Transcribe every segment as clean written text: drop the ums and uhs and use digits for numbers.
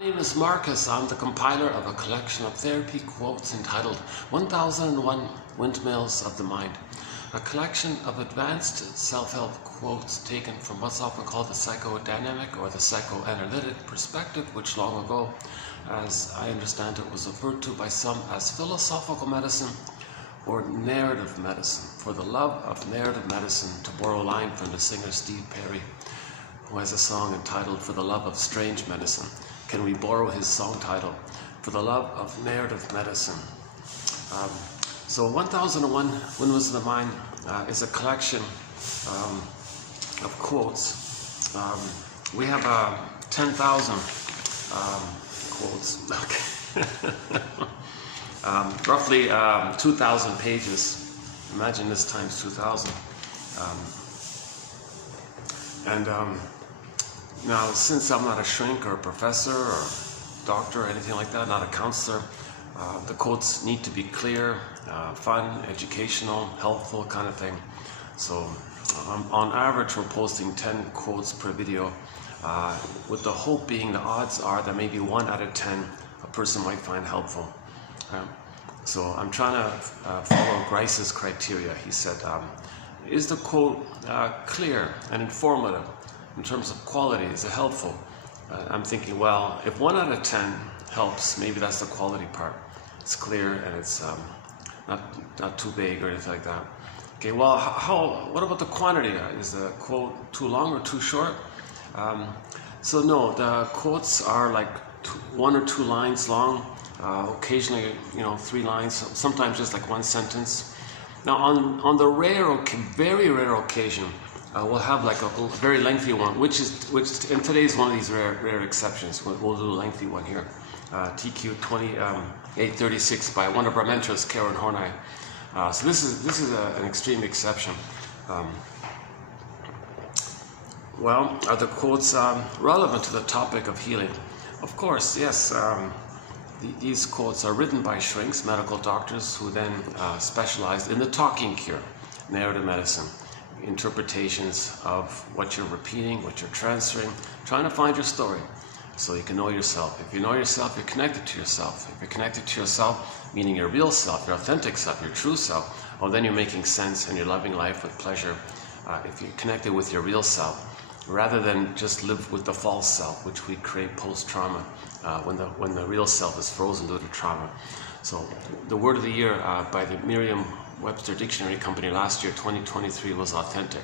My name is Marcus. I'm the compiler of a collection of therapy quotes entitled 1001 Windmills of the Mind, a collection of advanced self-help quotes taken from what's often called the psychodynamic or the psychoanalytic perspective, which long ago, as I understand it, was referred to by some as philosophical medicine or narrative medicine, for the love of narrative medicine, to borrow a line from the singer Steve Perry, who has a song entitled For the Love of Strange Medicine. Can we borrow his song title, For the Love of Narrative Medicine? So 1001 Windmills of the Mind is a collection of quotes. We have 10,000 quotes, roughly 2,000 pages. Imagine this times 2,000. Now, since I'm not a shrink or a professor or doctor or anything like that, not a counselor, the quotes need to be clear, fun, educational, helpful kind of thing. So on average, we're posting 10 quotes per video, with the hope being the odds are that maybe 1 out of 10 a person might find helpful. So I'm trying to follow Grice's criteria. He said, is the quote clear and informative? In terms of quality, is it helpful? I'm thinking, well, if 1 out of 10 helps, maybe that's the quality part. It's clear and it's not too vague or anything like that. Okay, well, what about the quantity? Is the quote too long or too short? So no, the quotes are like 1 or 2 lines long, occasionally, 3 lines, sometimes just like 1 sentence. Now, on the very rare occasion, we'll have like a very lengthy one, which and today is one of these rare exceptions. We'll do a lengthy one here. TQ 2836 by one of our mentors, Karen Horney. So this is an extreme exception. Well, are the quotes relevant to the topic of healing? Of course, yes. These quotes are written by shrinks, medical doctors, who then specialize in the talking cure, narrative medicine. Interpretations of what you're repeating, what you're transferring, trying to find your story so you can know yourself. If you know yourself, you're connected to yourself. If you're connected to yourself, meaning your real self, your authentic self, your true self, well, then you're making sense and you're loving life with pleasure. If you're connected with your real self, rather than just live with the false self, which we create post-trauma, when the real self is frozen due to trauma. So the word of the year by the Merriam-Webster Dictionary Company last year, 2023, was authentic.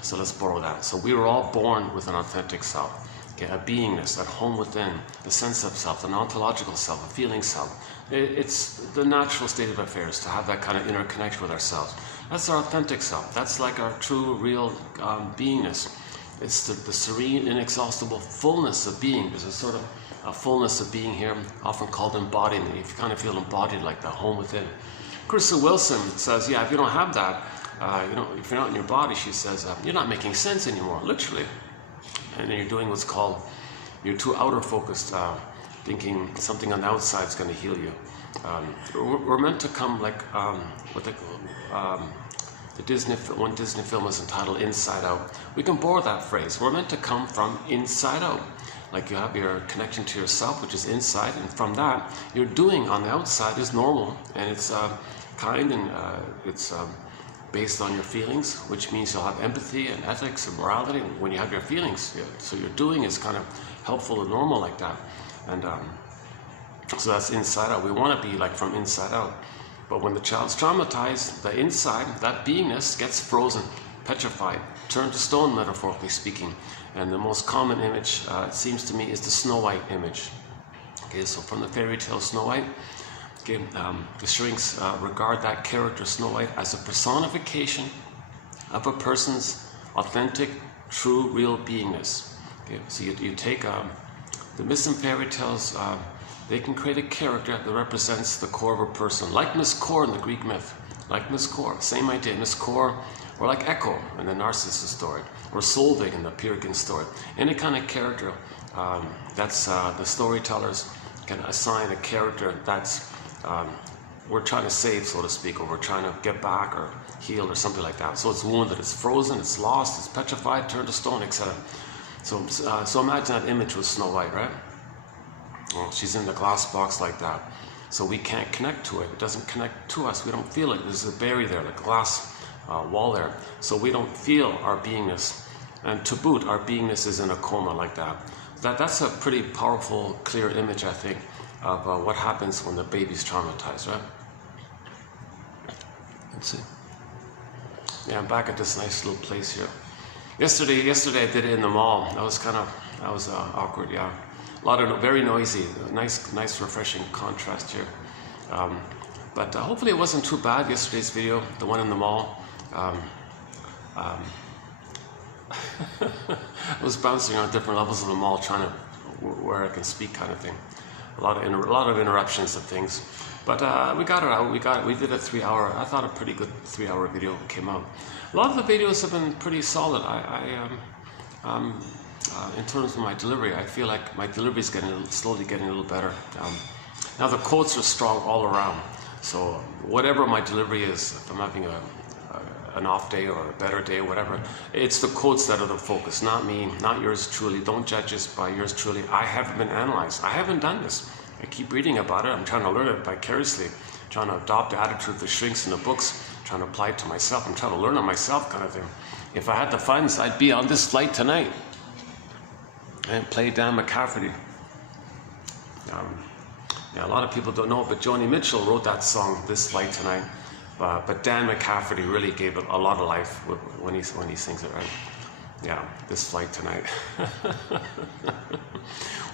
So let's borrow that. So we were all born with an authentic self, okay, a beingness at home within, the sense of self, an ontological self, a feeling self. It's the natural state of affairs to have that kind of inner connection with ourselves. That's our authentic self. That's like our true, real beingness. It's the serene, inexhaustible fullness of being. There's a sort of a fullness of being here, often called embodiment. You kind of feel embodied like that, home within. Krista Wilson says, yeah, if you don't have that, if you're not in your body, she says, you're not making sense anymore, literally. And then you're doing what's called, you're too outer focused, thinking something on the outside is going to heal you. We're meant to come like what they call, one Disney film is entitled Inside Out. We can borrow that phrase. We're meant to come from inside out. Like you have your connection to yourself, which is inside, and from that, your doing on the outside is normal, and it's kind, and it's based on your feelings, which means you'll have empathy and ethics and morality when you have your feelings. So your doing is kind of helpful and normal like that. And so that's inside out. We want to be like from inside out. But when the child's traumatized, the inside, that beingness, gets frozen, petrified, turned to stone, metaphorically speaking. And the most common image, it seems to me, is the Snow White image. Okay, so from the fairy tale Snow White, okay, the shrinks regard that character Snow White as a personification of a person's authentic, true, real beingness. Okay, so you take the myths and fairy tales, they can create a character that represents the core of a person, like Miss Core in the Greek myth, like Miss Core, same idea, Miss Core, or like Echo in the Narcissus story, or Solveig in the Pyrrhon story. Any kind of character that's the storytellers can assign a character that's we're trying to save, so to speak, or we're trying to get back or heal or something like that. So it's wounded, it's frozen, it's lost, it's petrified, turned to stone, etc. So imagine that image with Snow White, right? Well, she's in the glass box like that. So we can't connect to it. It doesn't connect to us. We don't feel it. There's a barrier there, the glass wall there. So we don't feel our beingness. And to boot, our beingness is in a coma like that. That's a pretty powerful, clear image, I think, of what happens when the baby's traumatized, right? Let's see. Yeah, I'm back at this nice little place here. Yesterday I did it in the mall. That was awkward, yeah. A lot of very noisy, nice refreshing contrast here. But hopefully it wasn't too bad, yesterday's video, the one in the mall. I was bouncing on different levels of the mall, trying to where I can speak, kind of thing. A lot of interruptions and things, but we got it out. We did a 3-hour. I thought a pretty good 3-hour video came out. A lot of the videos have been pretty solid. In terms of my delivery, I feel like my delivery is slowly getting a little better. Now the quotes are strong all around. So whatever my delivery is, if I'm having an off day or a better day or whatever, it's the quotes that are the focus, not me, not yours truly. Don't judge us by yours truly. I haven't been analyzed. I haven't done this. I keep reading about it. I'm trying to learn it vicariously, trying to adopt the attitude of the shrinks in the books, trying to apply it to myself. I'm trying to learn on myself, kind of thing. If I had the funds, I'd be on this flight tonight and play Dan McCafferty. Yeah, a lot of people don't know, but Joni Mitchell wrote that song, This Flight Tonight. But Dan McCafferty really gave it a lot of life when he sings it, right? Yeah, This Flight Tonight.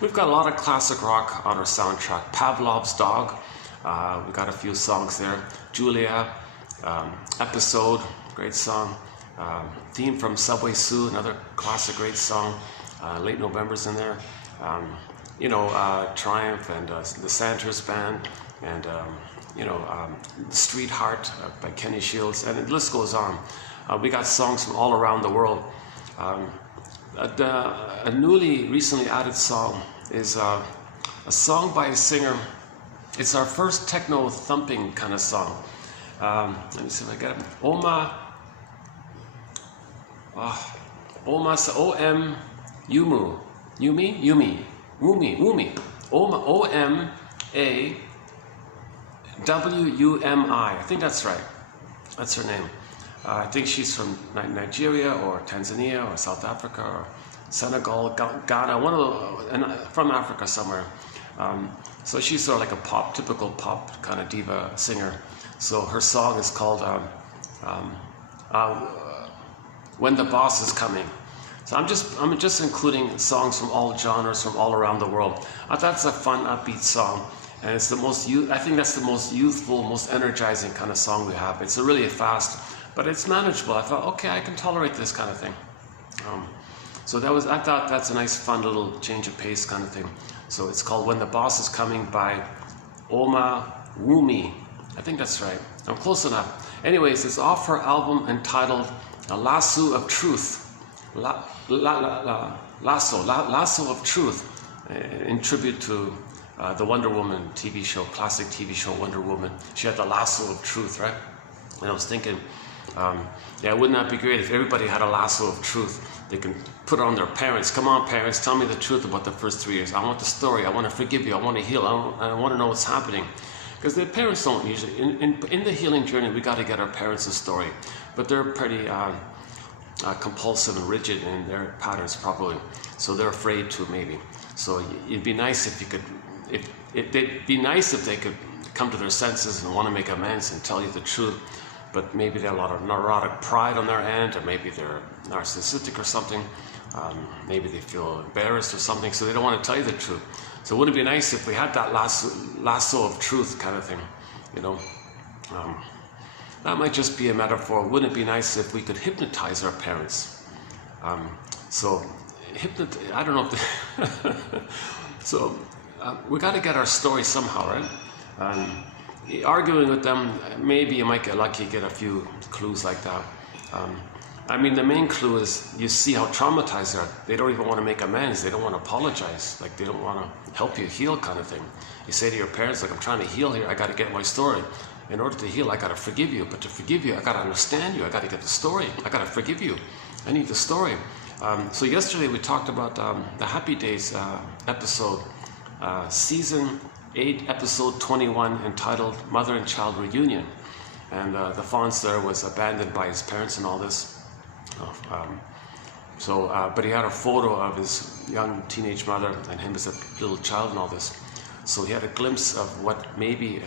We've got a lot of classic rock on our soundtrack. Pavlov's Dog, we've got a few songs there. Julia, Episode, great song. Theme from Subway Sue, another classic great song. Late November's in there. Triumph and the Sanders Band, and Street Heart by Kenny Shields, and the list goes on. We got songs from all around the world. A recently added song is a song by a singer. It's our first techno thumping kind of song. Let me see if I get it. Oma O-M Yumu. Yumi. Wumi. O-M-A W-U-M-I. I think that's right. That's her name. I think she's from Nigeria or Tanzania or South Africa or Senegal, Ghana, from Africa somewhere. So she's sort of like a typical pop kind of diva singer. So her song is called When the Boss Is Coming. So I'm just including songs from all genres from all around the world. That's a fun, upbeat song, and it's I think that's the most youthful, most energizing kind of song we have. It's really fast, but it's manageable. I thought, okay, I can tolerate this kind of thing. I thought that's a nice, fun little change of pace kind of thing. So it's called When the Boss Is Coming by Oma Wumi. I think that's right. I'm close enough. Anyways, it's off her album entitled A Lasso of Truth. Lasso of Truth, in tribute to the Wonder Woman TV show, classic TV show Wonder Woman. She had the lasso of truth, right? And I was thinking, wouldn't that be great if everybody had a lasso of truth? They can put it on their parents. Come on, parents, tell me the truth about the first 3 years. I want the story. I want to forgive you. I want to heal. I want to know what's happening. Because the parents don't usually, in the healing journey, we got to get our parents a story. But they're pretty compulsive and rigid in their patterns probably, so they're afraid to, maybe. So it'd be nice if you could, it'd be nice if they could come to their senses and want to make amends and tell you the truth, but maybe they have a lot of neurotic pride on their end, or maybe they're narcissistic or something. Maybe they feel embarrassed or something, so they don't want to tell you the truth. So wouldn't it be nice if we had that lasso of truth kind of thing, you know? That might just be a metaphor. Wouldn't it be nice if we could hypnotize our parents? I don't know if we got to get our story somehow, right? Arguing with them, maybe you might get lucky, get a few clues like that. The main clue is you see how traumatized they are. They don't even want to make amends. They don't want to apologize. Like, they don't want to help you heal, kind of thing. You say to your parents, like, I'm trying to heal here. I got to get my story. In order to heal, I got to forgive you. But to forgive you, I got to understand you. I got to get the story. I got to forgive you. I need the story. So yesterday we talked about the Happy Days episode season 8, episode 21, entitled Mother and Child Reunion. And the Fonz there was abandoned by his parents and all this. But he had a photo of his young teenage mother and him as a little child and all this. So he had a glimpse of what maybe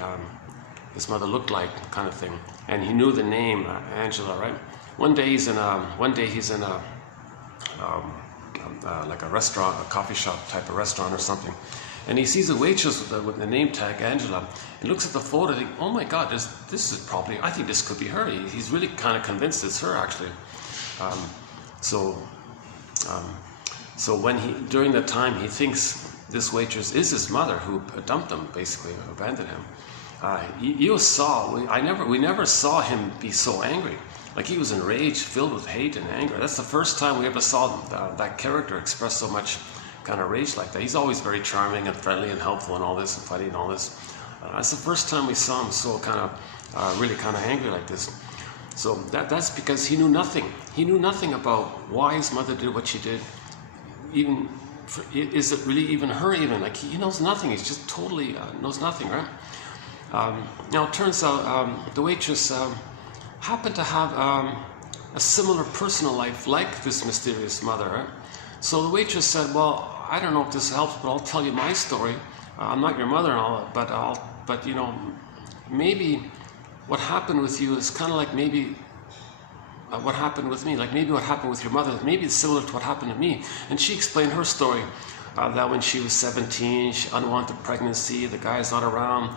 his mother looked like, kind of thing. And he knew the name, Angela, right? One day he's in a like a restaurant, a coffee shop type of restaurant or something. And he sees a waitress with the name tag, Angela, and looks at the photo and thinks, oh my God, this is probably, I think this could be her. He's really kind of convinced it's her, actually. So when during that time, he thinks this waitress is his mother who dumped him, basically, abandoned him. We never saw him be so angry. Like, he was enraged, filled with hate and anger. That's the first time we ever saw that character express so much kind of rage like that. He's always very charming and friendly and helpful and all this and funny and all this. That's the first time we saw him so kind of really kind of angry like this. So that's because he knew nothing. He knew nothing about why his mother did what she did. Even is it really even her? Even like he knows nothing. He's just totally knows nothing, right? Now it turns out the waitress happened to have a similar personal life like this mysterious mother. Right? So the waitress said, "Well, I don't know if this helps, but I'll tell you my story. I'm not your mother and all, but you know, maybe what happened with you is kind of like maybe what happened with me. Like maybe what happened with your mother. Maybe it's similar to what happened to me." And she explained her story that when she was 17, unwanted pregnancy, the guy's not around.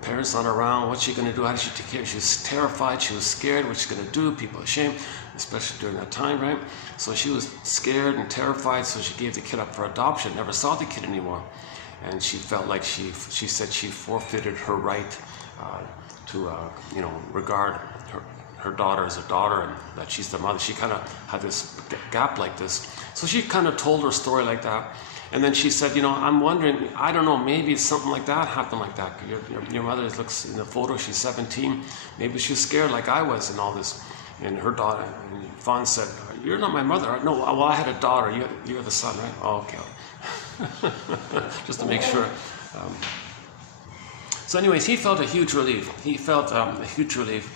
Parents not around, what's she going to do? How does she take care? She was terrified, she was scared, what's she going to do? People ashamed, especially during that time, right? So she was scared and terrified, so she gave the kid up for adoption, never saw the kid anymore. And she felt like she said she forfeited her right to regard her daughter as a daughter and that she's the mother. She kind of had this gap like this. So she kind of told her story like that. And then she said, you know, I'm wondering, I don't know, maybe something like that happened like that. Your mother looks in the photo, she's 17. Maybe she was scared like I was and all this. And her daughter, and Fawn said, you're not my mother. No, well, I had a daughter. You're the son, right? Oh, okay. Just to make sure. So anyways, he felt a huge relief. He felt a huge relief.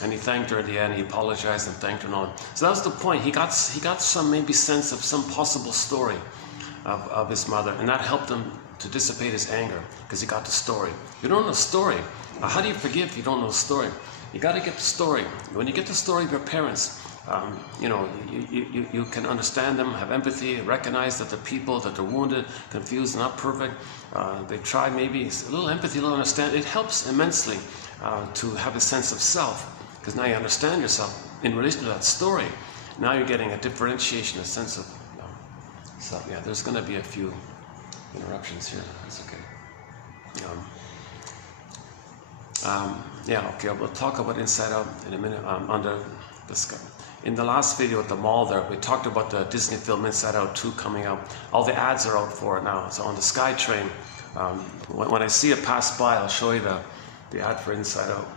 And he thanked her at the end. He apologized and thanked her and all. So that was the point. He got some maybe sense of some possible story of his mother, and that helped him to dissipate his anger because he got the story. If you don't know the story, how do you forgive if you don't know the story? You got to get the story. When you get the story of your parents, you can understand them, have empathy, recognize that they're people, that they're wounded, confused, not perfect. They try maybe a little empathy, a little understanding. It helps immensely to have a sense of self, because now you understand yourself in relation to that story. Now you're getting a differentiation, a sense of. So yeah, there's going to be a few interruptions here. That's okay. Okay. We'll talk about Inside Out in a minute. In the last video at the mall there, we talked about the Disney film Inside Out 2 coming out. All the ads are out for it now. So on the SkyTrain, when I see it pass by, I'll show you the ad for Inside Out.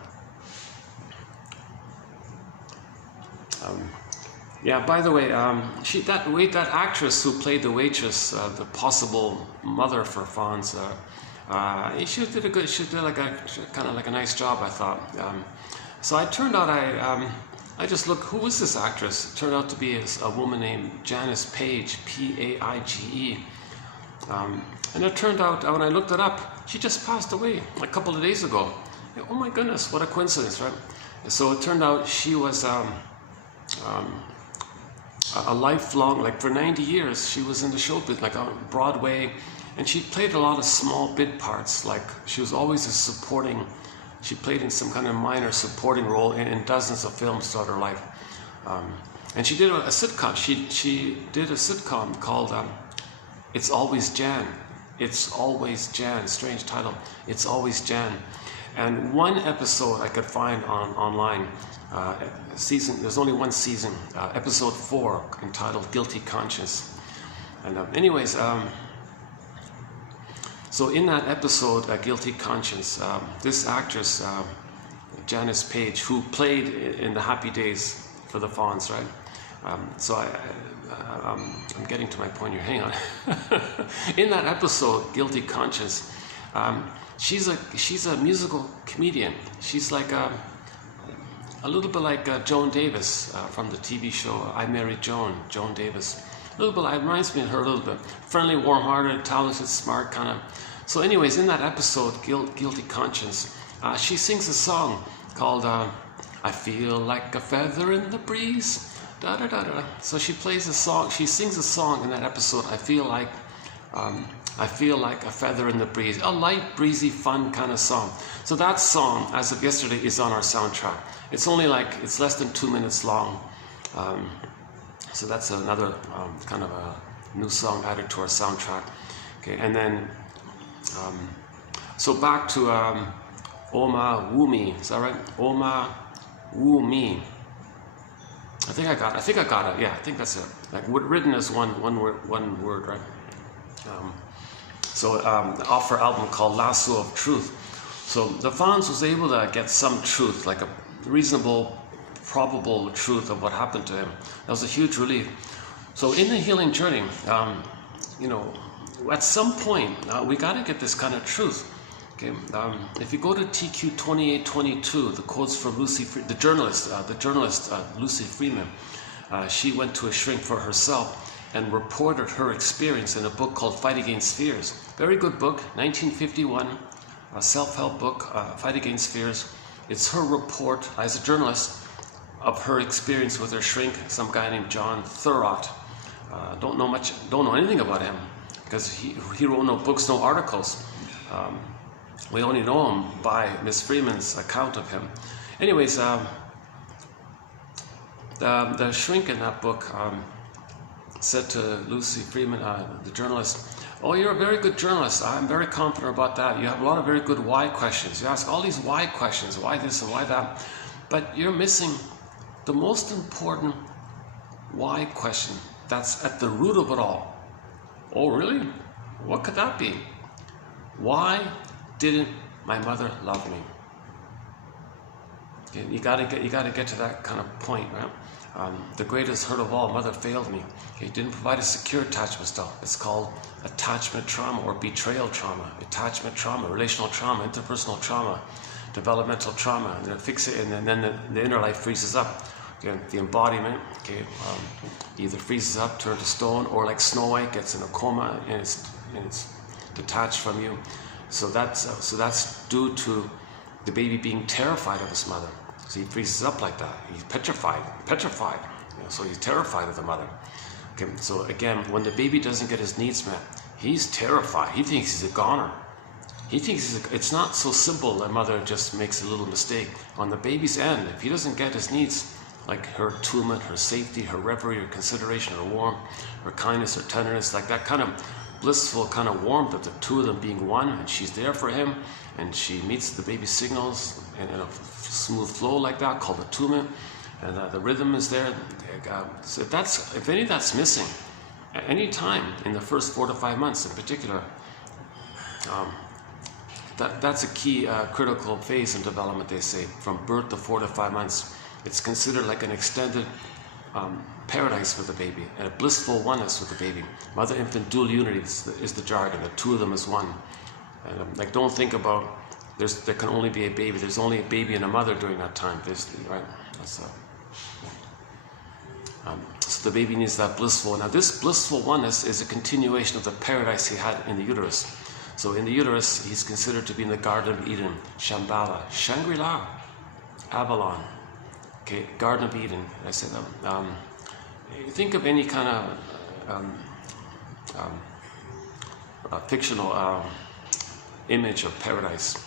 By the way, that actress who played the waitress, the possible mother for Fonz, she did a nice job, I thought. So I turned out, I just looked, who was this actress? It turned out to be a woman named Janice Paige, Paige. And it turned out, when I looked it up, she just passed away a couple of days ago. Oh my goodness, what a coincidence, right? So it turned out she was a lifelong, like for 90 years, she was in the show business, like on Broadway, and she played a lot of small bit parts. Like she was always she played in some kind of minor supporting role in dozens of films throughout her life. And she did a sitcom. She did a sitcom called It's Always Jan. It's Always Jan. Strange title. It's Always Jan. And one episode I could find online. There's only one season, episode 4, entitled Guilty Conscience. And so in that episode, Guilty Conscience, this actress, Janice Paige, who played in the Happy Days for the Fonz, right? I'm getting to my point here. Hang on. In that episode, Guilty Conscience, she's a musical comedian. She's like a little bit like Joan Davis from the TV show I Married Joan Davis. A little bit, it reminds me of her a little bit. Friendly, warm-hearted, talented, smart, kind of. So anyways, in that episode, Guilty Conscience, she sings a song called I Feel Like a Feather in the Breeze. Da, da, da, da. So she plays a song, she sings a song in that episode, I feel like a feather in the breeze. A light, breezy, fun kind of song. So that song, as of yesterday, is on our soundtrack. It's only it's less than 2 minutes long. So that's another kind of a new song added to our soundtrack. Okay, and then, so back to Oma Wumi, is that right? Oma Wumi. I think I got it. Yeah, I think that's it. Like written as one word, right? Off her album called Lasso of Truth. So the Fonz was able to get some truth, like a reasonable, probable truth of what happened to him. That was a huge relief. So in the healing journey, at some point we got to get this kind of truth. Okay, if you go to TQ 2822, the quotes from the journalist Lucy Freeman, she went to a shrink for herself and reported her experience in a book called Fight Against Fears. Very good book, 1951, a self-help book, Fight Against Fears. It's her report as a journalist of her experience with her shrink, some guy named John Thurrott. Don't know anything about him because he wrote no books, no articles. We only know him by Miss Freeman's account of him. Anyways, the shrink in that book said to Lucy Freeman, the journalist, "Oh, you're a very good journalist. I'm very confident about that. You have a lot of very good why questions. You ask all these why questions, why this and why that, but you're missing the most important why question that's at the root of it all." "Oh, really? What could that be?" "Why didn't my mother love me?" Okay, you gotta get to that kind of point, right? The greatest hurt of all, mother failed me. Okay, didn't provide a secure attachment style. It's called attachment trauma or betrayal trauma. Attachment trauma, relational trauma, interpersonal trauma, developmental trauma, and then the inner life freezes up. Okay, the embodiment, either freezes up, turns to stone, or like Snow White gets in a coma and it's detached from you. So that's due to the baby being terrified of his mother. So he freezes up like that. He's petrified. So he's terrified of the mother. Okay, so again, when the baby doesn't get his needs met, he's terrified. He thinks he's a goner. He thinks it's not so simple. The mother just makes a little mistake. On the baby's end, if he doesn't get his needs, like her attunement, her safety, her reverie, her consideration, her warmth, her kindness, her tenderness, like that kind of blissful kind of warmth of the two of them being one, and she's there for him, and she meets the baby's signals in a smooth flow like that, called attunement, and the rhythm is there. So if any of that's missing, at any time in the first 4 to 5 months in particular, that's a key critical phase in development, they say, from birth to 4 to 5 months. It's considered like an extended paradise for the baby, and a blissful oneness with the baby. Mother-infant dual unity is the jargon. The two of them is one. And don't think about there can only be a baby. There's only a baby and a mother during that time, basically, right? So the baby needs that blissful. Now, this blissful oneness is a continuation of the paradise he had in the uterus. So in the uterus, he's considered to be in the Garden of Eden, Shambhala, Shangri-La, Avalon. Okay, Garden of Eden. I said, think of any kind of fictional image of paradise.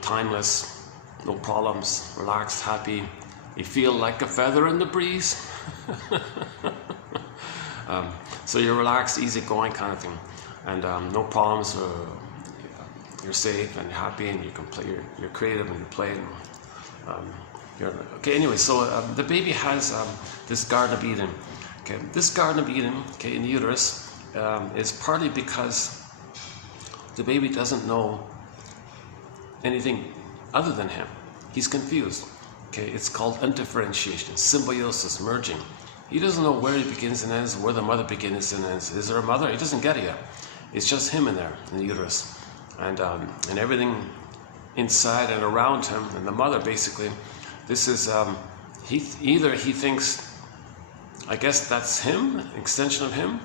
Timeless, no problems, relaxed, happy. You feel like a feather in the breeze. So you're relaxed, easygoing kind of thing, and no problems. You're safe and happy, and you can play. You're creative and you play. Okay, anyway, so the baby has this Garden of Eden. Okay, this Garden of Eden, in the uterus, is partly because the baby doesn't know anything other than him. He's confused. Okay, it's called undifferentiation, symbiosis, merging. He doesn't know where he begins and ends, where the mother begins and ends. Is there a mother? He doesn't get it yet. It's just him in there, in the uterus. And everything inside and around him, and the mother basically, this is, either he thinks, I guess that's him, extension of him,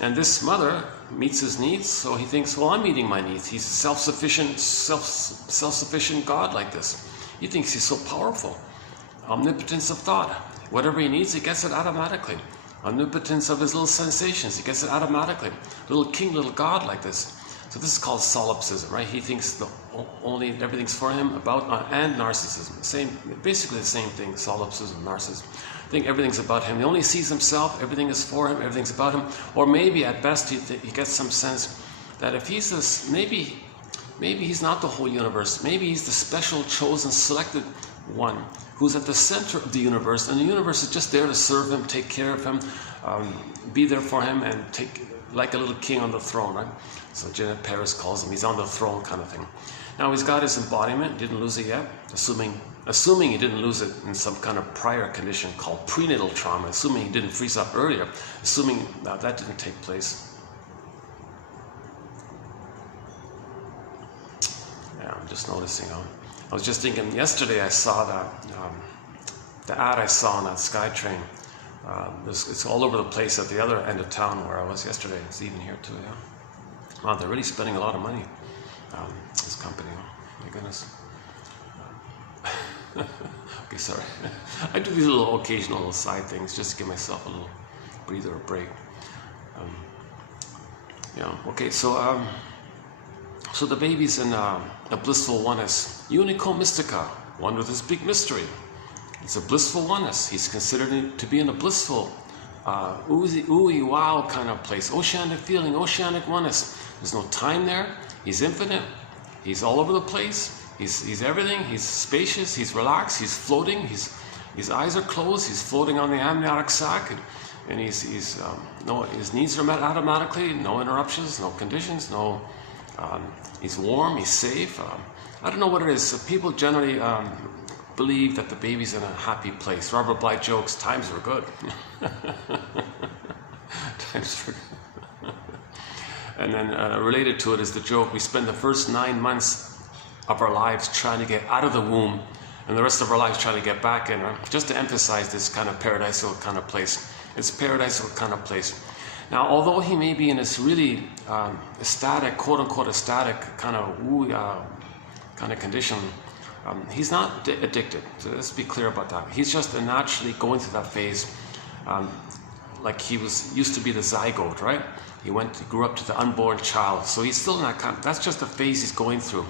and this mother meets his needs, so he thinks, well, I'm meeting my needs. He's self-sufficient, self-sufficient God like this. He thinks he's so powerful. Omnipotence of thought. Whatever he needs, he gets it automatically. Omnipotence of his little sensations, he gets it automatically. Little king, little God like this. So this is called solipsism, right? He thinks only everything's for him, and narcissism. Basically the same thing, solipsism, narcissism. I think everything's about him. He only sees himself, everything is for him, everything's about him. Or maybe at best he gets some sense that if he's this, maybe he's not the whole universe. Maybe he's the special, chosen, selected one who's at the center of the universe, and the universe is just there to serve him, take care of him, be there for him, and take like a little king on the throne, right? So Janet Paris calls him, he's on the throne kind of thing. Now he's got his embodiment, didn't lose it yet, assuming he didn't lose it in some kind of prior condition called prenatal trauma, assuming he didn't freeze up earlier, assuming that didn't take place. Yeah, I'm just noticing. I was just thinking, yesterday I saw that, the ad I saw on that SkyTrain. It's all over the place at the other end of town where I was yesterday. It's even here too, yeah. Wow, they're really spending a lot of money, this company. Oh, my goodness. Okay, sorry. I do these little occasional side things just to give myself a little breather or break. Yeah, okay, so the baby's in a blissful oneness. Unico mystica, one with this big mystery. It's a blissful oneness. He's considered to be in a blissful, ooey wow kind of place. Oceanic feeling, oceanic oneness. There's no time there. He's infinite. He's all over the place. He's everything. He's spacious. He's relaxed. He's floating. His eyes are closed. He's floating on the amniotic sac, and his needs are met automatically. No interruptions. No conditions. No. He's warm. He's safe. I don't know what it is. So people generally believe that the baby's in a happy place. Robert Bly jokes, times were good. Times were good. And then related to it is the joke, we spend the first 9 months of our lives trying to get out of the womb, and the rest of our lives trying to get back in, just to emphasize this kind of paradisal kind of place. It's a paradisal kind of place. Now, although he may be in this really ecstatic, quote-unquote ecstatic kind of condition, he's not addicted. So let's be clear about that. He's just naturally going through that phase, like he used to be the zygote, right? He grew up to the unborn child. So he's still in that that's just the phase he's going through.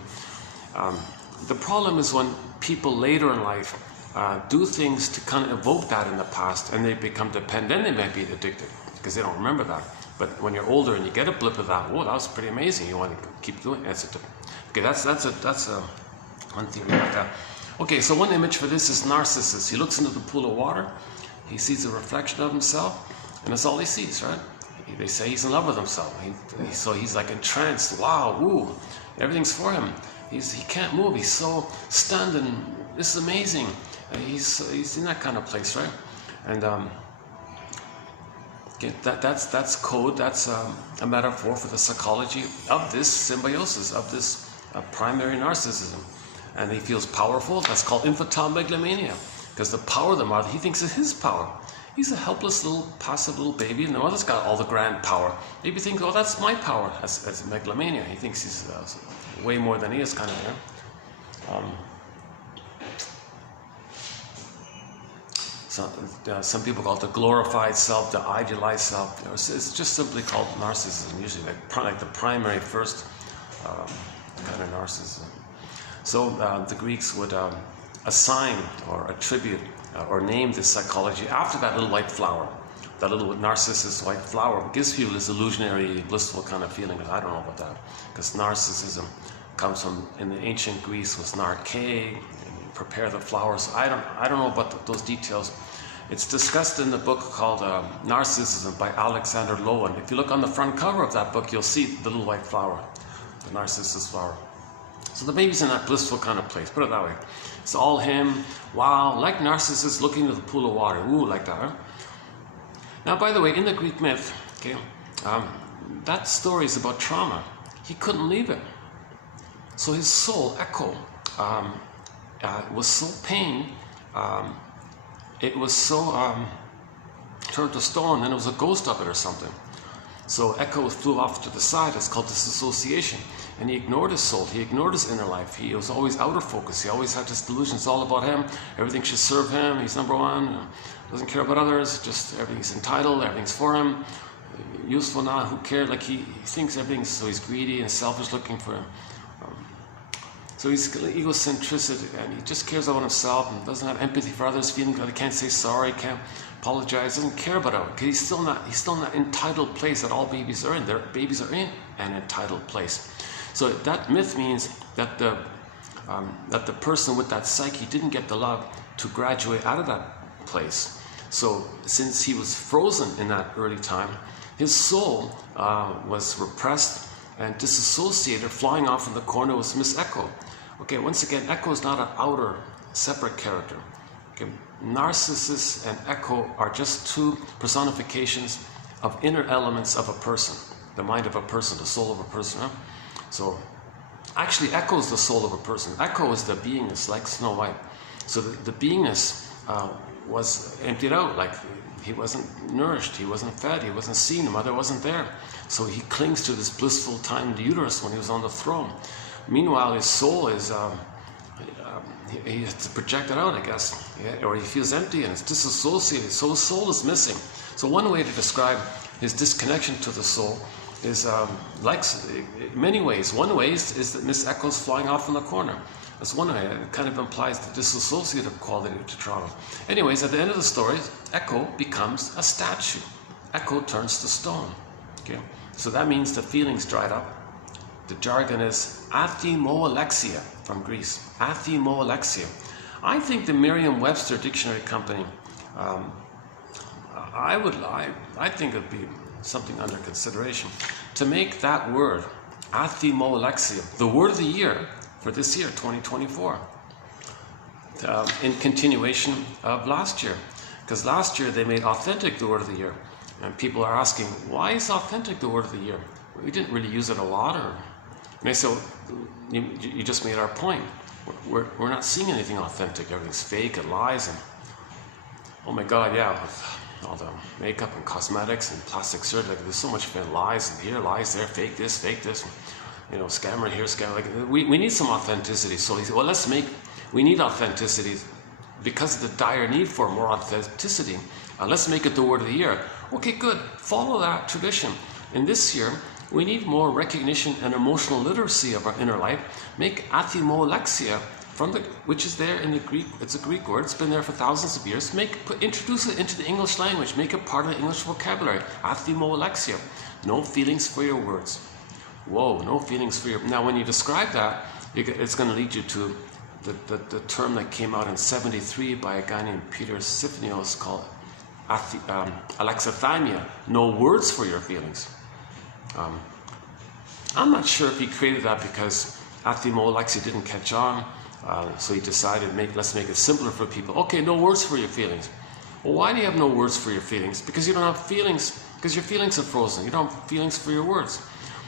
The problem is when people later in life do things to kind of evoke that in the past, and they become dependent, they might be addicted because they don't remember that. But when you're older and you get a blip of that, whoa, that was pretty amazing. You want to keep doing it. Okay, that's one theory about that. Okay, so one image for this is Narcissus. He looks into the pool of water, he sees a reflection of himself, and that's all he sees, right? They say he's in love with himself. So he's like entranced. Wow, ooh, everything's for him. He can't move. He's so stunned, and this is amazing. He's in that kind of place, right? And that's code. That's a metaphor for the psychology of this symbiosis, of this primary narcissism. And he feels powerful. That's called infantile megalomania, because the power of the mother, he thinks is his power. He's a helpless little, passive little baby, and the mother's got all the grand power. Maybe he thinks, oh, that's my power as megalomania. He thinks he's way more than he is, kind of, some people call it the glorified self, the idealized self. It's just simply called narcissism, usually like the primary first kind of narcissism. So the Greeks would assign or attribute or name this psychology after that little white flower. That little Narcissus white flower gives people this illusionary, blissful kind of feeling. I don't know about that, because narcissism comes from, in the ancient Greece, was narke, prepare the flowers. I don't know about those details. It's discussed in the book called Narcissism by Alexander Lowen. If you look on the front cover of that book, you'll see the little white flower, the Narcissus flower. So the baby's in that blissful kind of place, put it that way. It's all him, wow, like Narcissus looking into the pool of water, ooh, like that, huh? Now, by the way, in the Greek myth, okay, that story is about trauma. He couldn't leave it. So his soul, Echo, was so pained, it was so turned to stone, and it was a ghost of it or something. So Echo flew off to the side. It's called disassociation. And he ignored his soul. He ignored his inner life. He was always outer focus. He always had this delusion. It's all about him. Everything should serve him. He's number one. Doesn't care about others. Just everything's entitled. Everything's for him. Useful now. Who cares? Like he thinks everything's, so he's greedy and selfish, looking for him. So he's egocentric, and he just cares about himself and doesn't have empathy for others, feeling that he can't say sorry, can't apologize, doesn't care about it. Because he's still in that entitled place that all babies are in. Their babies are in an entitled place. So that myth means that the person with that psyche didn't get the love to graduate out of that place. So since he was frozen in that early time, his soul was repressed and disassociated, flying off in the corner was Miss Echo. Okay, once again, Echo is not an outer, separate character. Okay, Narcissus and Echo are just two personifications of inner elements of a person, the mind of a person, the soul of a person. Huh? So, actually, Echo is the soul of a person. Echo is the beingness, like Snow White. So the beingness was emptied out, like he wasn't nourished, he wasn't fed, he wasn't seen, the mother wasn't there. So he clings to this blissful time in the uterus when he was on the throne. Meanwhile, his soul is, he has to project it out, I guess, yeah? Or he feels empty and it's disassociated, so his soul is missing. So one way to describe his disconnection to the soul is like many ways. One way is that Miss Echo's flying off in the corner. That's one way. It kind of implies the dissociative quality to trauma. Anyways, at the end of the story, Echo becomes a statue. Echo turns to stone. Okay, so that means the feelings dried up. The jargon is athimoalexia from Greece. Athimoalexia. I think the Merriam-Webster Dictionary Company, I think it'd be something under consideration to make that word, athimoalexia, the word of the year for this year, 2024, in continuation of last year. Because last year they made authentic the word of the year. And people are asking, why is authentic the word of the year? We didn't really use it a lot. And they say, well, you just made our point. We're not seeing anything authentic. Everything's fake and lies. And oh my God, yeah, with all the makeup and cosmetics and plastic surgery, like, there's so much lies and here, lies there, fake this, you know, scammer here, scammer. Like, we need some authenticity. So he said, well, we need authenticity because of the dire need for more authenticity. Let's make it the word of the year. Okay, good. Follow that tradition. And this year, we need more recognition and emotional literacy of our inner life. Make athimoalexia, which is there in the Greek. It's a Greek word. It's been there for thousands of years. Introduce it into the English language. Make it part of the English vocabulary. Athimoalexia. No feelings for your words. Whoa, no feelings for your... Now, when you describe that, it's going to lead you to the term that came out in 73 by a guy named Peter Sifnios called alexithymia. No words for your feelings. I'm not sure if he created that because athimoalexia didn't catch on, so he decided, let's make it simpler for people. Okay, no words for your feelings. Well, why do you have no words for your feelings? Because you don't have feelings, because your feelings are frozen. You don't have feelings for your words.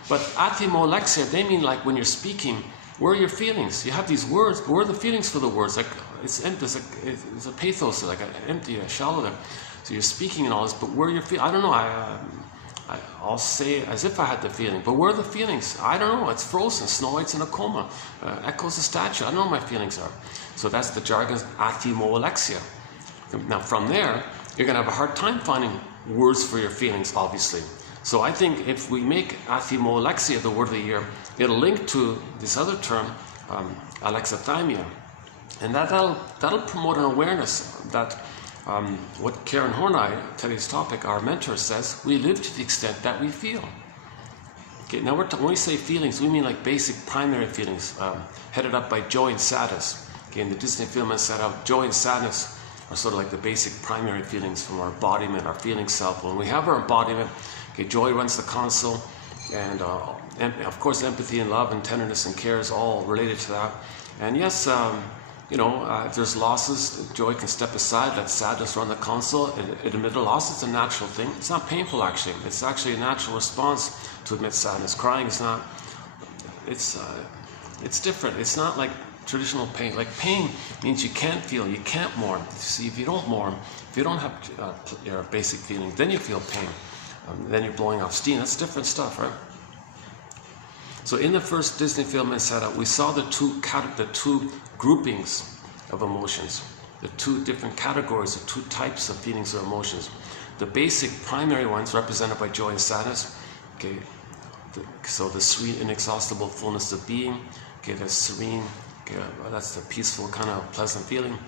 But athimoalexia, they mean like when you're speaking, where are your feelings? You have these words, but where are the feelings for the words? Like it's empty, it's a pathos, like an empty, a shallow there. So you're speaking and all this, but where are your feelings? I don't know. I'll say as if I had the feeling, but where are the feelings? I don't know. It's frozen. Snow White's in a coma. Echo's a statue. I don't know what my feelings are. So that's the jargon, athimoalexia. Now from there, you're going to have a hard time finding words for your feelings, obviously. So I think if we make athimoalexia the word of the year, it'll link to this other term, alexithymia, and that'll promote an awareness that what Karen Horney, today's topic, our mentor, says, we live to the extent that we feel. Okay, now when we say feelings, we mean like basic primary feelings, headed up by joy and sadness. Okay, in the Disney film I set out, joy and sadness are sort of like the basic primary feelings from our embodiment, our feeling self. When we have our embodiment, okay, joy runs the console, and of course empathy and love and tenderness and care is all related to that. And yes, if there's losses, joy can step aside, let sadness run the console, admit a loss. It's a natural thing. It's not painful, actually. It's actually a natural response to admit sadness. Crying is not, it's different. It's not like traditional pain. Like pain means you can't feel, you can't mourn. See, if you don't mourn, if you don't have your basic feelings, then you feel pain. Then you're blowing off steam. That's different stuff, right? So in the first Disney film Inside Out, we saw the two groupings of emotions, the two different categories, the two types of feelings or emotions. The basic primary ones represented by joy and sadness. Okay, so the sweet, inexhaustible fullness of being. Okay, the serene. Okay, well, that's the peaceful kind of pleasant feeling.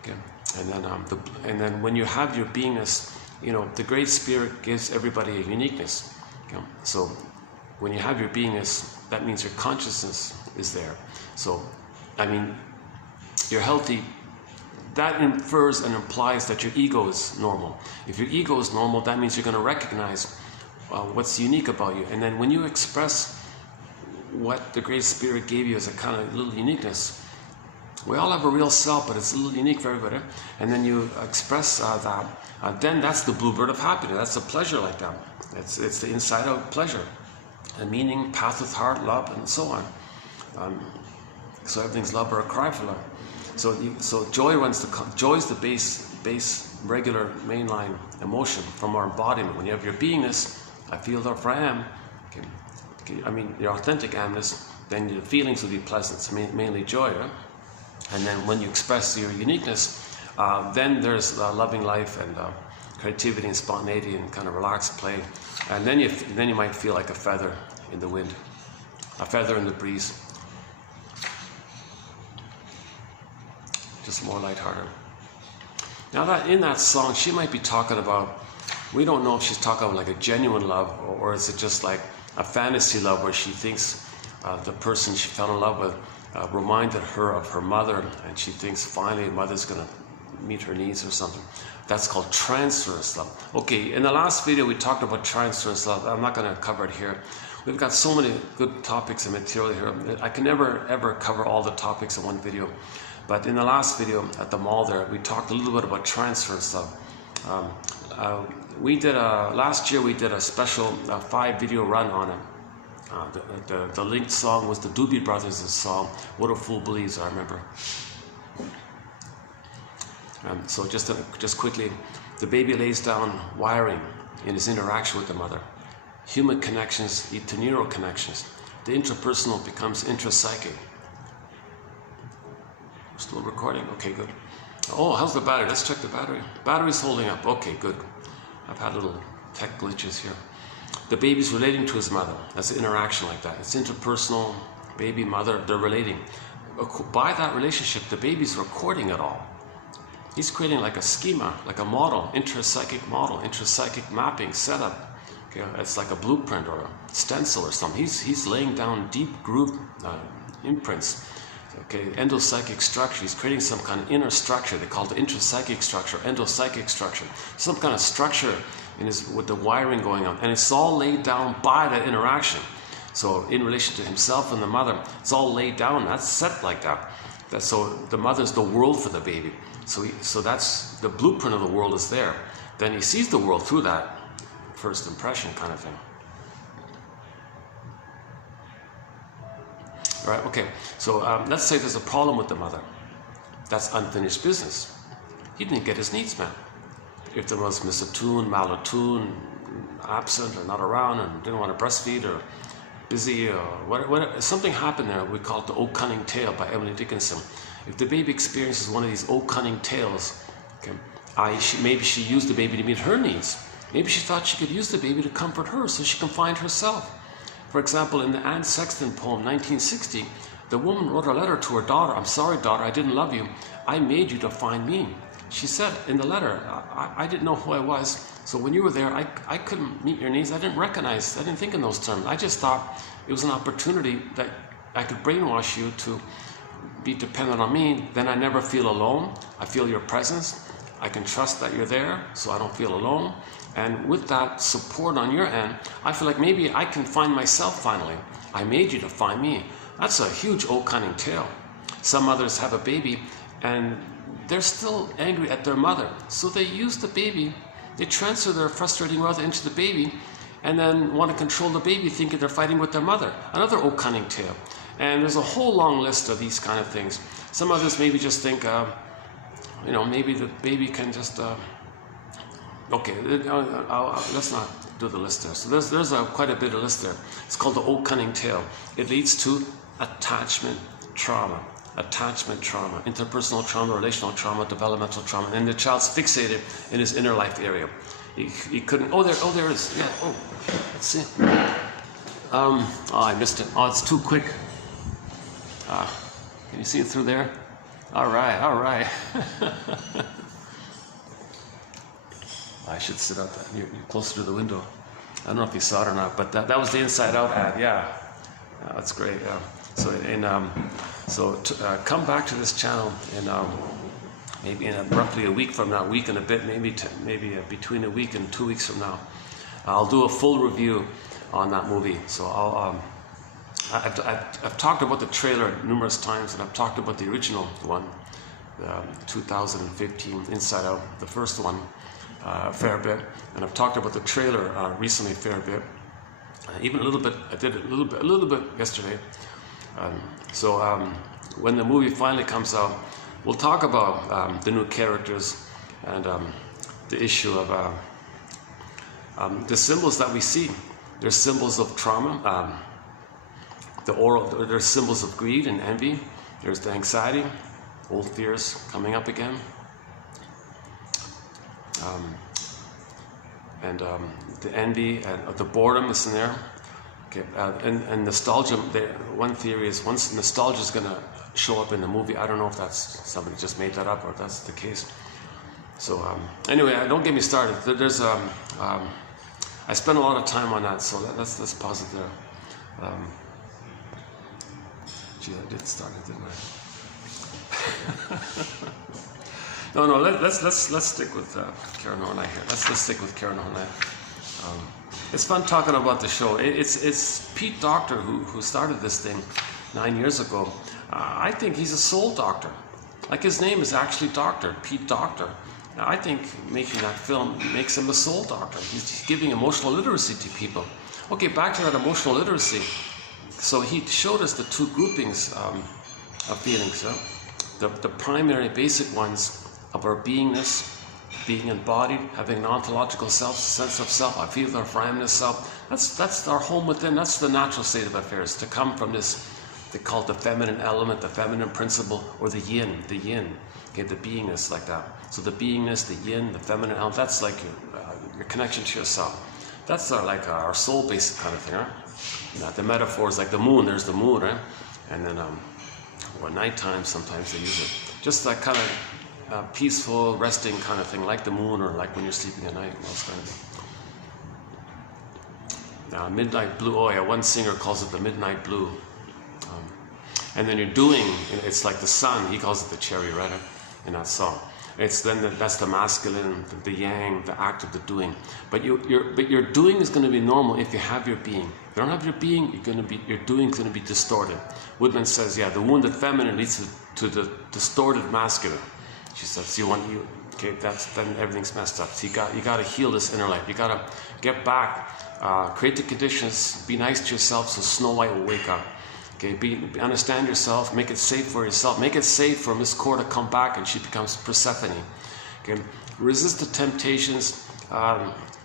Okay, and then when you have your beingness, the Great Spirit gives everybody a uniqueness. Okay, so when you have your beingness, that means your consciousness is there. So, you're healthy. That infers and implies that your ego is normal. If your ego is normal, that means you're going to recognize what's unique about you. And then when you express what the Great Spirit gave you as a kind of little uniqueness, we all have a real self, but it's a little unique for everybody. And then you express that, then that's the bluebird of happiness. That's a pleasure like that. It's the inside-out pleasure. A meaning, path with heart, love, and so on. So everything's love or a cry for love. So joy is the base regular mainline emotion from our embodiment. When you have your beingness, I feel therefore I am. Your authentic amness, then the feelings will be pleasant, mainly joy. Right? And then when you express your uniqueness, then there's loving life and creativity and spontaneity and kind of relaxed play. And then you might feel like a feather in the wind, a feather in the breeze. Just more lighthearted. Now that in that song, she might be talking about, we don't know if she's talking about like a genuine love, or is it just like a fantasy love where she thinks the person she fell in love with reminded her of her mother, and she thinks finally mother's going to meet her needs or something. That's called transference love. Okay, in the last video we talked about transference love. I'm not going to cover it here. We've got so many good topics and material here. I can never ever cover all the topics in one video. But in the last video at the mall there, we talked a little bit about transference love. Last year we did a special 5-video run on it. The linked song was the Doobie Brothers' song, What a Fool Believes, I remember. So just quickly, the baby lays down wiring in his interaction with the mother. Human connections lead to neural connections. The interpersonal becomes intrapsychic. Still recording? Okay, good. Oh, how's the battery? Let's check the battery. Battery's holding up. Okay, good. I've had little tech glitches here. The baby's relating to his mother. That's an interaction like that. It's interpersonal, baby, mother, they're relating. By that relationship, the baby's recording it all. He's creating like a schema, like a model, intrapsychic model, intrapsychic mapping setup. Okay, it's like a blueprint or a stencil or something. He's laying down deep groove imprints. Okay, endopsychic structure. He's creating some kind of inner structure. They call it the intrapsychic structure, endopsychic structure. Some kind of structure with the wiring going on, and it's all laid down by that interaction. So in relation to himself and the mother, it's all laid down. That's set like that. So the mother's the world for the baby. So that's the blueprint of the world is there. Then he sees the world through that first impression kind of thing. All right, okay. So let's say there's a problem with the mother. That's unfinished business. He didn't get his needs met. If there was misattuned, malattuned, absent or not around and didn't want to breastfeed or busy or whatever, something happened there. We call it the Oh Cunning Tale by Emily Dickinson. If the baby experiences one of these Oh Cunning Tales, okay, maybe she used the baby to meet her needs. Maybe she thought she could use the baby to comfort her so she can find herself. For example, in the Anne Sexton poem, 1960, the woman wrote a letter to her daughter. I'm sorry, daughter, I didn't love you. I made you to find me. She said in the letter, I didn't know who I was. So when you were there, I couldn't meet your needs. I didn't think in those terms. I just thought it was an opportunity that I could brainwash you to be dependent on me. Then I never feel alone. I feel your presence. I can trust that you're there, so I don't feel alone. And with that support on your end, I feel like maybe I can find myself finally. I made you to find me. That's a huge Oh Cunning Tale. Some mothers have a baby and they're still angry at their mother. So they use the baby, they transfer their frustrating wrath into the baby, and then want to control the baby thinking they're fighting with their mother. Another old cunning tale. And there's a whole long list of these kind of things. Some others maybe just think, you know, maybe the baby can just, okay, let's not do the list there. So there's quite a bit of list there. It's called the old cunning tale. It leads to attachment trauma. Attachment trauma, interpersonal trauma, relational trauma, developmental trauma, and the child's fixated in his inner life area. He couldn't. Oh, there it is. Yeah. Oh, let's see. Oh, I missed it. Oh, it's too quick. Can you see it through there? All right. All right. I should sit out there. You're closer to the window. I don't know if you saw it or not, but that was the Inside Out ad. Yeah, that's great. Yeah. So come back to this channel in maybe in roughly a week from now, week and a bit, maybe between a week and 2 weeks from now. I'll do a full review on that movie. So I've talked about the trailer numerous times, and I've talked about the original one, 2015 Inside Out, the first one, a fair bit, and I've talked about the trailer recently a fair bit, even a little bit. I did a little bit yesterday. When the movie finally comes out, we'll talk about the new characters and the issue of the symbols that we see. There's symbols of trauma. There's symbols of greed and envy. There's the anxiety, old fears coming up again, the envy and the boredom is in there. Okay, and nostalgia, one theory is once nostalgia is going to show up in the movie. I don't know if that's somebody just made that up or if that's the case. So anyway, don't get me started. There's I spent a lot of time on that, so let's pause it there. Gee, I did start it, didn't I? No, let's stick with Karen Horney here. Let's stick with Karen Horney. It's fun talking about the show. It's Pete Docter who started this thing 9 years ago. I think he's a soul doctor. Like his name is actually Doctor, Pete Docter. I think making that film makes him a soul doctor. He's giving emotional literacy to people. Okay, back to that emotional literacy. So he showed us the two groupings of feelings. The primary basic ones of our beingness, being embodied, having an ontological self, sense of self, I feel our primeness self. That's our home within. That's the natural state of affairs. To come from this, they call it the feminine element, the feminine principle, or the yin. Okay, the beingness like that. So the beingness, the yin, the feminine element. That's like your connection to yourself. That's like our soul basic kind of thing, right? The metaphor is like the moon. There's the moon, right? And then, or nighttime, sometimes they use it. Just that kind of peaceful, resting kind of thing, like the moon, or like when you're sleeping at night. Those kind of things. Midnight blue. Oh yeah, one singer calls it the midnight blue. And then you're doing. It's like the sun. He calls it the cherry red in that song. That's the masculine, the yang, the act of the doing. But your doing is going to be normal if you have your being. If you don't have your being, your doing is going to be distorted. Woodman says, yeah, the wounded feminine leads to the distorted masculine. She says, okay, then everything's messed up. So you got to heal this inner life. You got to get back, create the conditions, be nice to yourself so Snow White will wake up. Okay, understand yourself, make it safe for yourself, make it safe for Miss Core to come back and she becomes Persephone. Okay, resist the temptations,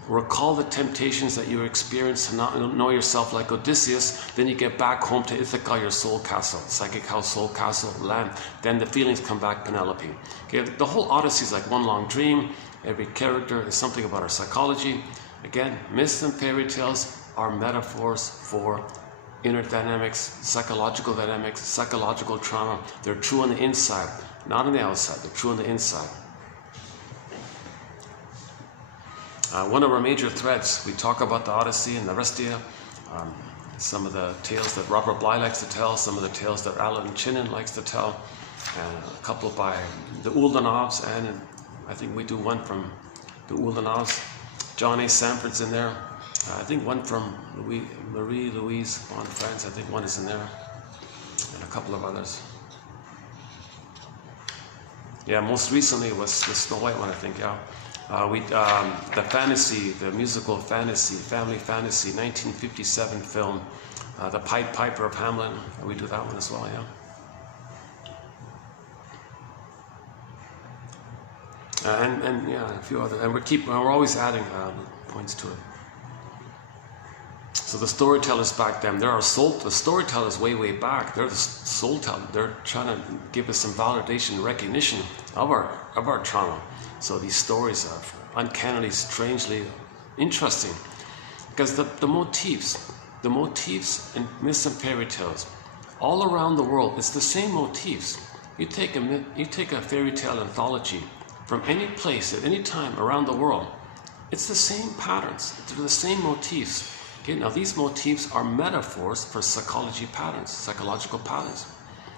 recall the temptations that you experience to not know yourself like Odysseus. Then you get back home to Ithaca, your soul castle, psychic house, soul castle, land. Then the feelings come back, Penelope. Okay, the whole Odyssey is like one long dream. Every character is something about our psychology. Again, myths and fairy tales are metaphors for inner dynamics, psychological trauma. They're true on the inside, not on the outside. They're true on the inside. One of our major threads, we talk about the Odyssey and the Restia, some of the tales that Robert Bly likes to tell, some of the tales that Alan Chinin likes to tell, and a couple by the Uldanovs, and I think we do one from the Uldanovs. John A. Sanford's in there. I think one from Marie Louise von France, I think one is in there, and a couple of others. Yeah, most recently was the Snow White one, I think. Yeah, the fantasy, the musical fantasy, family fantasy, 1957 film, the Pied Piper of Hamelin. We do that one as well. Yeah, and yeah, a few other, and we're always adding points to it. So the storytellers back then, the storytellers way back, they're the soul tellers. They're trying to give us some validation, recognition of our trauma. So these stories are uncannily, strangely interesting, because the motifs in myths and fairy tales, all around the world, it's the same motifs. You take a fairy tale anthology from any place at any time around the world, it's the same patterns. They're the same motifs. Okay, now these motifs are metaphors for psychological patterns.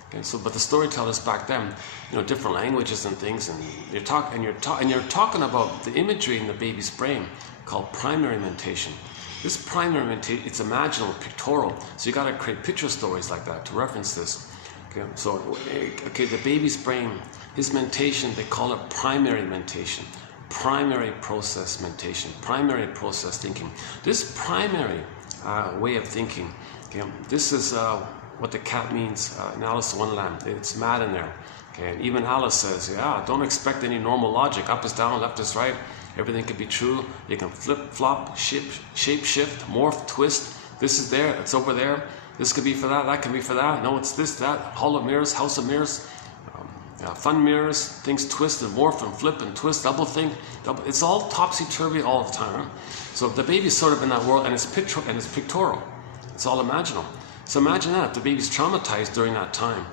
Okay, so but the storytellers back then, different languages and things, and you're talking about the imagery in the baby's brain called primary mentation. This primary mentation, it's imaginal, pictorial. So you got to create picture stories like that to reference this. Okay, so the baby's brain, his mentation, they call it primary mentation. Primary process mentation, primary process thinking. This primary way of thinking, okay, this is what the cat means in Alice in Wonderland. It's mad in there. Okay, and even Alice says, yeah, don't expect any normal logic. Up is down, left is right. Everything can be true. You can flip, flop, shape shift, morph, twist. This is there, it's over there. This could be for that, that can be for that. No, it's this, that. Hall of mirrors, house of mirrors. Fun mirrors, things twist and morph and flip and twist, double think. It's all topsy-turvy all the time. Right? So the baby's sort of in that world, and it's pictorial. It's all imaginal. So imagine that, the baby's traumatized during that time,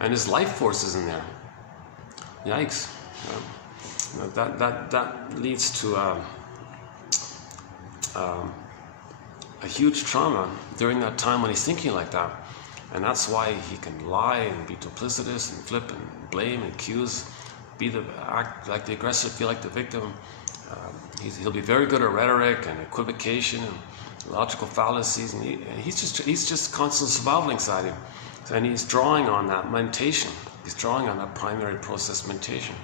and his life force is in there. Yikes. That leads to a huge trauma during that time when he's thinking like that. And that's why he can lie and be duplicitous and flip and blame and accuse, act like the aggressor, feel like the victim. He'll be very good at rhetoric and equivocation and logical fallacies, and he's just constant survival anxiety, and he's drawing on that mentation. He's drawing on that primary process mentation.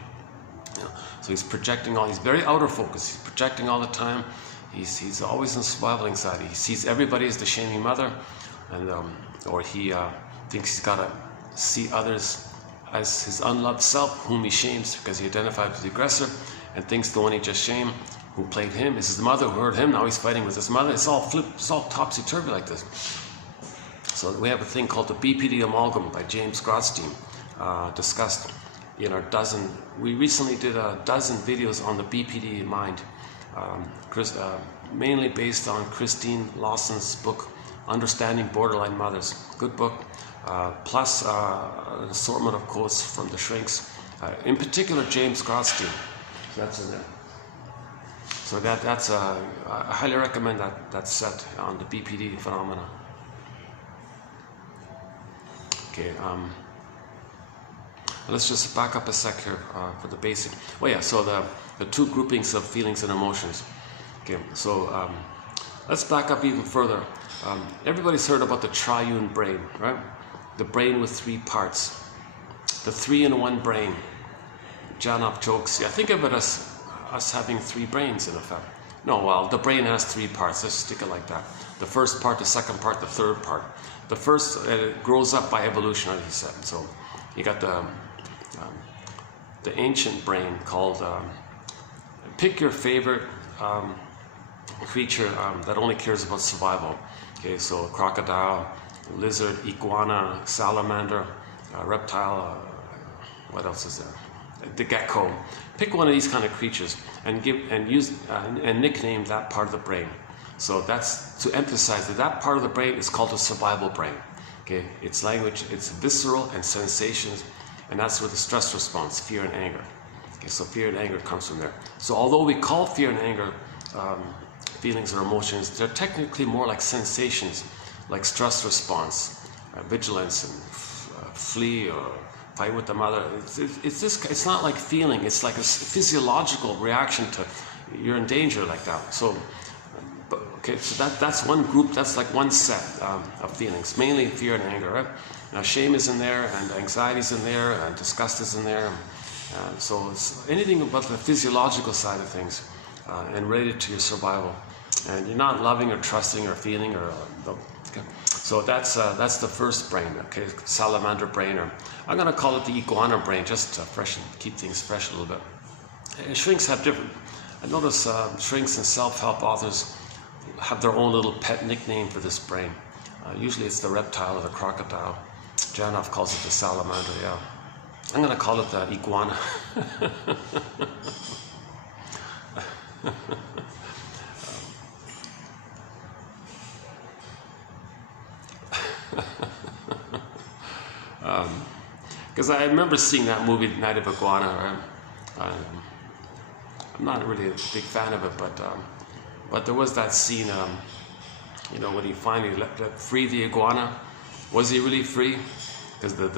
So he's projecting he's very outer focus. He's projecting all the time. He's always in survival anxiety. He sees everybody as the shaming mother, and or he thinks he's got to see others as his unloved self, whom he shames because he identified with the aggressor, and thinks the one he just shamed, who played him, is his mother who hurt him. Now he's fighting with his mother. It's all topsy-turvy like this. So we have a thing called the BPD amalgam by James Grotstein, discussed in our dozen. We recently did a dozen videos on the BPD mind, mainly based on Christine Lawson's book, Understanding Borderline Mothers. Good book, plus an assortment of quotes from the shrinks, in particular James Grotstein. So that's in there. So that's I highly recommend that set on the BPD phenomena. Okay, let's just back up a sec here for the basic. Oh yeah, so the two groupings of feelings and emotions. Okay, so let's back up even further. Everybody's heard about the triune brain, right? The brain with three parts. The 3-in-1 brain. Janov jokes, yeah, think of it as us having three brains in effect. No, well, the brain has three parts. Let's stick it like that. The first part, the second part, the third part. The first grows up by evolution, as he said. So you got the ancient brain called, pick your favorite creature that only cares about survival. Okay, so crocodile, lizard, iguana, salamander, reptile, what else is there? The gecko. Pick one of these kind of creatures and nickname that part of the brain. So that's to emphasize that part of the brain is called the survival brain. Okay, it's language, it's visceral and sensations, and that's where the stress response, fear and anger. Okay, so fear and anger comes from there. So although we call fear and anger feelings or emotions, they're technically more like sensations, like stress response, vigilance, and flee or fight with the mother. It's not like feeling. It's like a physiological reaction to you're in danger like that. So, okay, so that's one group. That's like one set of feelings, mainly fear and anger. Right? Now, shame is in there, and anxiety is in there, and disgust is in there, So it's anything about the physiological side of things and related to your survival. And you're not loving or trusting or feeling or okay. So that's the first brain, okay, salamander brain, or I'm going to call it the iguana brain, just to keep things fresh a little bit. And shrinks have different. I notice shrinks and self-help authors have their own little pet nickname for this brain. Usually it's the reptile or the crocodile. Janov calls it the salamander. Yeah, I'm going to call it the iguana. Because I remember seeing that movie, Night of Iguana. I'm not really a big fan of it, but there was that scene, you know, when he finally let free the iguana. Was he really free? Because the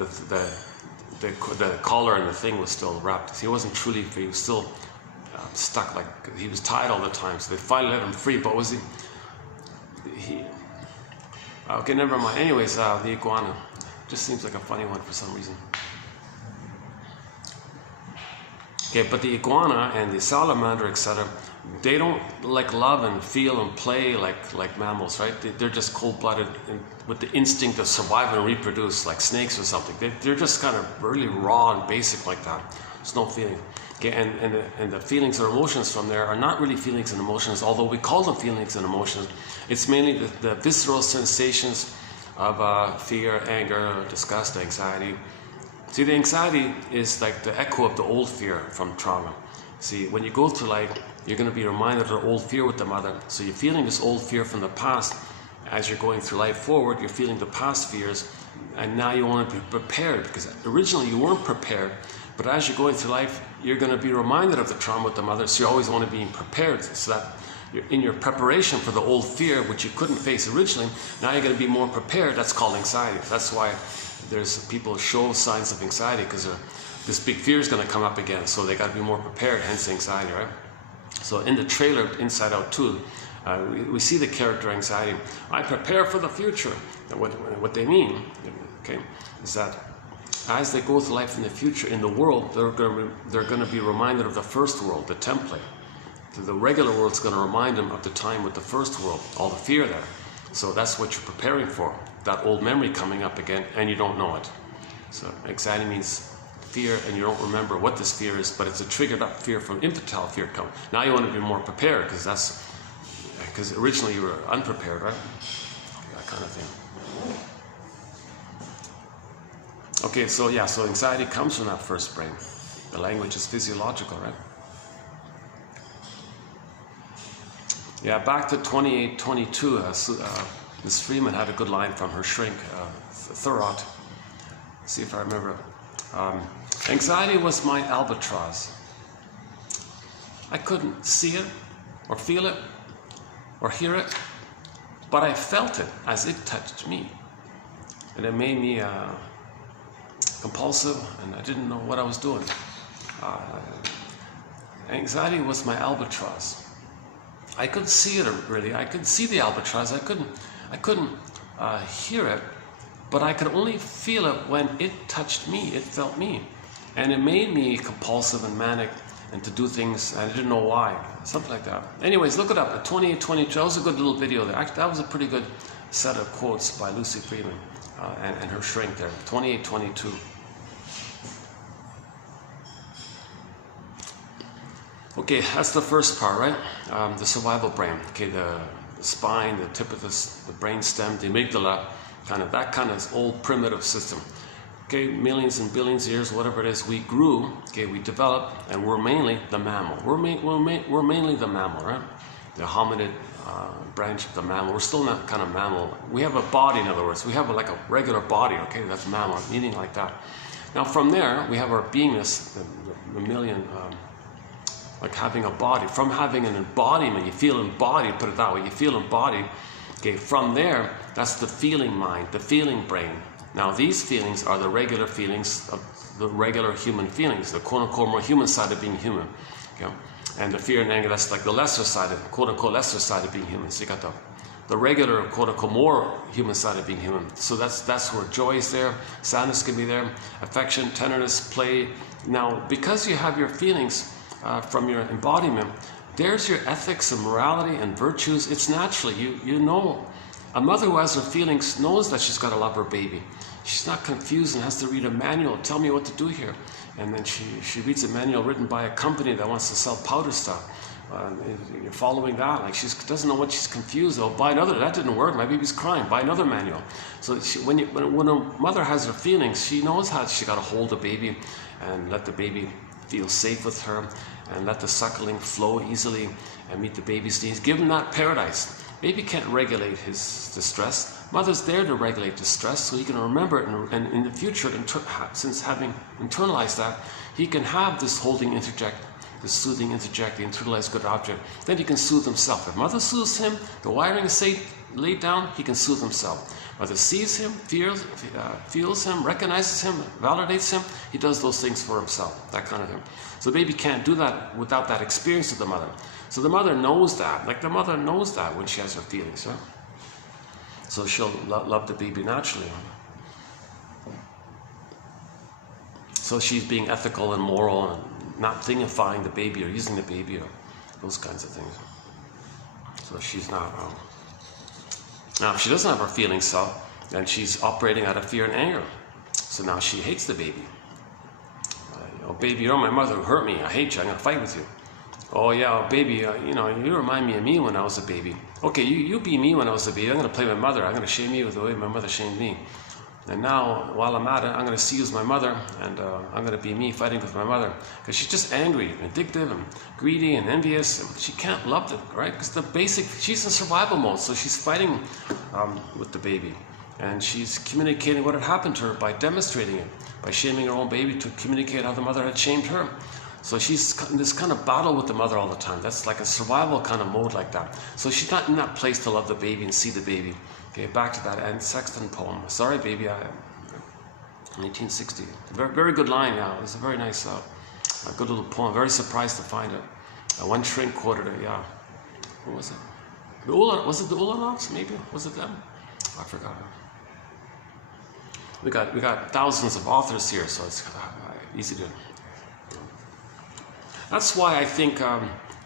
collar and the thing was still wrapped. He wasn't truly free. He was still stuck, like he was tied all the time. So they finally let him free. But was he? Okay, never mind. Anyways, the iguana just seems like a funny one for some reason. Okay, but the iguana and the salamander, etc., they don't like love and feel and play like mammals, right? They're just cold-blooded with the instinct of survival and reproduce, like snakes or something. They're just kind of really raw and basic like that. There's no feeling. Okay, and the feelings or emotions from there are not really feelings and emotions, although we call them feelings and emotions. It's mainly the visceral sensations of fear, anger, disgust, anxiety. See, the anxiety is like the echo of the old fear from trauma. See, when you go through life, you're going to be reminded of the old fear with the mother. So you're feeling this old fear from the past. As you're going through life forward, you're feeling the past fears, and now you want to be prepared, because originally you weren't prepared. But as you're going through life, you're going to be reminded of the trauma with the mother, so you always want to be prepared, so that you're in your preparation for the old fear, which you couldn't face originally. Now you're going to be more prepared. That's called anxiety. That's why there's people show signs of anxiety, because this big fear is going to come up again, so they got to be more prepared, hence anxiety, right? So in the trailer, Inside Out 2, we see the character anxiety. I prepare for the future. And what they mean, okay, is that as they go through life in the future, in the world, they're going to be reminded of the first world, the template. The regular world's going to remind them of the time with the first world, all the fear there. So that's what you're preparing for, that old memory coming up again, and you don't know it. So anxiety means fear, and you don't remember what this fear is, but it's a triggered up fear from infantile fear coming. Now you want to be more prepared, because originally you were unprepared, right? That kind of thing. Okay, so yeah, so anxiety comes from that first brain. The language is physiological, right? Yeah, back to 2822, Miss Freeman had a good line from her shrink, Thurrott. See if I remember. Anxiety was my albatross. I couldn't see it, or feel it, or hear it, but I felt it as it touched me. And it made me compulsive, and I didn't know what I was doing. Anxiety was my albatross. I couldn't see it really. I could see the albatross. I couldn't hear it, but I could only feel it when it touched me. It felt me, and it made me compulsive and manic, and to do things I didn't know why. Something like that. Anyways, look it up. At 2822, that was a good little video there. Actually, that was a pretty good set of quotes by Lucy Freeman and her shrink there. 2822. Okay, that's the first part, right? The survival brain. Okay, the spine, the tip of the brain stem, the amygdala, that kind of old primitive system. Okay, millions and billions of years, whatever it is, we grew. Okay, we developed, and we're mainly the mammal. We're mainly the mammal, right? The hominid branch of the mammal. We're still not kind of mammal. We have a body, in other words. We have like a regular body. Okay, that's mammal, meaning like that. Now from there, we have our beingness, the million. Like having a body, from having an embodiment, you feel embodied, put it that way, you feel embodied. Okay, from there, that's the feeling mind, the feeling brain. Now these feelings are the regular feelings of the regular human feelings, the quote-unquote more human side of being human. Okay? And the fear and anger, that's like the lesser side of, quote-unquote lesser side of being human. So you got the regular, quote-unquote, more human side of being human. So that's where joy is there, sadness can be there, affection, tenderness, play. Now, because you have your feelings from your embodiment, there's your ethics and morality and virtues. It's naturally, you know. A mother who has her feelings knows that she's got to love her baby. She's not confused and has to read a manual, tell me what to do here. And then she reads a manual written by a company that wants to sell powder stuff. You're following that, like she doesn't know what she's confused. Oh, buy another, that didn't work, my baby's crying, buy another manual. So when a mother has her feelings, she knows how she got to hold the baby and let the baby feel safe with her and let the suckling flow easily and meet the baby's needs. Give him that paradise. Baby can't regulate his distress. Mother's there to regulate distress so he can remember it, and in the future, since having internalized that, he can have this holding interject, this soothing interject, the internalized good object. Then he can soothe himself. If mother soothes him, the wiring is laid down, he can soothe himself. Mother sees him, feels him, recognizes him, validates him, he does those things for himself, that kind of thing. So the baby can't do that without that experience of the mother. So the mother knows that, like the mother knows that when she has her feelings, right? So she'll love the baby naturally. So she's being ethical and moral and not thingifying the baby or using the baby or those kinds of things. So she's not. Now, if she doesn't have her feelings, so then she's operating out of fear and anger. So now she hates the baby. Oh, baby, you're my mother who hurt me. I hate you. I'm going to fight with you. Oh, yeah, baby, you remind me of me when I was a baby. Okay, you be me when I was a baby. I'm going to play my mother. I'm going to shame you the way my mother shamed me. And now, while I'm at it, I'm going to see you as my mother, and I'm going to be me fighting with my mother. Because she's just angry, vindictive, and greedy, and envious. And she can't love them, right? Because she's in survival mode, so she's fighting with the baby. And she's communicating what had happened to her by demonstrating it, by shaming her own baby to communicate how the mother had shamed her. So she's in this kind of battle with the mother all the time. That's like a survival kind of mode like that. So she's not in that place to love the baby and see the baby. Okay, back to that Anne Sexton poem. Sorry, baby, 1860. Very, very good line. Yeah, it was a very nice, a good little poem. Very surprised to find it. One shrink quoted it. Yeah, what was it? Was it the Ulanovs? Maybe was it them? I forgot. We got thousands of authors here, so it's easy to. That's why I think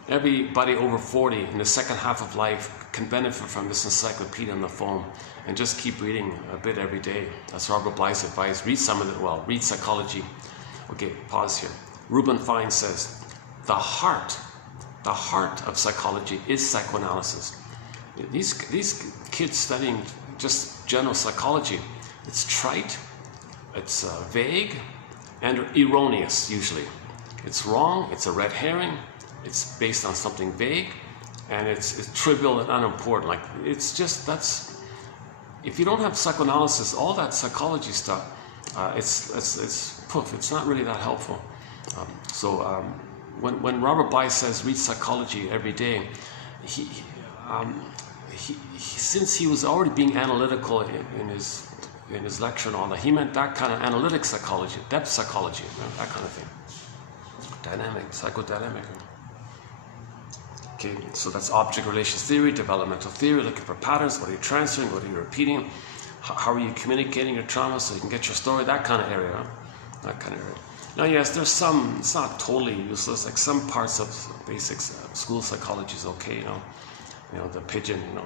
everybody over 40 in the second half of life can benefit from this encyclopedia on the phone and just keep reading a bit every day. That's Robert Bly's advice. Read some of it. Well, read psychology. Okay, pause here. Reuben Fine says, the heart of psychology is psychoanalysis. These kids studying just general psychology, it's trite, it's vague, and erroneous usually. It's wrong, it's a red herring, it's based on something vague, and it's trivial and unimportant. Like, it's just, if you don't have psychoanalysis, all that psychology stuff, it's poof, it's not really that helpful. When Robert Bly says read psychology every day, since he was already being analytical in his lecture and all that, he meant that kind of analytic psychology, depth psychology, that kind of thing. Dynamic, psychodynamic. Okay, so that's object relations theory, developmental theory, looking for patterns, what are you transferring, what are you repeating, how are you communicating your trauma so you can get your story, that kind of area, that kind of area. Now yes, there's some, it's not totally useless, like some parts of basics, school psychology is okay, you know, the pigeon, the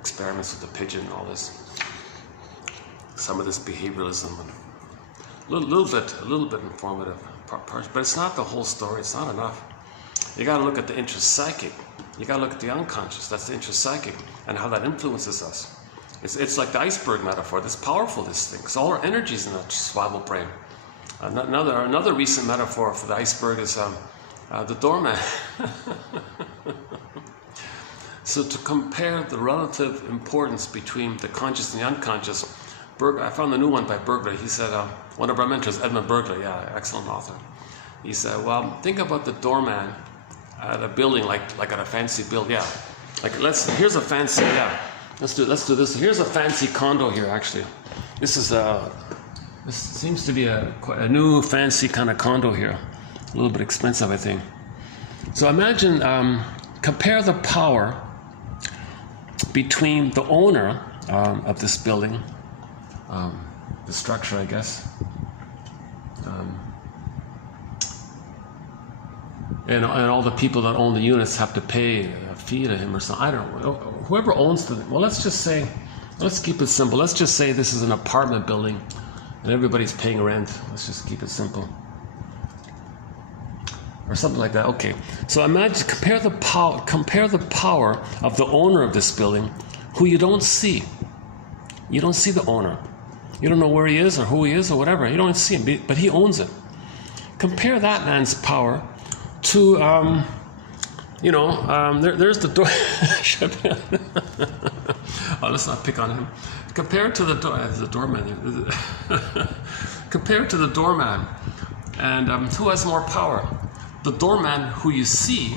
experiments with the pigeon, all this, some of this behavioralism, and a little bit informative. But it's not the whole story, it's not enough. You got to look at the intrapsychic. You got to look at the unconscious, that's the intrapsychic, and how that influences us. It's like the iceberg metaphor, that's powerful, this thing, because all our energy's in that survival brain. Another recent metaphor for the iceberg is the doorman. So to compare the relative importance between the conscious and the unconscious, I found a new one by Berkeley. He said, one of our mentors, Edmund Berkeley, yeah, excellent author. He said, well, think about the doorman at a building, like at a fancy building, yeah. Like here's a fancy, yeah. Let's do this. Here's a fancy condo here, actually. This seems to be quite a new fancy kind of condo here. A little bit expensive, I think. So imagine, compare the power between the owner of this building, the structure, I guess, and all the people that own the units have to pay a fee to him or something. I don't know. Whoever owns the, well, let's just say, let's keep it simple. Let's just say this is an apartment building and everybody's paying rent. Let's just keep it simple. Or something like that. Okay. So imagine, compare the power of the owner of this building, who you don't see. You don't see the owner. You don't know where he is or who he is or whatever. You don't see him, but he owns it. Compare that man's power to, there's the door. Oh, let's not pick on him. Compared to the doorman. Compared to the doorman, and who has more power? The doorman, who you see,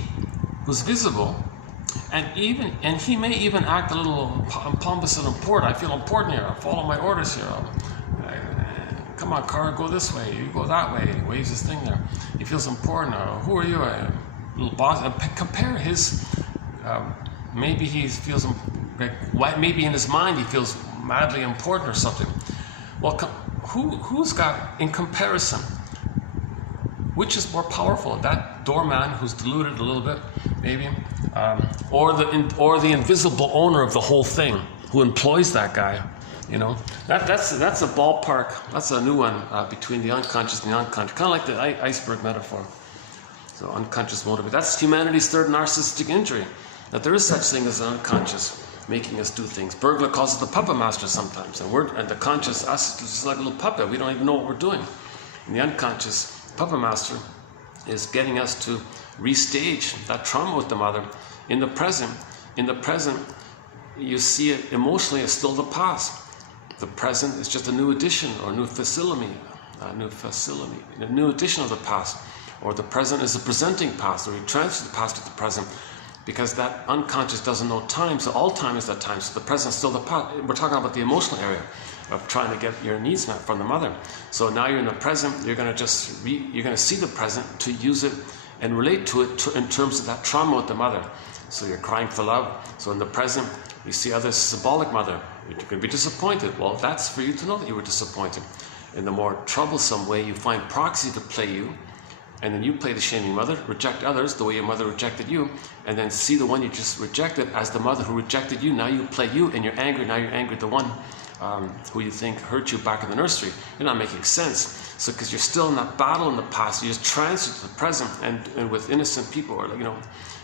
who's visible, and he may even act a little pompous and important. I feel important here. I follow my orders here. Come on, car, go this way. You go that way. He waves his thing there. He feels important. Who are you? Little boss. Compare his. Maybe he feels like, maybe in his mind he feels madly important or something. Well, who's got, in comparison, which is more powerful? That doorman who's deluded a little bit, maybe, or the invisible owner of the whole thing who employs that guy. That's a ballpark. That's a new one between the unconscious and the unconscious, kind of like the iceberg metaphor. So unconscious motive. That's humanity's third narcissistic injury. That there is such thing as an unconscious making us do things. Burglar calls it the puppet master sometimes, and the conscious us is just like a little puppet. We don't even know what we're doing. And the unconscious puppet master is getting us to restage that trauma with the mother in the present. In the present, you see it emotionally as still the past. The present is just a new addition or a new facility, a new addition of the past. Or the present is a presenting past, or you transfer the past to the present, because that unconscious doesn't know time, so all time is that time, so the present is still the past. We're talking about the emotional area of trying to get your needs met from the mother. So now you're in the present, you're going to see the present to use it and relate to it in terms of that trauma with the mother. So you're crying for love. So in the present, you see other symbolic mother. You're going to be disappointed. Well, that's for you to know that you were disappointed. In the more troublesome way, you find proxy to play you, and then you play the shaming mother, reject others the way your mother rejected you, and then see the one you just rejected as the mother who rejected you. Now you play you, and you're angry. Now you're angry at the one who you think hurt you back in the nursery. You're not making sense. So because you're still in that battle in the past, you just transfer to the present, and with innocent people, or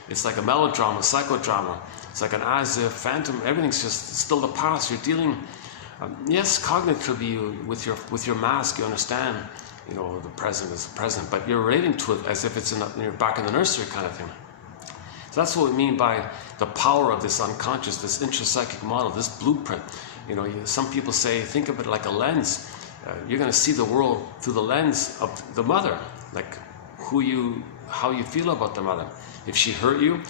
it's like a melodrama, psychodrama. It's like an as-if phantom. Everything's just still the past. You're dealing, yes, cognitively with your mask. You understand, the present is the present, but you're relating to it as if it's you're back in the nursery kind of thing. So that's what we mean by the power of this unconscious, this intrapsychic model, this blueprint. Some people say, think of it like a lens. You're going to see the world through the lens of the mother, like how you feel about the mother. If she hurt you,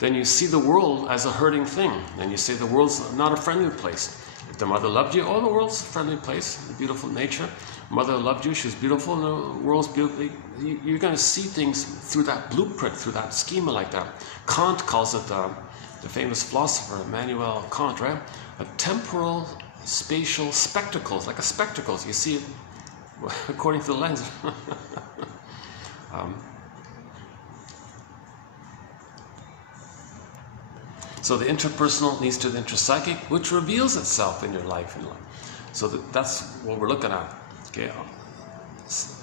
then you see the world as a hurting thing. And you say the world's not a friendly place. If the mother loved you, the world's a friendly place, beautiful nature. Mother loved you, she was beautiful, the world's beautiful. You're going to see things through that blueprint, through that schema like that. Kant calls it, the famous philosopher, Immanuel Kant, right? A temporal, spatial spectacles, like a spectacles. You see it according to the lens. So the interpersonal leads to the intrapsychic, which reveals itself in your life. So that's what we're looking at. Okay,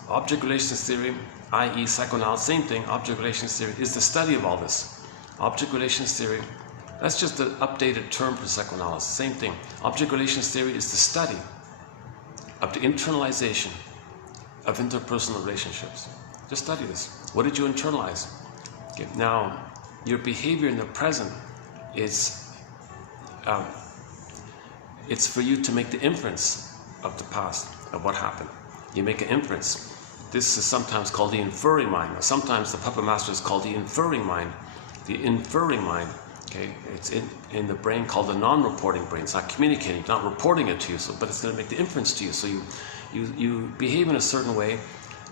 object relations theory, i.e. psychoanalysis, same thing. Object relations theory is the study of all this. Object relations theory, that's just an updated term for psychoanalysis, same thing. Object relations theory is the study of the internalization of interpersonal relationships. Just study this. What did you internalize? Okay, now, your behavior in the present is it's for you to make the inference of the past, of what happened. You make an inference. This is sometimes called the inferring mind. Or sometimes the puppet master is called the inferring mind. The inferring mind, okay, it's in the brain called the non-reporting brain. It's not communicating, it's not reporting it to you, but it's going to make the inference to you. So you behave in a certain way.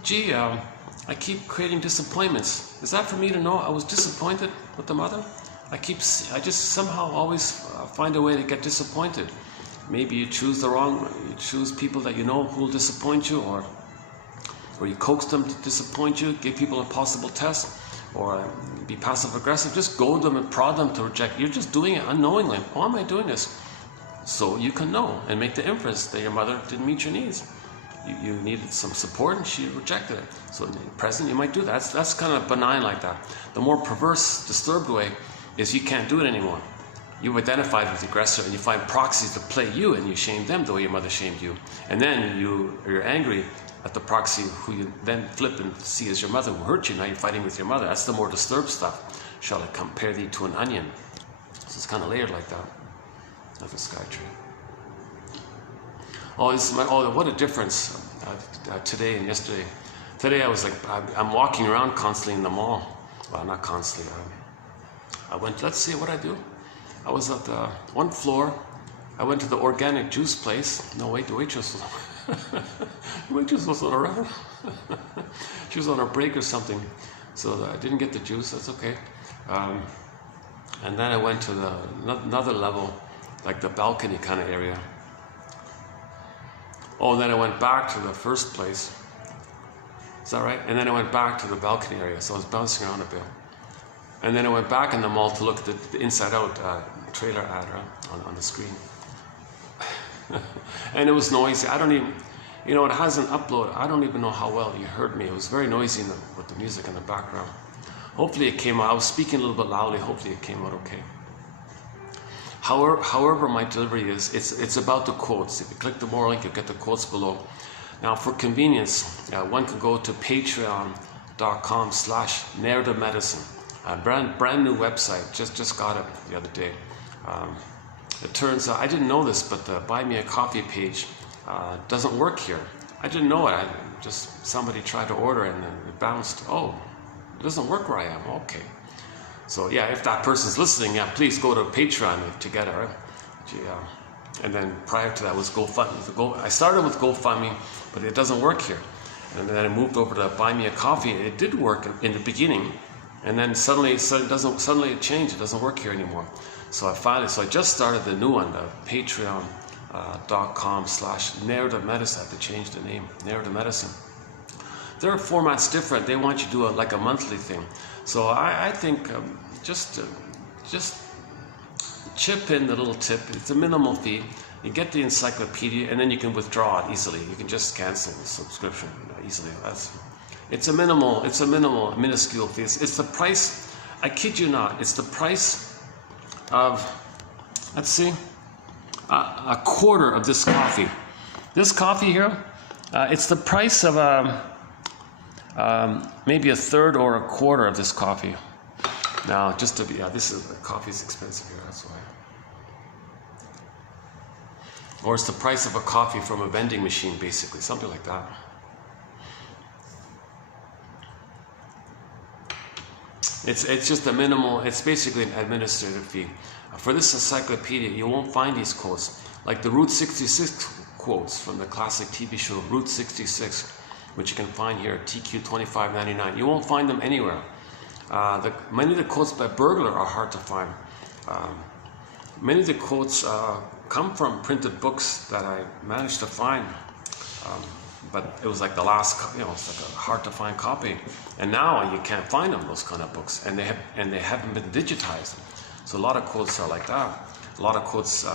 Gee, I keep creating disappointments. Is that for me to know I was disappointed with the mother? I just somehow always find a way to get disappointed. Maybe you choose you choose people that you know who will disappoint you, or you coax them to disappoint you, give people impossible tests, or be passive aggressive. Just goad them and prod them to reject. You're just doing it unknowingly. Why am I doing this? So you can know and make the inference that your mother didn't meet your needs. You needed some support and she rejected it. So in the present you might do that. That's kind of benign like that. The more perverse, disturbed way is you can't do it anymore. You've identified with the aggressor and you find proxies to play you, and you shame them the way your mother shamed you. And then you're angry at the proxy who you then flip and see as your mother who hurt you. Now you're fighting with your mother. That's the more disturbed stuff. Shall I compare thee to an onion? So it's kind of layered like that. Of a sky tree. Oh, what a difference today and yesterday. Today I was like, I'm walking around constantly in the mall. Well, not constantly. I went, let's see what I do. I was at the one floor. I went to the organic juice place. No, wait, the waitress wasn't around. She was on her break or something. So I didn't get the juice, that's okay. And then I went to another level, like the balcony kind of area. Oh, and then I went back to the first place. Is that right? And then I went back to the balcony area, so I was bouncing around a bit. And then I went back in the mall to look at the Inside Out trailer ad on the screen. And it was noisy. I don't even, it hasn't uploaded. I don't even know how well you heard me. It was very noisy with the music in the background. Hopefully it came out. I was speaking a little bit loudly. Hopefully it came out okay. However my delivery is, it's about the quotes. If you click the more link, you'll get the quotes below. Now for convenience, one can go to patreon.com/narrative medicine. A brand new website, just got it the other day. It turns out, I didn't know this, but the Buy Me a Coffee page doesn't work here. I didn't know it. Somebody tried to order it and then it bounced. Oh, it doesn't work where I am. Okay. So yeah, if that person's listening, yeah, please go to Patreon to get it, right? And then prior to that was GoFundMe. I started with GoFundMe, but it doesn't work here. And then I moved over to Buy Me a Coffee. It did work in the beginning, and then suddenly it changed. It doesn't work here anymore. So I just started the new one, the patreon.com/narrative medicine. I have to change the name, Narrative Medicine. Their format's different. They want you to do like a monthly thing. So I think just chip in the little tip. It's a minimal fee. You get the encyclopedia, and then you can withdraw it easily. You can just cancel the subscription easily. It's a minuscule fee. It's the price. I kid you not. It's the price of, let's see, a quarter of this coffee. This coffee here, it's the price of maybe a third or a quarter of this coffee. Now, coffee's expensive here, that's why. Or it's the price of a coffee from a vending machine, basically, something like that. It's just a minimal, it's basically an administrative fee. For this encyclopedia, you won't find these quotes, like the Route 66 quotes from the classic TV show Route 66, which you can find here at TQ 25.99. You won't find them anywhere. Many of the quotes by Burglar are hard to find. Many of the quotes come from printed books that I managed to find, but it was like the last, it's like a hard to find copy. And now you can't find them, those kind of books, and they haven't been digitized. So a lot of quotes are like that. A lot of quotes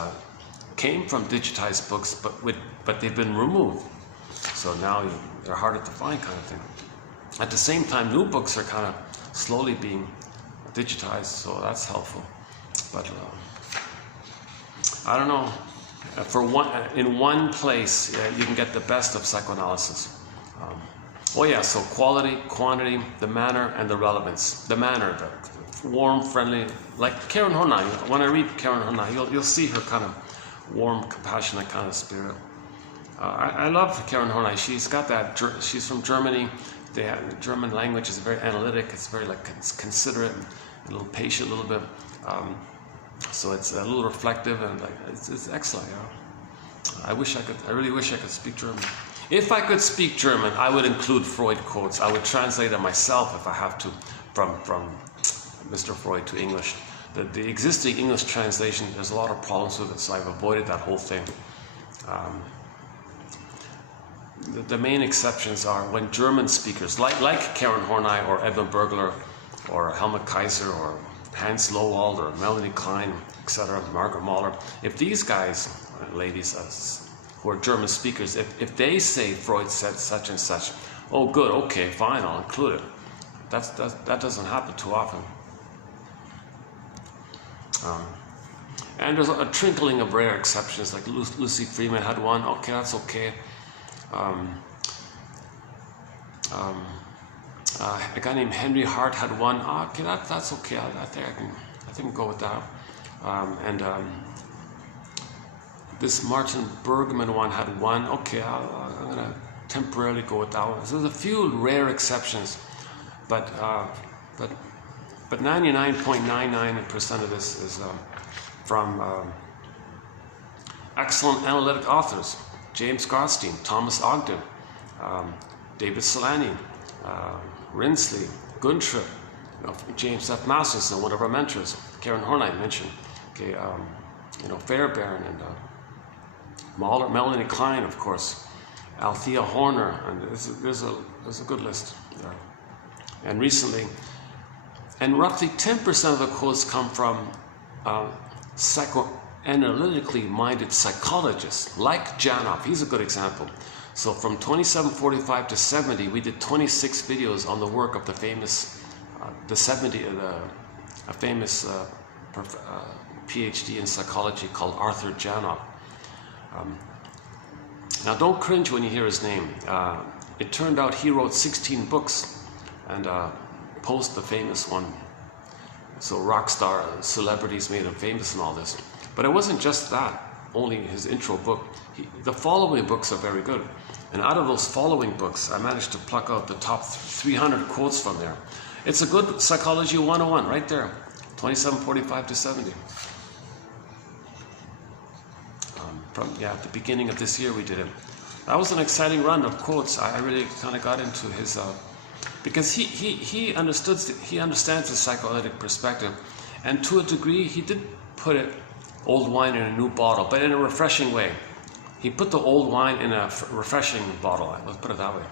came from digitized books, but they've been removed. So now they're harder to find, kind of thing. At the same time, new books are kind of slowly being digitized, so that's helpful. But I don't know. In one place, you can get the best of psychoanalysis. So quality, quantity, the manner, and the relevance. The manner, the warm, friendly, like Karen Horney. When I read Karen Horney, you'll see her kind of warm, compassionate kind of spirit. I love Karen Horney. She's got that. She's from Germany. The German language is very analytic. It's very it's considerate, and a little patient, a little bit. So it's a little reflective, and it's excellent. I really wish I could speak German. If I could speak German, I would include Freud quotes. I would translate it myself if I have to, from Mr. Freud to English. the existing English translation, there's a lot of problems with it, so I've avoided that whole thing. The main exceptions are when German speakers, like Karen Horney or Edmund Bergler or Helmut Kaiser or Hans Lowald or Melanie Klein, etc., Margaret Mahler, if these guys, ladies, who are German speakers, if they say Freud said such and such, oh good, okay, fine, I'll include it. That doesn't happen too often. And there's a trickling of rare exceptions, like Lucy Freeman had one, okay, that's okay. A guy named Henry Hart had one, okay, that's okay, I think I'll go with that. This Martin Bergman one had one, okay, I'm going to temporarily go with that one. So there's a few rare exceptions, but 99.99% of this is from excellent analytic authors. James Gottstein, Thomas Ogden, David Solani, Rinsley, Guntrip, James F. Masterson, one of our mentors, Karen Horney mentioned, okay, Fairbairn and Mahler, Melanie Klein, of course, Althea Horner, and there's a good list there. And recently, and roughly 10% of the quotes come from psychoanalytically minded psychologists, like Janov. He's a good example. So from 2745 to 70, we did 26 videos on the work of the famous, a famous PhD in psychology called Arthur Janov. Now don't cringe when you hear his name. It turned out he wrote 16 books, and Post, the famous one. So rock star celebrities made him famous and all this. But it wasn't just that, only his intro book. The following books are very good. And out of those following books, I managed to pluck out the top 300 quotes from there. It's a good Psychology 101 right there, 2745 to 70. At the beginning of this year we did it. That was an exciting run of quotes. I really kind of got into his, because he understands the psychoanalytic perspective, and to a degree he did put it, old wine in a new bottle, but in a refreshing way. He put the old wine in a refreshing bottle, let's put it that way.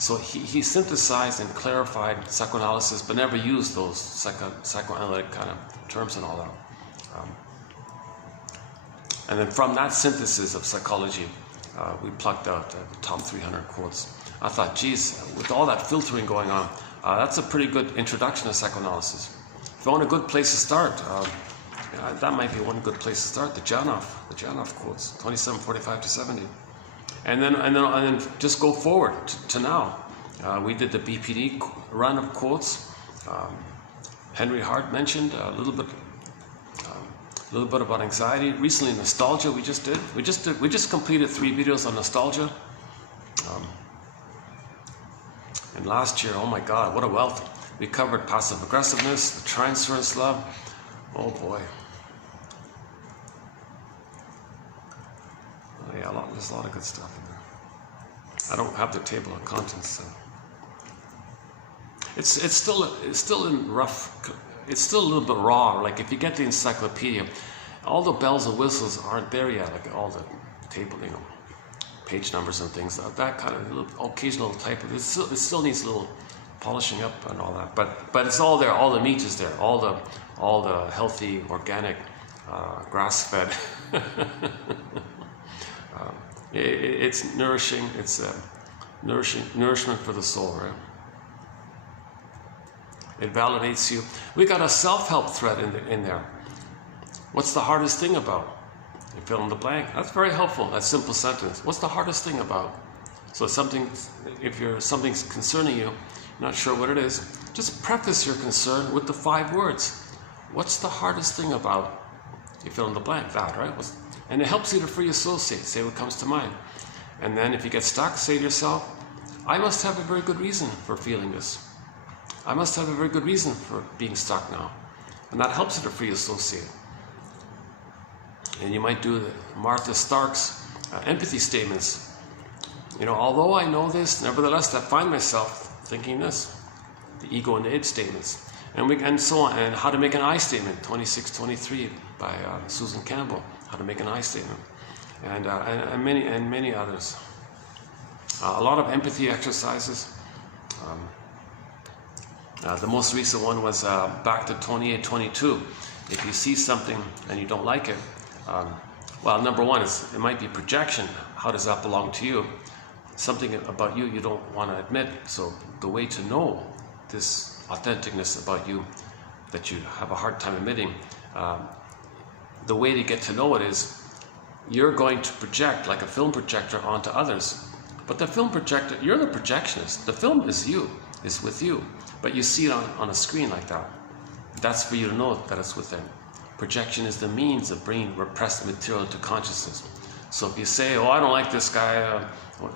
So he synthesized and clarified psychoanalysis, but never used those psychoanalytic kind of terms and all that. And then from that synthesis of psychology, we plucked out the top 300 quotes. I thought, geez, with all that filtering going on, that's a pretty good introduction to psychoanalysis. If you want a good place to start, that might be one good place to start. The Janov quotes, 2745 to 70, and then just go forward to now. We did the BPD run of quotes. Henry Hart mentioned a little bit about anxiety. Recently, nostalgia. We just completed 3 videos on nostalgia. And last year, oh my God, what a wealth! We covered passive aggressiveness, the transference love. Oh boy. Oh yeah, there's a lot of good stuff in there. I don't have the table of contents. So. It's still in rough. It's still a little bit raw. Like if you get the encyclopedia, all the bells and whistles aren't there yet. Like all the table, page numbers and things. That kind of little, occasional type. It still needs a little polishing up and all that. But it's all there. All the meat is there. All the healthy, organic, grass-fed. It's nourishing. It's nourishment for the soul, right? It validates you. We got a self-help thread in there. What's the hardest thing about? You fill in the blank. That's very helpful. That simple sentence. What's the hardest thing about? So if something's concerning you, you're not sure what it is, just preface your concern with the 5 words. What's the hardest thing about? You fill in the blank. That, right? And it helps you to free associate. Say what comes to mind. And then if you get stuck, say to yourself, I must have a very good reason for feeling this. I must have a very good reason for being stuck now. And that helps you to free associate. And you might do Martha Stark's empathy statements. Although I know this, nevertheless I find myself thinking this. the ego and the id statements, and so on, and how to make an I statement, 2623 by Susan Campbell, how to make an I statement, and many others. A lot of empathy exercises. The most recent one was back to 2822. If you see something and you don't like it, well, number one is it might be projection. How does that belong to you? Something about you don't want to admit. So the way to know this authenticness about you that you have a hard time admitting, the way to get to know it is you're going to project like a film projector onto others. But the film projector, you're the projectionist. The film is you, is with you. But you see it on a screen like that. That's for you to know that it's within. Projection is the means of bringing repressed material into consciousness. So if you say, oh, I don't like this guy,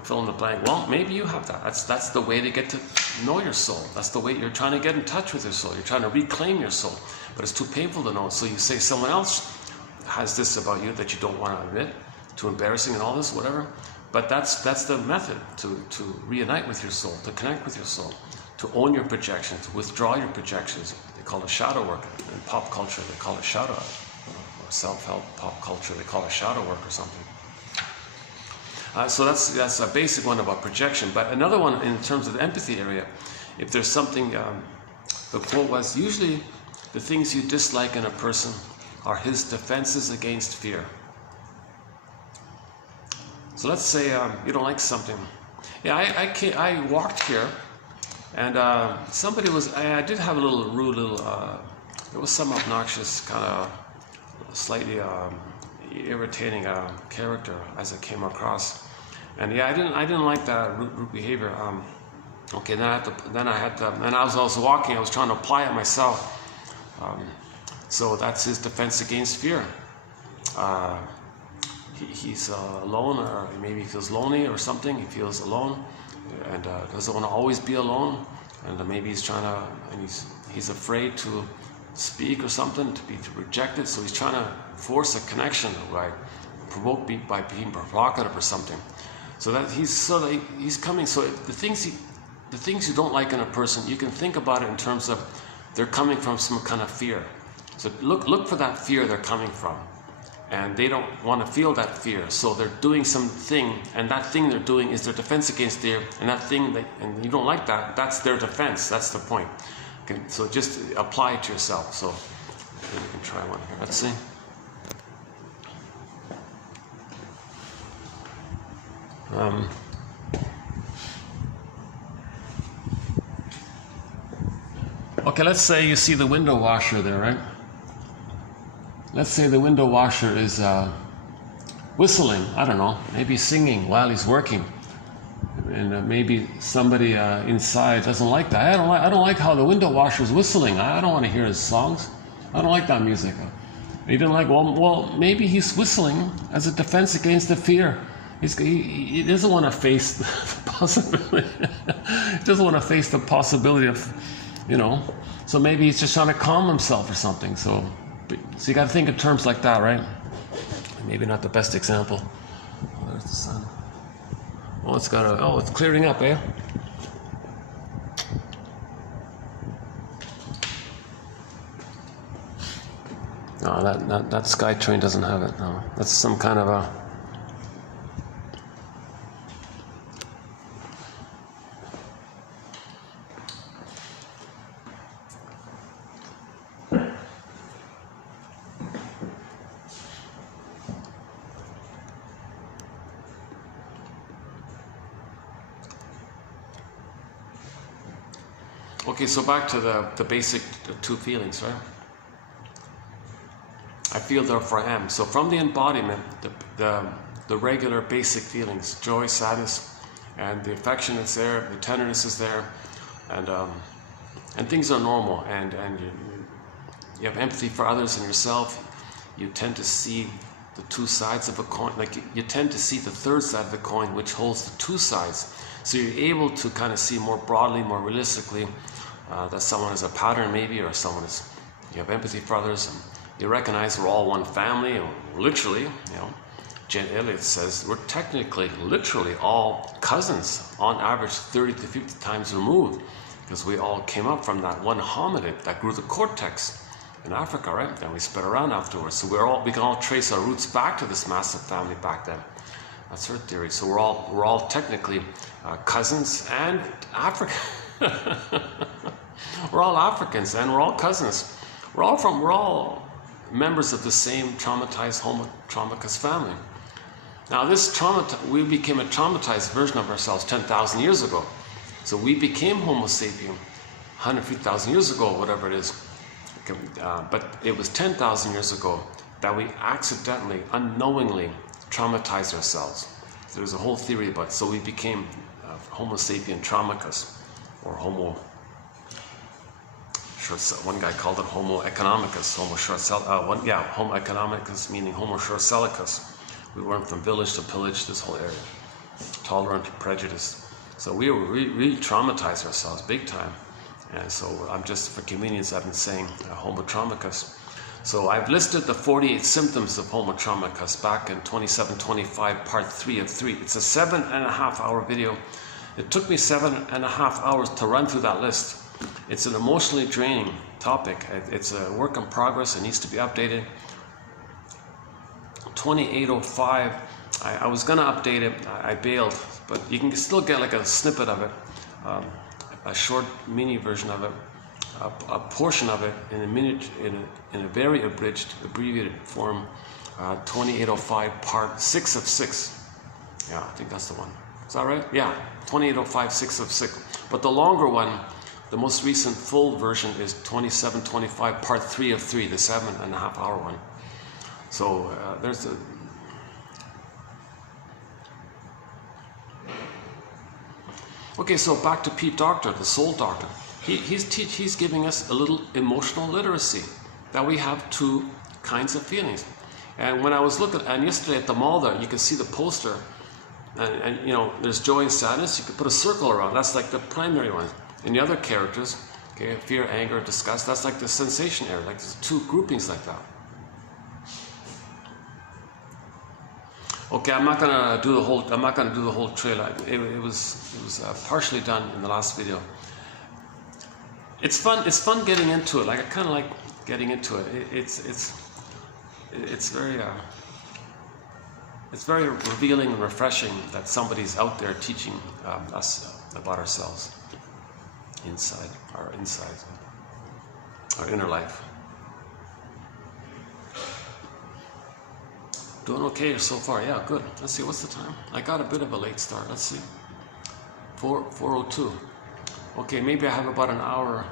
fill in the blank, well, maybe you have that. That's the way to get to know your soul. That's the way you're trying to get in touch with your soul. You're trying to reclaim your soul. But it's too painful to know. So you say someone else has this about you that you don't want to admit, too embarrassing and all this, whatever. But that's the method to reunite with your soul, to connect with your soul, to own your projections, to withdraw your projections. They call it shadow work. In pop culture, they call it shadow, or self-help pop culture, they call it shadow work or something. So that's a basic one about projection. But another one in terms of the empathy area, if there's something, the quote was, usually the things you dislike in a person are his defenses against fear. So let's say you don't like something. Yeah, I walked here, and somebody was, I did have a little rude there was some obnoxious, kind of slightly irritating character as it came across. And yeah, I didn't like that rude behavior. Okay, then I was also walking, I was trying to apply it myself. So that's his defense against fear. He's alone, or maybe he feels lonely or something. He feels alone and doesn't want to always be alone. And maybe he's trying to, and he's afraid to speak or something, to be rejected. So he's trying to force a connection, right? Provoke by being provocative or something. So that he's coming. So the things you don't like in a person, you can think about it in terms of they're coming from some kind of fear. So look for that fear they're coming from. And they don't want to feel that fear, so they're doing something, and that thing they're doing is their defense against fear, and that thing and you don't like that, that's their defense, that's the point. Okay, so just apply it to yourself. So maybe we can try one here. Let's see. Okay, let's say you see the window washer there, right? Let's say the window washer is whistling, I don't know, maybe singing while he's working. And maybe somebody inside doesn't like that. I don't like how the window washer's whistling. I don't want to hear his songs. I don't like that music. He didn't like, well, maybe he's whistling as a defense against the fear. He doesn't want to face the possibility. He doesn't want to face the possibility of, so maybe he's just trying to calm himself or something. So you got to think in terms like that, right? Maybe not the best example. Oh, there's the sun. Oh, it's clearing up, eh? No, that SkyTrain doesn't have it. No, that's some kind of a. Okay, so back to the basic two feelings, right? I feel, therefore I am. So from the embodiment, the regular basic feelings, joy, sadness, and the affection that's there, the tenderness is there, and things are normal, and you have empathy for others and yourself. You tend to see the two sides of a coin, like you tend to see the third side of the coin, which holds the two sides. So you're able to kind of see more broadly, more realistically, that someone is a pattern maybe, or you have empathy for others, and you recognize we're all one family, or literally, Jen Elliott says we're technically, literally all cousins, on average 30 to 50 times removed, because we all came up from that one hominid that grew the cortex in Africa, right? Then we spread around afterwards. So we can all trace our roots back to this massive family back then. That's her theory. So we're all technically cousins and African. We're all Africans and we're all cousins. We're all members of the same traumatized Homo traumicus family. Now we became a traumatized version of ourselves 10,000 years ago. So we became Homo sapien 150,000 years ago, whatever it is. But it was 10,000 years ago that we accidentally, unknowingly traumatized ourselves. There's a whole theory about it. So we became Homo sapien traumicus, or Homo. One guy called it Homo economicus. Homo economicus meaning Homo shortsellicus. We went from village to pillage, this whole area. Tolerant to prejudice. So we really traumatized ourselves big time. And so I'm just, for convenience, I've been saying Homo traumicus. So I've listed the 48 symptoms of Homo traumicus back in 2725, part 3 of 3. It's a 7.5 hour video. It took me 7.5 hours to run through that list. It's an emotionally draining topic. It's a work in progress. It needs to be updated. 2805, I was going to update it. I bailed, but you can still get like a snippet of it, a short mini version of it, a portion of it in a very abridged, abbreviated form. 2805, part 6 of 6. Yeah, I think that's the one. Is that right? Yeah, 2805, 6 of 6. But the longer one, the most recent full version is 2725, part 3 of 3, the 7.5 hour one. So there's the. Okay, so back to Pete Doctor, the soul doctor. He's giving us a little emotional literacy, that we have two kinds of feelings. And when I was looking, and yesterday at the mall there, you can see the poster, and you know, there's joy and sadness. You could put a circle around. That's like the primary one. And the other characters, okay, fear, anger, disgust. That's like the sensation area. Like there's two groupings like that. Okay, I'm not gonna do the whole trailer. It was partially done in the last video. It's fun. It's fun getting into it. Like I kind of like getting into it. It's very revealing and refreshing that somebody's out there teaching us about ourselves, our inner life. Doing okay so far, yeah, good. Let's see, what's the time? I got a bit of a late start. Let's see, 4:02. Okay, maybe I have about an hour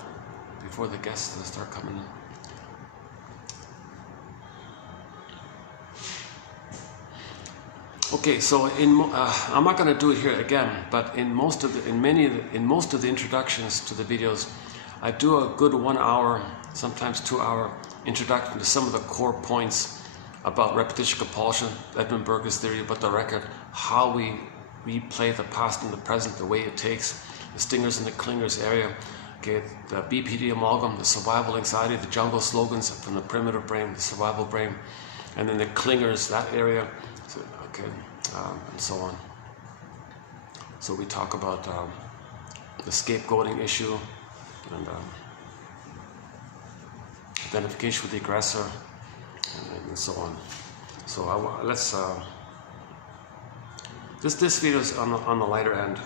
before the guests start coming in. Okay, so I'm not going to do it here again, but in most of the introductions to the videos, I do a good 1 hour, sometimes 2 hour introduction to some of the core points about repetition compulsion, Edmund Burger's theory about the record, how we replay the past and the present, the way it takes, the stingers and the clingers area, okay, the BPD amalgam, the survival anxiety, the jungle slogans from the primitive brain, the survival brain, and then the clingers, that area, so, okay, and so on. So we talk about the scapegoating issue and identification with the aggressor, and so on. So let's. This video is on the lighter end.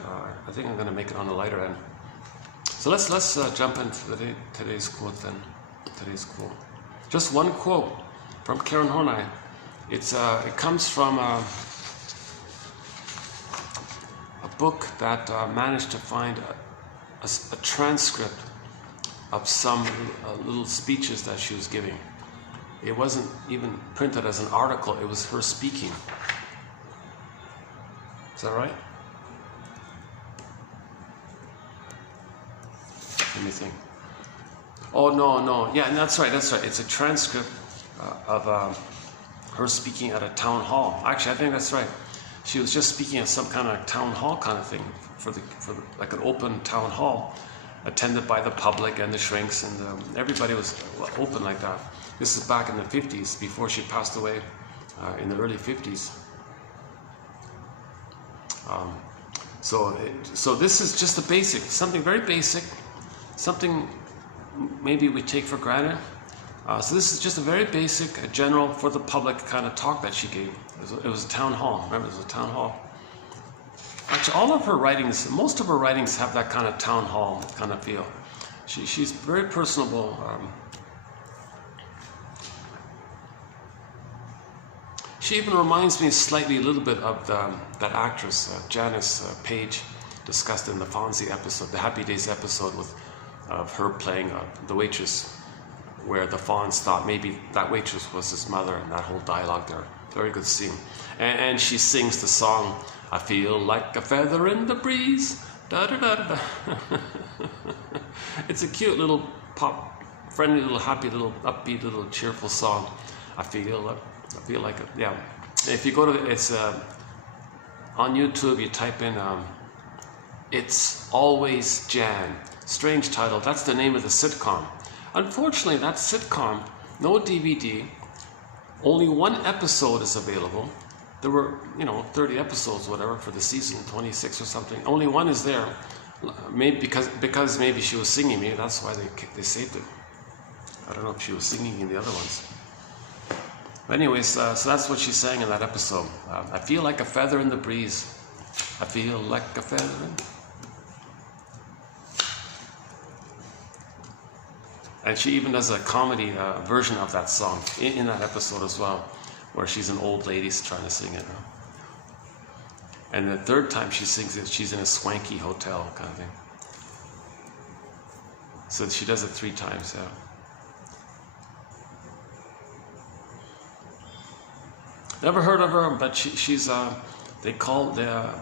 I think I'm going to make it on the lighter end. So let's jump into today's quote then. Today's quote. Just one quote from Karen Horney. It comes from a book that managed to find a transcript of some little speeches that she was giving. It wasn't even printed as an article, it was her speaking. Is that right? Let me think. Oh, no. Yeah, that's right. It's a transcript of her speaking at a town hall. Actually, I think that's right. She was just speaking at some kind of town hall kind of thing, for like an open town hall, attended by the public and the shrinks, and everybody was open like that. This is back in the 50s, before she passed away, in the early 50s. So this is just the basic, something very basic, something maybe we take for granted. So this is just a very basic, general, for the public kind of talk that she gave. It was a town hall. Remember, it was a town hall. Actually, all of her writings, most of her writings have that kind of town hall kind of feel. She's very personable. She even reminds me slightly a little bit of that actress, Janice Page, discussed in the Fonzie episode, the Happy Days episode, of her playing the waitress, where the Fonz thought maybe that waitress was his mother, and that whole dialogue there. Very good scene. And she sings the song, I feel like a feather in the breeze, da da da da. It's a cute little pop, friendly little, happy little, upbeat little, cheerful song. I feel like it. Yeah. If you go to it's on YouTube, you type in It's Always Jan. Strange title. That's the name of the sitcom. Unfortunately, that sitcom, no DVD, only one episode is available. There were, 30 episodes, whatever, for the season, 26 or something. Only one is there. Maybe because maybe she was singing. Maybe that's why they saved it. I don't know if she was singing in the other ones. But anyways, so that's what she sang in that episode. I feel like a feather in the breeze. I feel like a feather in... And she even does a comedy version of that song in that episode as well, where she's an old lady trying to sing it. And the third time she sings it, she's in a swanky hotel kind of thing. So she does it 3 times, yeah. Never heard of her, but she's they call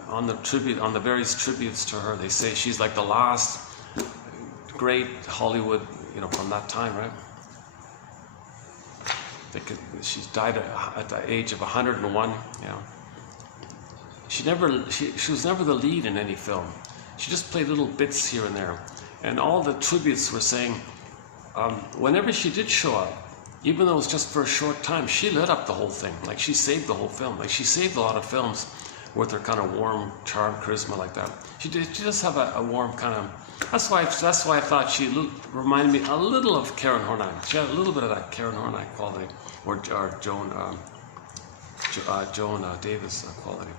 on the various tributes to her, they say she's like the last great Hollywood, from that time, right? She died at the age of 101. She was never the lead in any film. She just played little bits here and there. And all the tributes were saying, whenever she did show up, even though it was just for a short time, she lit up the whole thing. Like, she saved the whole film. Like, she saved a lot of films with her kind of warm charm, charisma like that. She does have a warm kind of... That's why I thought she reminded me a little of Karen Horney. She had a little bit of that Karen Horney quality, or Joan Davis quality.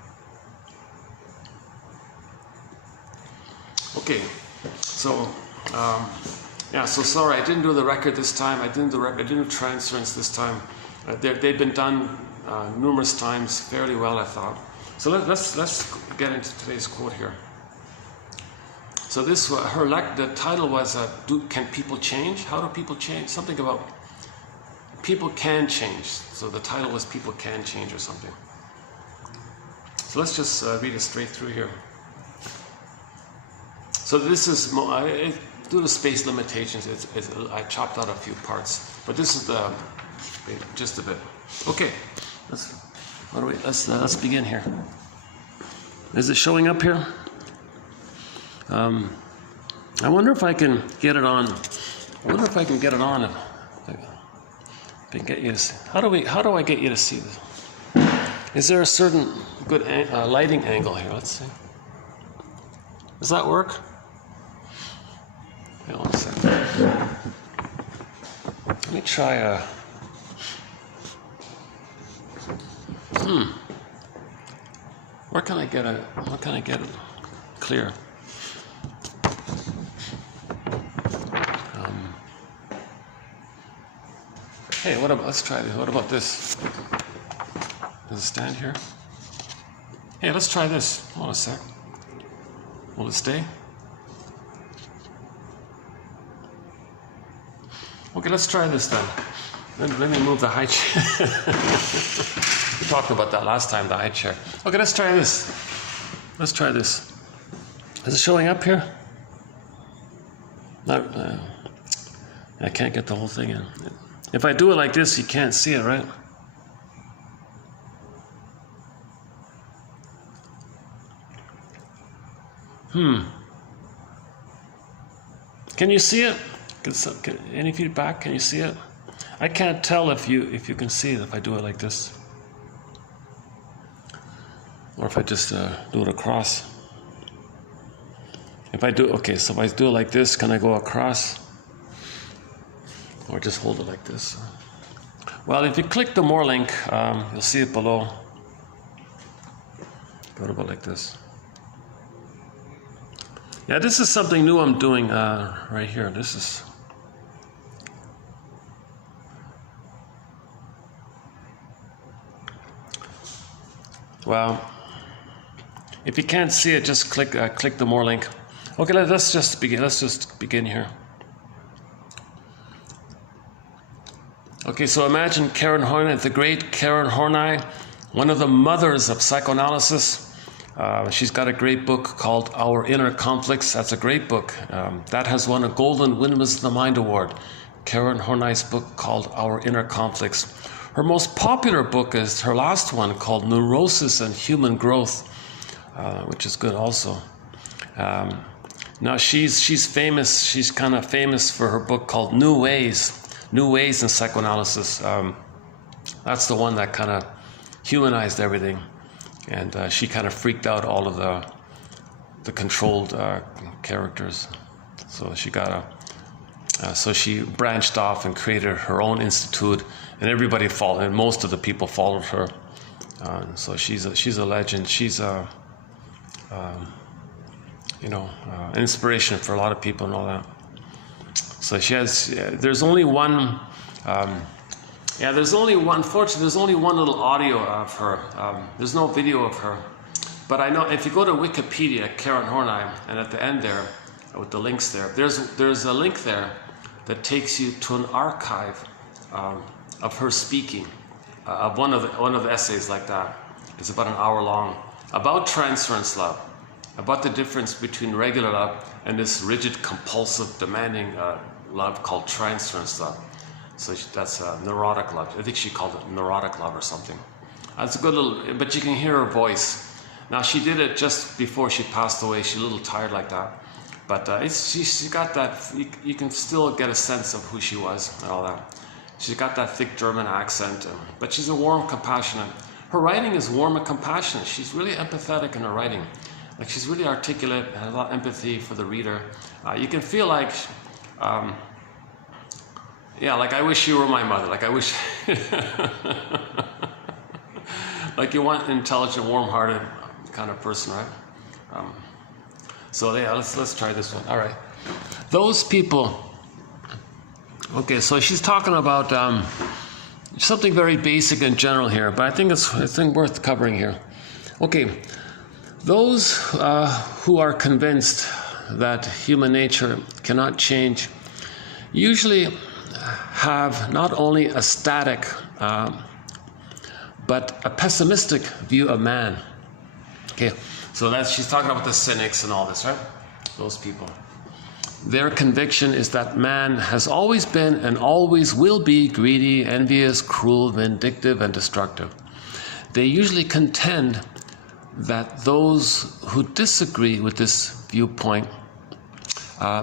Okay, so so sorry I didn't do the record this time. I didn't do transference this time. They've been done numerous times fairly well, I thought. So let's get into today's quote here. So the title was Can People Change? How do people change? Something about people can change. So the title was People Can Change or something. So let's just read it straight through here. So this is, due to space limitations, I chopped out a few parts, but this is the just a bit. Okay, let's begin here. Is it showing up here? I wonder if I can get it on. How do I get you to see this? Is there a certain good lighting angle here? Let's see. Does that work? Hang on a second. Let me try Where can I get it clear? Hey, let's try this. What about this? Does it stand here? Hey, let's try this. Hold on a sec. Will it stay? Okay, let's try this then. Let me move the high chair. We talked about that last time, the high chair. Okay, let's try this. Let's try this. Is it showing up here? No, I can't get the whole thing in. If I do it like this, you can't see it, right? Can you see it? Any feedback? Can you see it? I can't tell if you can see it if I do it like this, or if I just do it across. If I do, okay, so if I do it like this, can I go across? Or just hold it like this? Well, if you click the more link, you'll see it below. Go to about like this. Yeah, this is something new I'm doing right here. This is... Well, if you can't see it, just click the more link. Okay, let's just begin. Let's just begin here. Okay, so imagine Karen Horney, the great Karen Horney, one of the mothers of psychoanalysis. She's got a great book called Our Inner Conflicts. That's a great book. That has won a Golden Windmills of the Mind Award. Karen Horney's book called Our Inner Conflicts. Her most popular book is her last one called Neurosis and Human Growth, which is good also. Now she's famous. She's kind of famous for her book called New Ways in Psychoanalysis. That's the one that kind of humanized everything, and she kind of freaked out all of the controlled characters. So she got so she branched off and created her own institute, and everybody followed, and most of the people followed her. So she's a legend. She's an inspiration for a lot of people and all that. So she has. There's only one. Unfortunately, there's only one little audio of her. There's no video of her. But I know if you go to Wikipedia, Karen Horney, and at the end there, with the links there, there's a link there that takes you to an archive of her speaking, of one of the essays like that. It's about an hour long, about transference love, about the difference between regular love and this rigid, compulsive, demanding love called transference love. So that's neurotic love. I think she called it neurotic love or something. That's a good little, but you can hear her voice. Now she did it just before she passed away. She's a little tired like that. But she got that, you can still get a sense of who she was and all that. She's got that thick German accent, but she's a warm, compassionate. Her writing is warm and compassionate. She's really empathetic in her writing. Like she's really articulate, has a lot of empathy for the reader. You can feel like, yeah, like I wish you were my mother. Like I wish, like you want an intelligent, warm-hearted kind of person, right? So yeah, let's try this one. All right, those people. Okay, so she's talking about something very basic and general here, but I think it's worth covering here. Okay, those who are convinced that human nature cannot change usually have not only a static but a pessimistic view of man. Okay, so she's talking about the cynics and all this, right? Those people. Their conviction is that man has always been and always will be greedy, envious, cruel, vindictive, and destructive. They usually contend that those who disagree with this viewpoint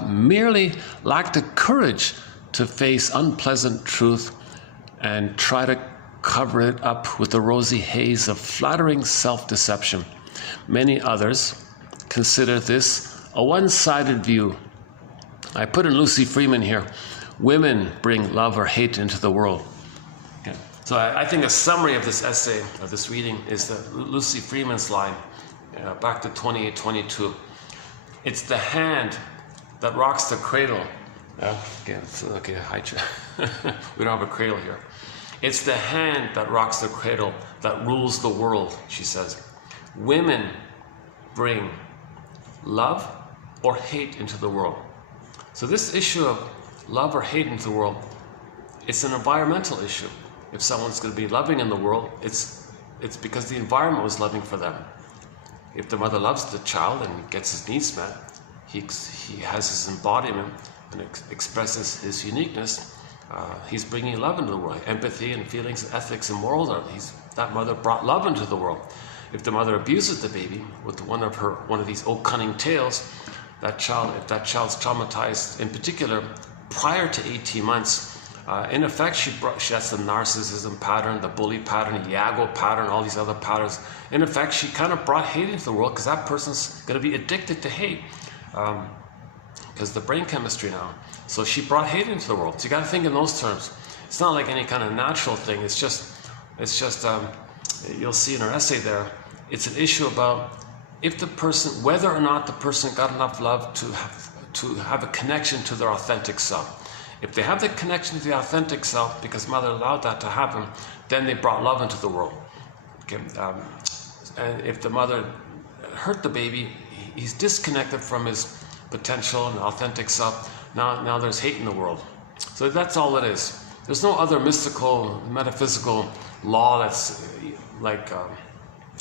merely lack the courage to face unpleasant truth and try to cover it up with the rosy haze of flattering self-deception. Many others consider this a one-sided view. I put in Lucy Freeman here. Women bring love or hate into the world. Okay. So I think a summary of this essay, of this reading, is Lucy Freeman's line, back to 28:22. It's the hand that rocks the cradle. Okay, high chair. We don't have a cradle here. It's the hand that rocks the cradle that rules the world, she says. Women bring love or hate into the world. So this issue of love or hate into the world, it's an environmental issue. If someone's going to be loving in the world, it's because the environment was loving for them. If the mother loves the child and gets his needs met, he has his embodiment and expresses his uniqueness. He's bringing love into the world, empathy and feelings, ethics and morals. That mother brought love into the world. If the mother abuses the baby with one of these oh cunning tales, if that child's traumatized, in particular, prior to 18 months, in effect, she has the narcissism pattern, the bully pattern, the Iago pattern, all these other patterns. In effect, she kind of brought hate into the world because that person's going to be addicted to hate. because the brain chemistry now. So she brought hate into the world. So you got to think in those terms. It's not like any kind of natural thing. It's just you'll see in her essay there, it's an issue about if the person, whether or not the person got enough love to have a connection to their authentic self. If they have the connection to the authentic self because mother allowed that to happen, then they brought love into the world. Okay? And if the mother hurt the baby, he's disconnected from his potential and authentic self. Now there's hate in the world. So that's all it is. There's no other mystical, metaphysical law that's like...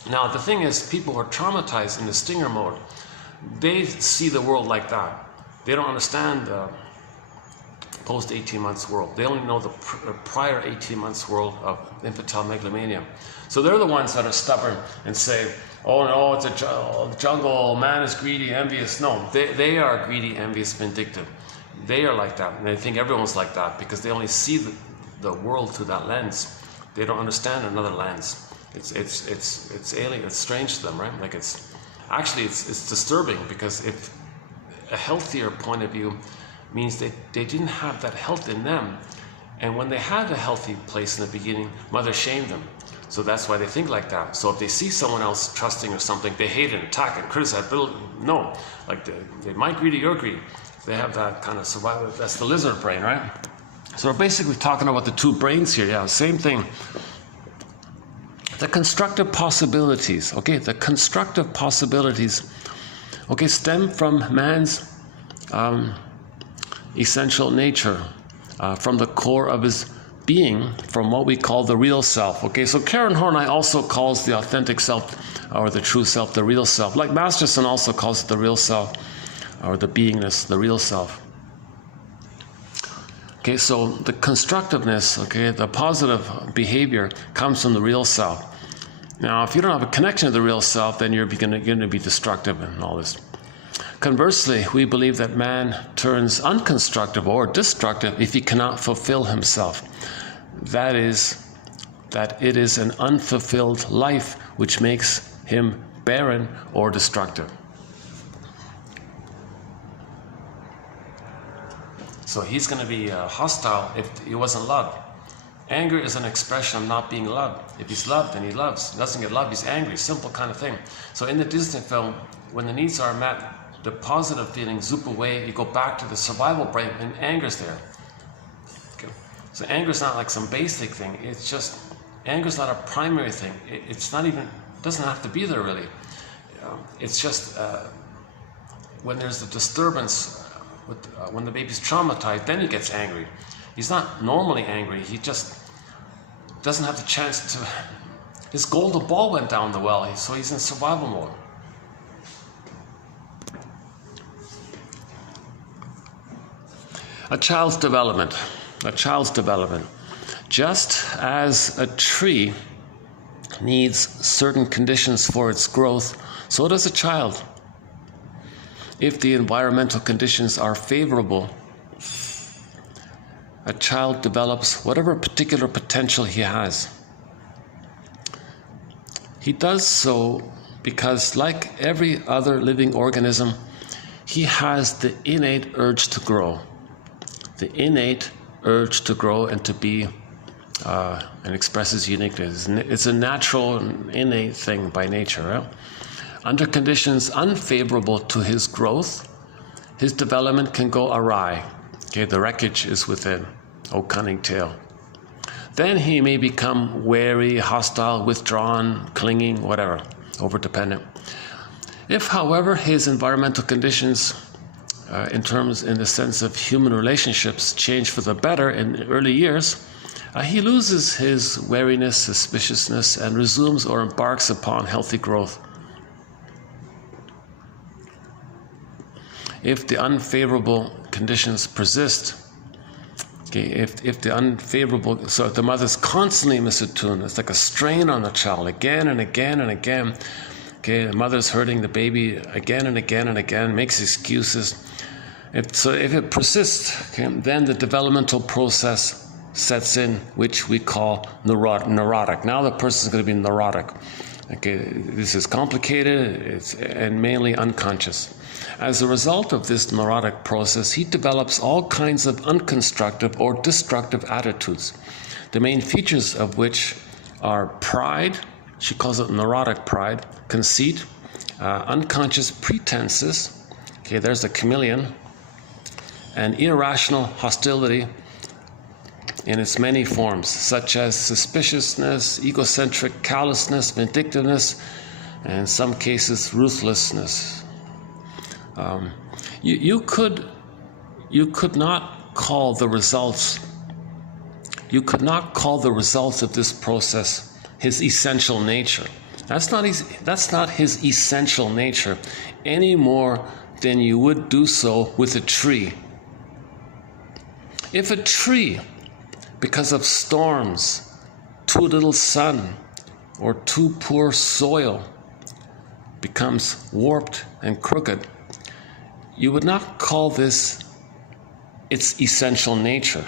Now the thing is, people who are traumatized in the stinger mode, they see the world like that. They don't understand the post 18 months world. They only know the prior 18 months world of infantile megalomania. So they're the ones that are stubborn and say, oh no, it's a jungle, man is greedy, envious. No, they are greedy, envious, vindictive. They are like that, and they think everyone's like that because they only see the world through that lens. They don't understand another lens. It's alien, it's strange to them, right? Like it's disturbing, because if a healthier point of view means they didn't have that health in them, and when they had a healthy place in the beginning, mother shamed them. So that's why they think like that. So if they see someone else trusting or something, they hate it, attack it, criticize. No, like they might greedy, you're greedy. They have that kind of survival. That's the lizard brain, right? So we're basically talking about the two brains here. Yeah, same thing. The constructive possibilities, okay, the constructive possibilities, okay, stem from man's essential nature, from the core of his being, from what we call the real self. Okay, so Karen Horney also calls the authentic self, or the true self, the real self. Like Masterson also calls it the real self, or the beingness, the real self. Okay, so the constructiveness, okay, the positive behavior comes from the real self. Now, if you don't have a connection to the real self, then you're going to be destructive and all this. Conversely, we believe that man turns unconstructive or destructive if he cannot fulfill himself. That is, that it is an unfulfilled life which makes him barren or destructive. So he's going to be hostile if he wasn't loved. Anger is an expression of not being loved. If he's loved, then he loves. If he doesn't get loved, he's angry. Simple kind of thing. So in the Disney film, when the needs are met, the positive feelings zoop away. You go back to the survival brain, and anger's there. Okay. So anger's not like some basic thing. It's just, anger's not a primary thing. It's not even, it doesn't have to be there really. It's just when there's the disturbance, when the baby's traumatized, then he gets angry. He's not normally angry, he just doesn't have the chance to... His golden ball went down the well, so he's in survival mode. A child's development. A child's development. Just as a tree needs certain conditions for its growth, so does a child. If the environmental conditions are favorable, a child develops whatever particular potential he has. He does so because, like every other living organism, he has the innate urge to grow. The innate urge to grow and to be and express his uniqueness. It's a natural, innate thing by nature. Right? Under conditions unfavorable to his growth, his development can go awry. Okay, the wreckage is within. O cunning tale. Then he may become wary, hostile, withdrawn, clinging, whatever, overdependent. If, however, his environmental conditions, in the sense of human relationships, change for the better in early years, he loses his wariness, suspiciousness, and resumes or embarks upon healthy growth. If the unfavorable conditions persist, okay, if the unfavorable, so if the mother's constantly misattuned, it's like a strain on the child again and again and again. Okay, the mother's hurting the baby again and again and again, makes excuses. If it persists, okay, then the developmental process sets in, which we call neurotic. Now the person's going to be neurotic. Okay, this is complicated and mainly unconscious. As a result of this neurotic process, he develops all kinds of unconstructive or destructive attitudes, the main features of which are pride, she calls it neurotic pride, conceit, unconscious pretenses, okay, there's the chameleon, and irrational hostility in its many forms, such as suspiciousness, egocentric callousness, vindictiveness, and in some cases ruthlessness. You could not call the results. You could not call the results of this process his essential nature. That's not his essential nature any more than you would do so with a tree. If a tree, because of storms, too little sun, or too poor soil, becomes warped and crooked, you would not call this its essential nature.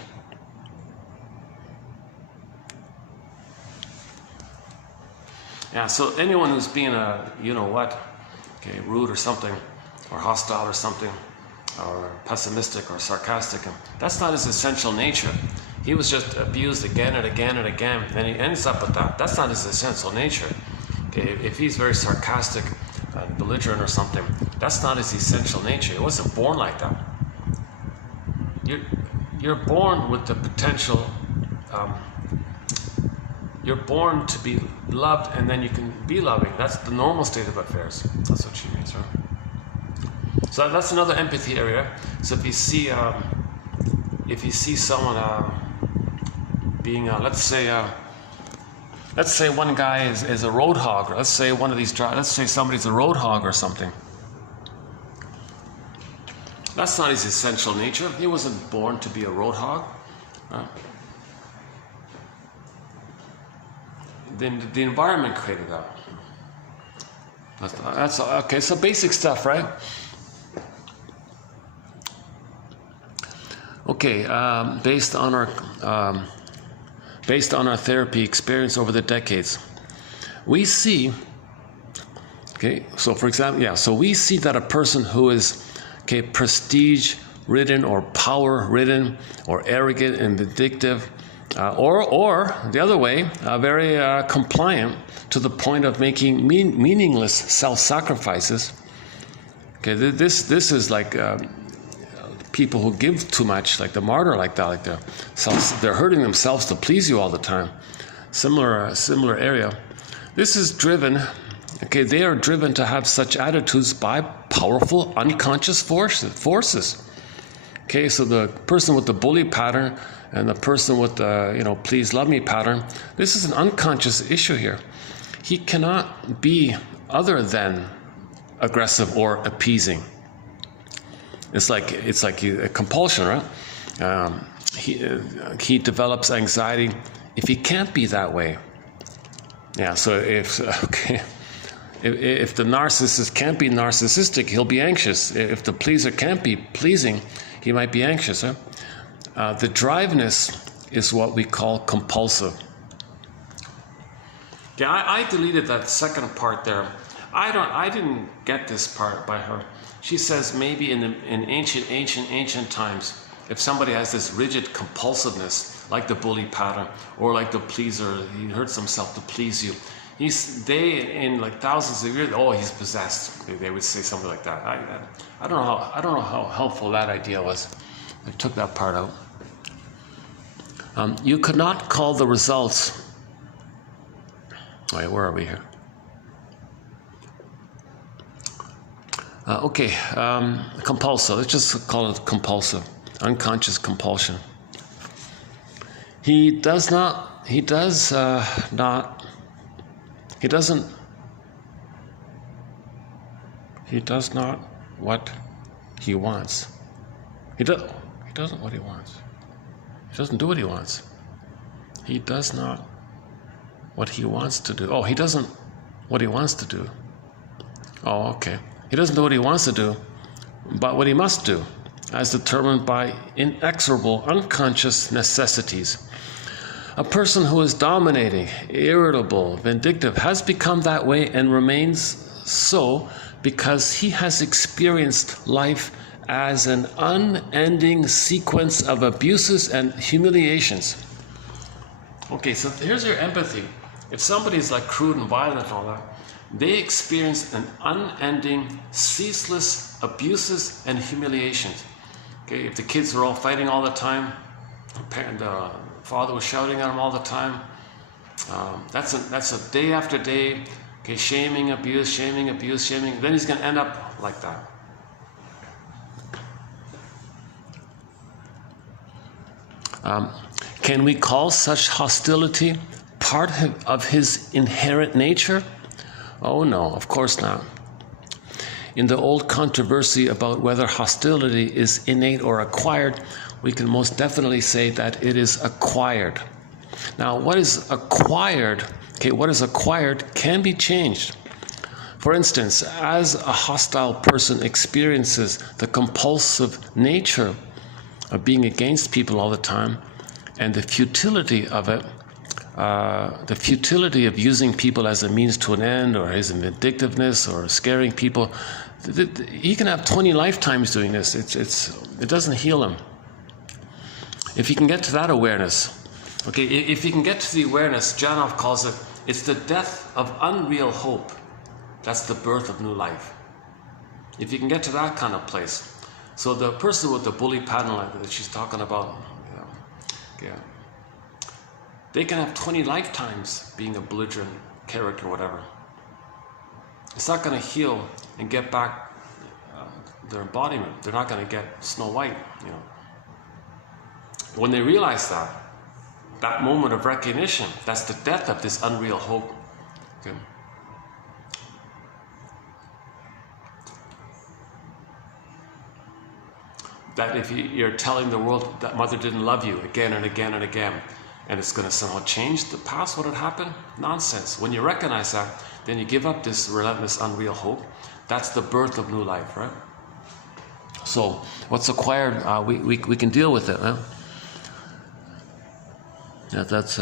Yeah, so anyone who's being rude or something, or hostile or something, or pessimistic or sarcastic, that's not his essential nature. He was just abused again and again and again, and he ends up with that. That's not his essential nature. Okay, if he's very sarcastic and belligerent or something, that's not his essential nature. He wasn't born like that. You're born with the potential. You're born to be loved, and then you can be loving. That's the normal state of affairs. That's what she means, right? So that's another empathy area. So if you see someone being, let's say one guy is a road hog, or let's say somebody's a road hog or something. That's not his essential nature. He wasn't born to be a road hog. Then the environment created that. That's okay. So basic stuff, right? Okay, based on our therapy experience over the decades, we see. Okay, so for example, so we see that a person who is prestige-ridden or power-ridden or arrogant and vindictive, or the other way, very compliant to the point of making meaningless self-sacrifices. Okay, this is like people who give too much, like the martyr, like that, they're hurting themselves to please you all the time. Similar area. This is driven. Okay, they are driven to have such attitudes by powerful unconscious forces. Okay, so the person with the bully pattern and the person with the please love me pattern, this is an unconscious issue here. He cannot be other than aggressive or appeasing. It's like a compulsion, right? He develops anxiety if he can't be that way. Yeah. So if the narcissist can't be narcissistic, he'll be anxious. If the pleaser can't be pleasing, he might be anxious. Huh? The driveness is what we call compulsive. Yeah, I deleted that second part there. I didn't get this part by her. She says maybe in ancient times, if somebody has this rigid compulsiveness, like the bully pattern or like the pleaser, he hurts himself to please you. In like thousands of years, he's possessed. They would say something like that. I don't know how helpful that idea was. I took that part out. You could not call the results. Wait, where are we here? Compulsive. Let's just call it compulsive, unconscious compulsion. He doesn't what he wants. He doesn't what he wants. He doesn't do what he wants. He does not what he wants to do. He doesn't what he wants to do. Okay. He doesn't do what he wants to do, but what he must do, as determined by inexorable unconscious necessities. A person who is dominating, irritable, vindictive has become that way and remains so because he has experienced life as an unending sequence of abuses and humiliations. Okay, so here's your empathy. If somebody is like crude and violent and all that, they experience an unending, ceaseless abuses and humiliations. Okay, if the kids were all fighting all the time, the father was shouting at them all the time, that's a day after day, okay, shaming, abuse, shaming, abuse, shaming. Then he's going to end up like that. Can we call such hostility part of his inherent nature? Oh no, of course not. In the old controversy about whether hostility is innate or acquired, we can most definitely say that it is acquired. Now, what is acquired? Okay, what is acquired can be changed. For instance, as a hostile person experiences the compulsive nature of being against people all the time, and the futility of it, the futility of using people as a means to an end, or his vindictiveness, or scaring people, he can have 20 lifetimes doing this. It doesn't heal him. If he can get to that awareness, okay, if he can get to the awareness, Janov calls it, it's the death of unreal hope. That's the birth of new life. If you can get to that kind of place. So the person with the bully pattern that she's talking about, yeah, they can have 20 lifetimes being a belligerent character or whatever. It's not going to heal and get back their embodiment. They're not going to get Snow White, you know. When they realize that moment of recognition, that's the death of this unreal hope. Okay. That if you're telling the world that mother didn't love you again and again and again, and it's going to somehow change the past, what had happened? Nonsense. When you recognize that, then you give up this relentless, unreal hope. That's the birth of new life, right? So, what's acquired, we can deal with it, huh? Yeah, that's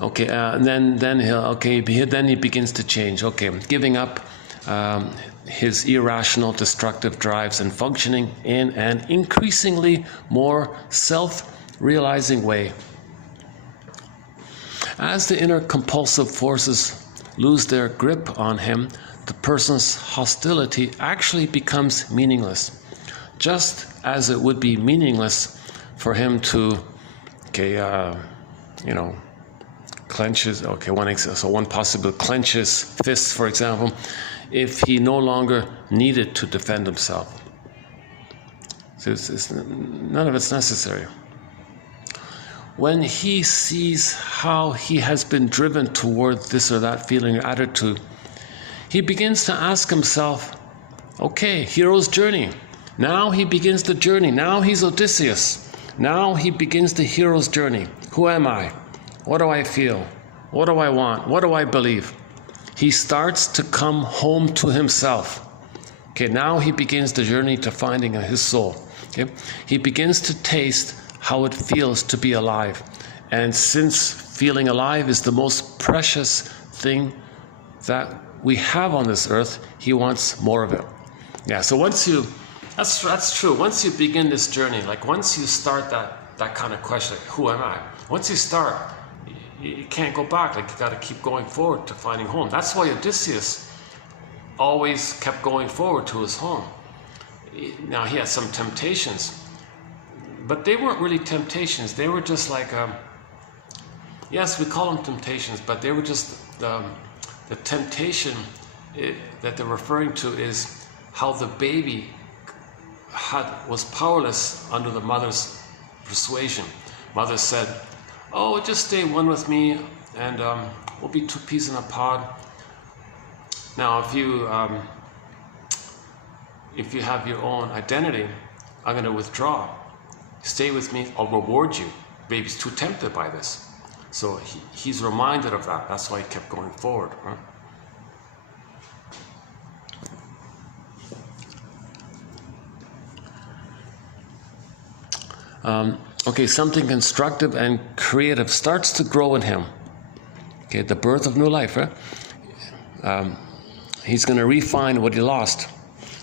okay. And then he begins to change. Okay, giving up his irrational, destructive drives and functioning in an increasingly more self-realizing way. As the inner compulsive forces lose their grip on him, the person's hostility actually becomes meaningless, just as it would be meaningless for him to, clench his, one possible clench his fists, for example, if he no longer needed to defend himself. So none of it's necessary. When he sees how he has been driven toward this or that feeling or attitude, he begins to ask himself, okay, hero's journey. Now he begins the journey. Now he's Odysseus. Now he begins the hero's journey. Who am I? What do I feel? What do I want? What do I believe? He starts to come home to himself. Okay, now he begins the journey to finding his soul. Okay, he begins to taste how it feels to be alive. And since feeling alive is the most precious thing that we have on this earth, he wants more of it. Yeah, so that's true. Once you begin this journey, like once you start that kind of question, like, who am I? Once you start, you can't go back. Like, you got to keep going forward to finding home. That's why Odysseus always kept going forward to his home. Now, he had some temptations, but they weren't really temptations. They were just like, yes, we call them temptations, but they were just the temptation that they're referring to is how the baby was powerless under the mother's persuasion. Mother said, oh, just stay one with me, and we'll be two peas in a pod. Now, if you have your own identity, I'm going to withdraw. Stay with me, I'll reward you. Baby's too tempted by this. So he's reminded of that. That's why he kept going forward. Right? Okay, something constructive and creative starts to grow in him. Okay, the birth of new life, right? He's going to refine what he lost.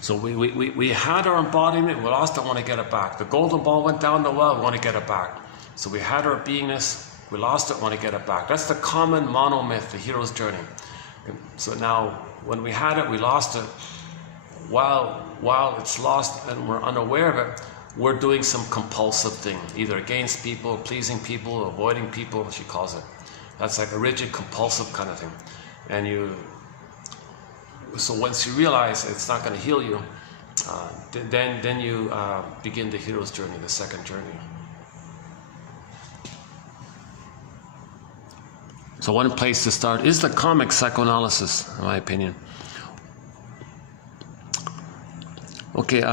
So we had our embodiment, we lost it, want to get it back. The golden ball went down the well, we want to get it back. So we had our beingness, we lost it, want to get it back. That's the common monomyth, the hero's journey. So now, when we had it, we lost it. While it's lost and we're unaware of it, we're doing some compulsive thing, either against people, pleasing people, avoiding people, she calls it. That's like a rigid, compulsive kind of thing. And so once you realize it's not going to heal you, then you begin the hero's journey, the second journey. So one place to start is the comic psychoanalysis, in my opinion. Okay,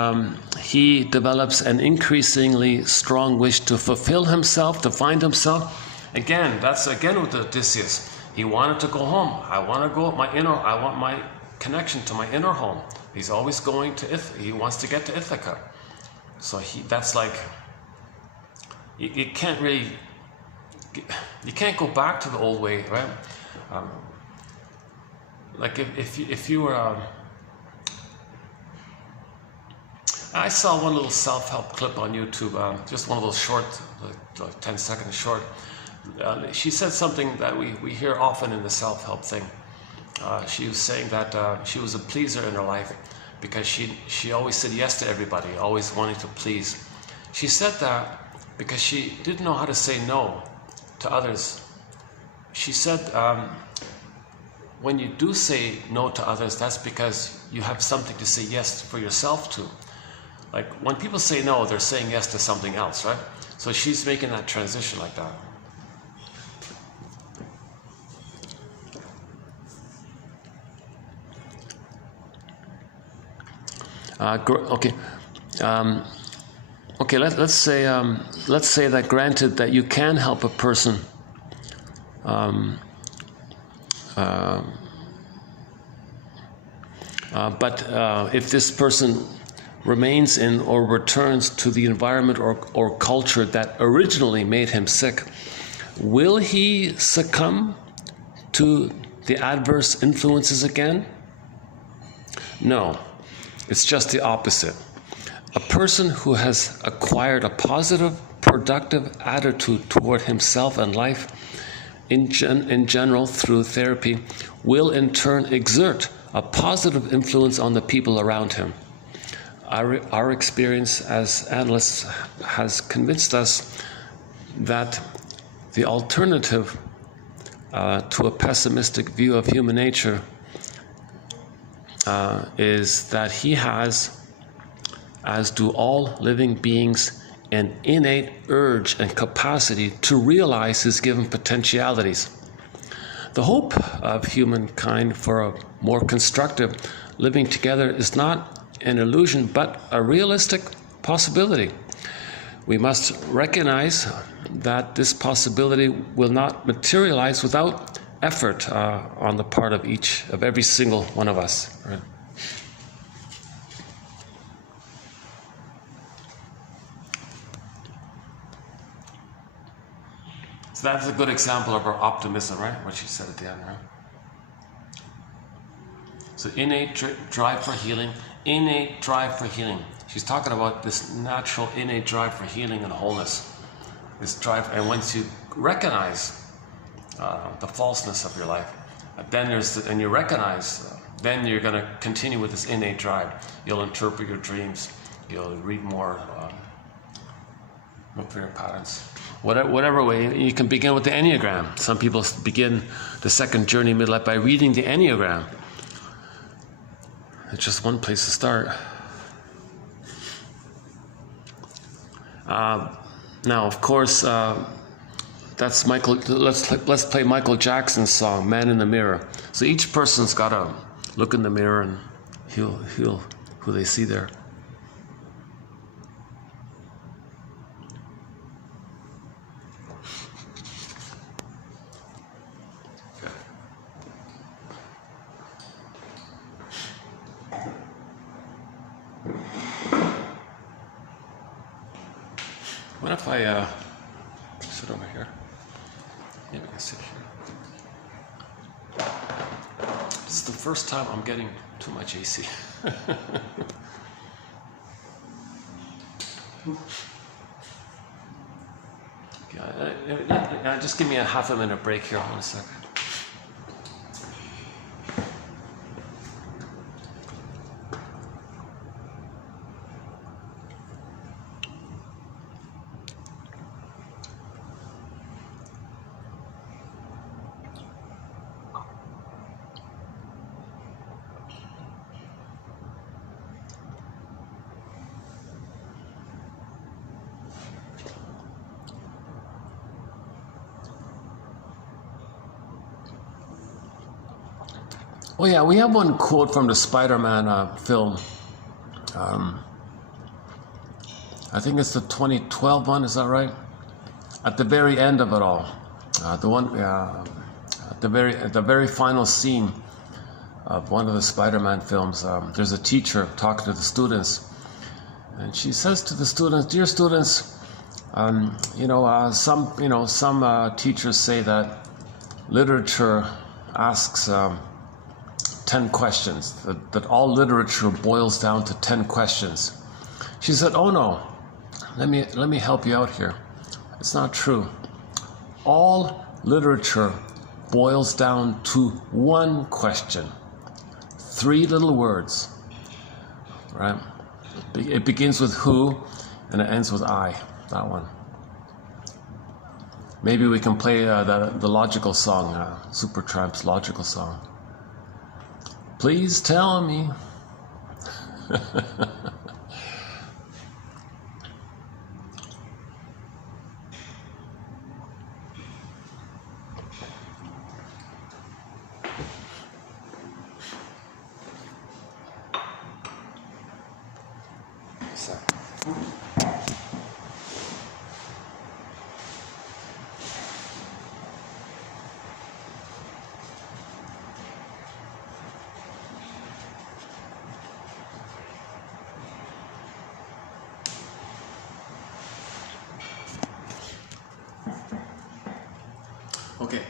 he develops an increasingly strong wish to fulfill himself, to find himself. Again, that's again with Odysseus. He wanted to go home. I want to go I want my connection to my inner home. He's always going to he wants to get to Ithaca. So that's like, you can't really, you can't go back to the old way, right? Like if you were, I saw one little self-help clip on YouTube, just one of those short, like 10-second short. She said something that we hear often in the self-help thing. She was saying that she was a pleaser in her life because she always said yes to everybody, always wanting to please. She said that because she didn't know how to say no to others. She said when you do say no to others, that's because you have something to say yes for yourself to. Like when people say no, they're saying yes to something else, right? So she's making that transition like that. Okay. Okay. Let's say that granted that you can help a person, but if this person remains in or returns to the environment or culture that originally made him sick, will he succumb to the adverse influences again? No. It's just the opposite. A person who has acquired a positive, productive attitude toward himself and life in general through therapy will in turn exert a positive influence on the people around him. Our experience as analysts has convinced us that the alternative to a pessimistic view of human nature is that he has, as do all living beings, an innate urge and capacity to realize his given potentialities. The hope of humankind for a more constructive living together is not an illusion, but a realistic possibility. We must recognize that this possibility will not materialize without effort on the part of every single one of us. Right? So that's a good example of her optimism, right? What she said at the end, right? So innate drive for healing, innate drive for healing. She's talking about this natural innate drive for healing and wholeness. This drive, and once you recognize the falseness of your life, then and you recognize, then you're going to continue with this innate drive. You'll interpret your dreams. You'll read more, look for your patterns. Whatever way, you can begin with the Enneagram. Some people begin the second journey midlife by reading the Enneagram. It's just one place to start. Now, of course, that's Michael. Let's play Michael Jackson's song, "Man in the Mirror." So each person's got to look in the mirror and heal who they see there. if I sit over here? Yeah, I can sit here. This is the first time I'm getting too much AC. Just give me a half a minute break here. Hold on a second. Oh yeah, we have one quote from the Spider-Man film. I think it's the 2012 one. Is that right? At the very end of it all, at the very final scene of one of the Spider-Man films, there's a teacher talking to the students, and she says to the students, "Dear students, some teachers say that literature asks 10 questions, that all literature boils down to 10 questions." She said, "Oh no, let me help you out here. It's not true. All literature boils down to one question. 3 little words, right? It begins with who and it ends with I, that one." Maybe we can play the logical song, Supertramp's logical song. Please tell me. Okay.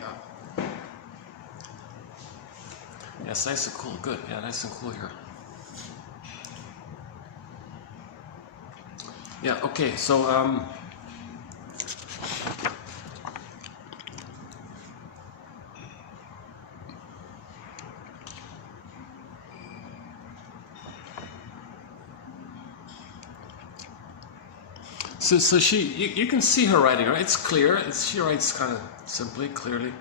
Yes, nice and cool. Good. Yeah, nice and cool here. Yeah. Okay. So So you can see her writing, right? It's clear. She writes kind of simply, clearly.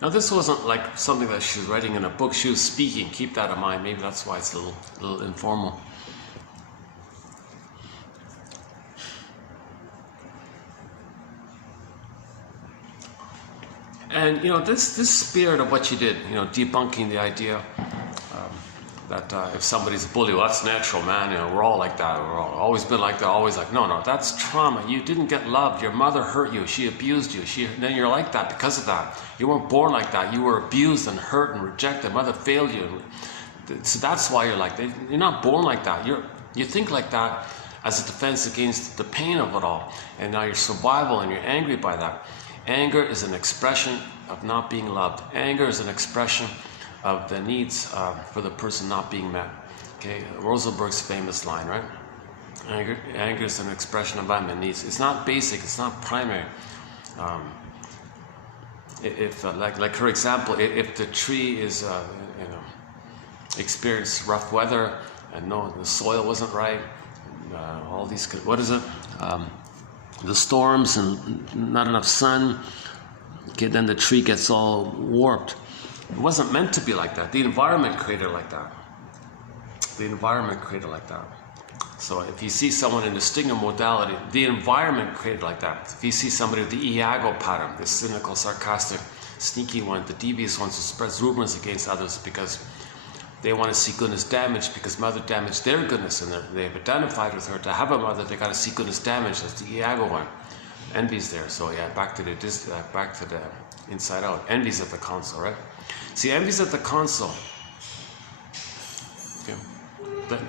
Now this wasn't like something that she was writing in a book. She was speaking. Keep that in mind. Maybe that's why it's a little informal. And this spirit of what she did, debunking the idea that if somebody's a bully, well, that's natural, man. We're all like that. We're always been like that. Always like, no, that's trauma. You didn't get loved. Your mother hurt you. She abused you. Then you're like that because of that. You weren't born like that. You were abused and hurt and rejected. Mother failed you. So that's why you're like that. You're not born like that. You think like that as a defense against the pain of it all. And now your survival, and you're angry by that. Anger is an expression of not being loved. Anger is an expression of the needs for the person not being met. Okay, Rosenberg's famous line, right? Anger is an expression of unmet needs. It's not basic. It's not primary. If like her example, if the tree is experienced rough weather and the soil wasn't right, all these, what is it? The storms and not enough sun. Okay, then the tree gets all warped. It wasn't meant to be like that. The environment created it like that. The environment created it like that. So if you see someone in the stinger modality, the environment created like that. If you see somebody with the Iago pattern, the cynical, sarcastic, sneaky one, the devious ones who spreads rumors against others because they want to see goodness damaged because mother damaged their goodness, and they've identified with her. To have a mother, they got to see goodness damaged. That's the Iago one. Envy's there. So yeah, back to the inside out. Envy's at the console, right? See, envy's at the console. Okay,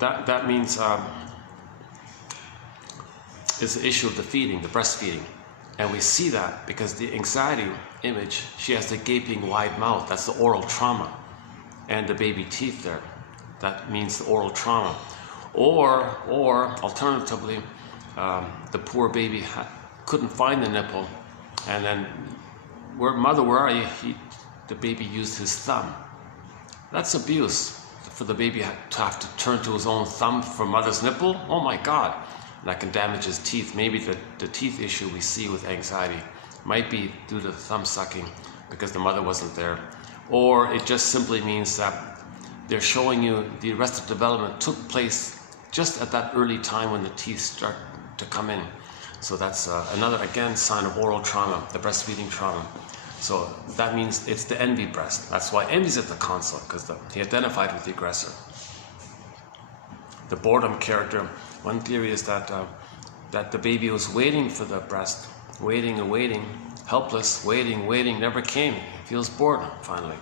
that means is the issue of the feeding, the breastfeeding. And we see that because the anxiety image, she has the gaping wide mouth. That's the oral trauma. And the baby teeth there. That means the oral trauma. Or alternatively, the poor baby couldn't find the nipple. And then, mother, where are you? The baby used his thumb. That's abuse. For the baby to have to turn to his own thumb for mother's nipple? Oh my God. That can damage his teeth. Maybe the teeth issue we see with anxiety might be due to the thumb sucking because the mother wasn't there. Or it just simply means that they're showing you the arrested development took place just at that early time when the teeth start to come in. So that's another, again, sign of oral trauma, the breastfeeding trauma. So that means it's the envy breast. That's why envy's at the console, because he identified with the aggressor. The boredom character, one theory is that the baby was waiting for the breast, waiting and waiting, helpless, waiting, never came. He feels bored finally.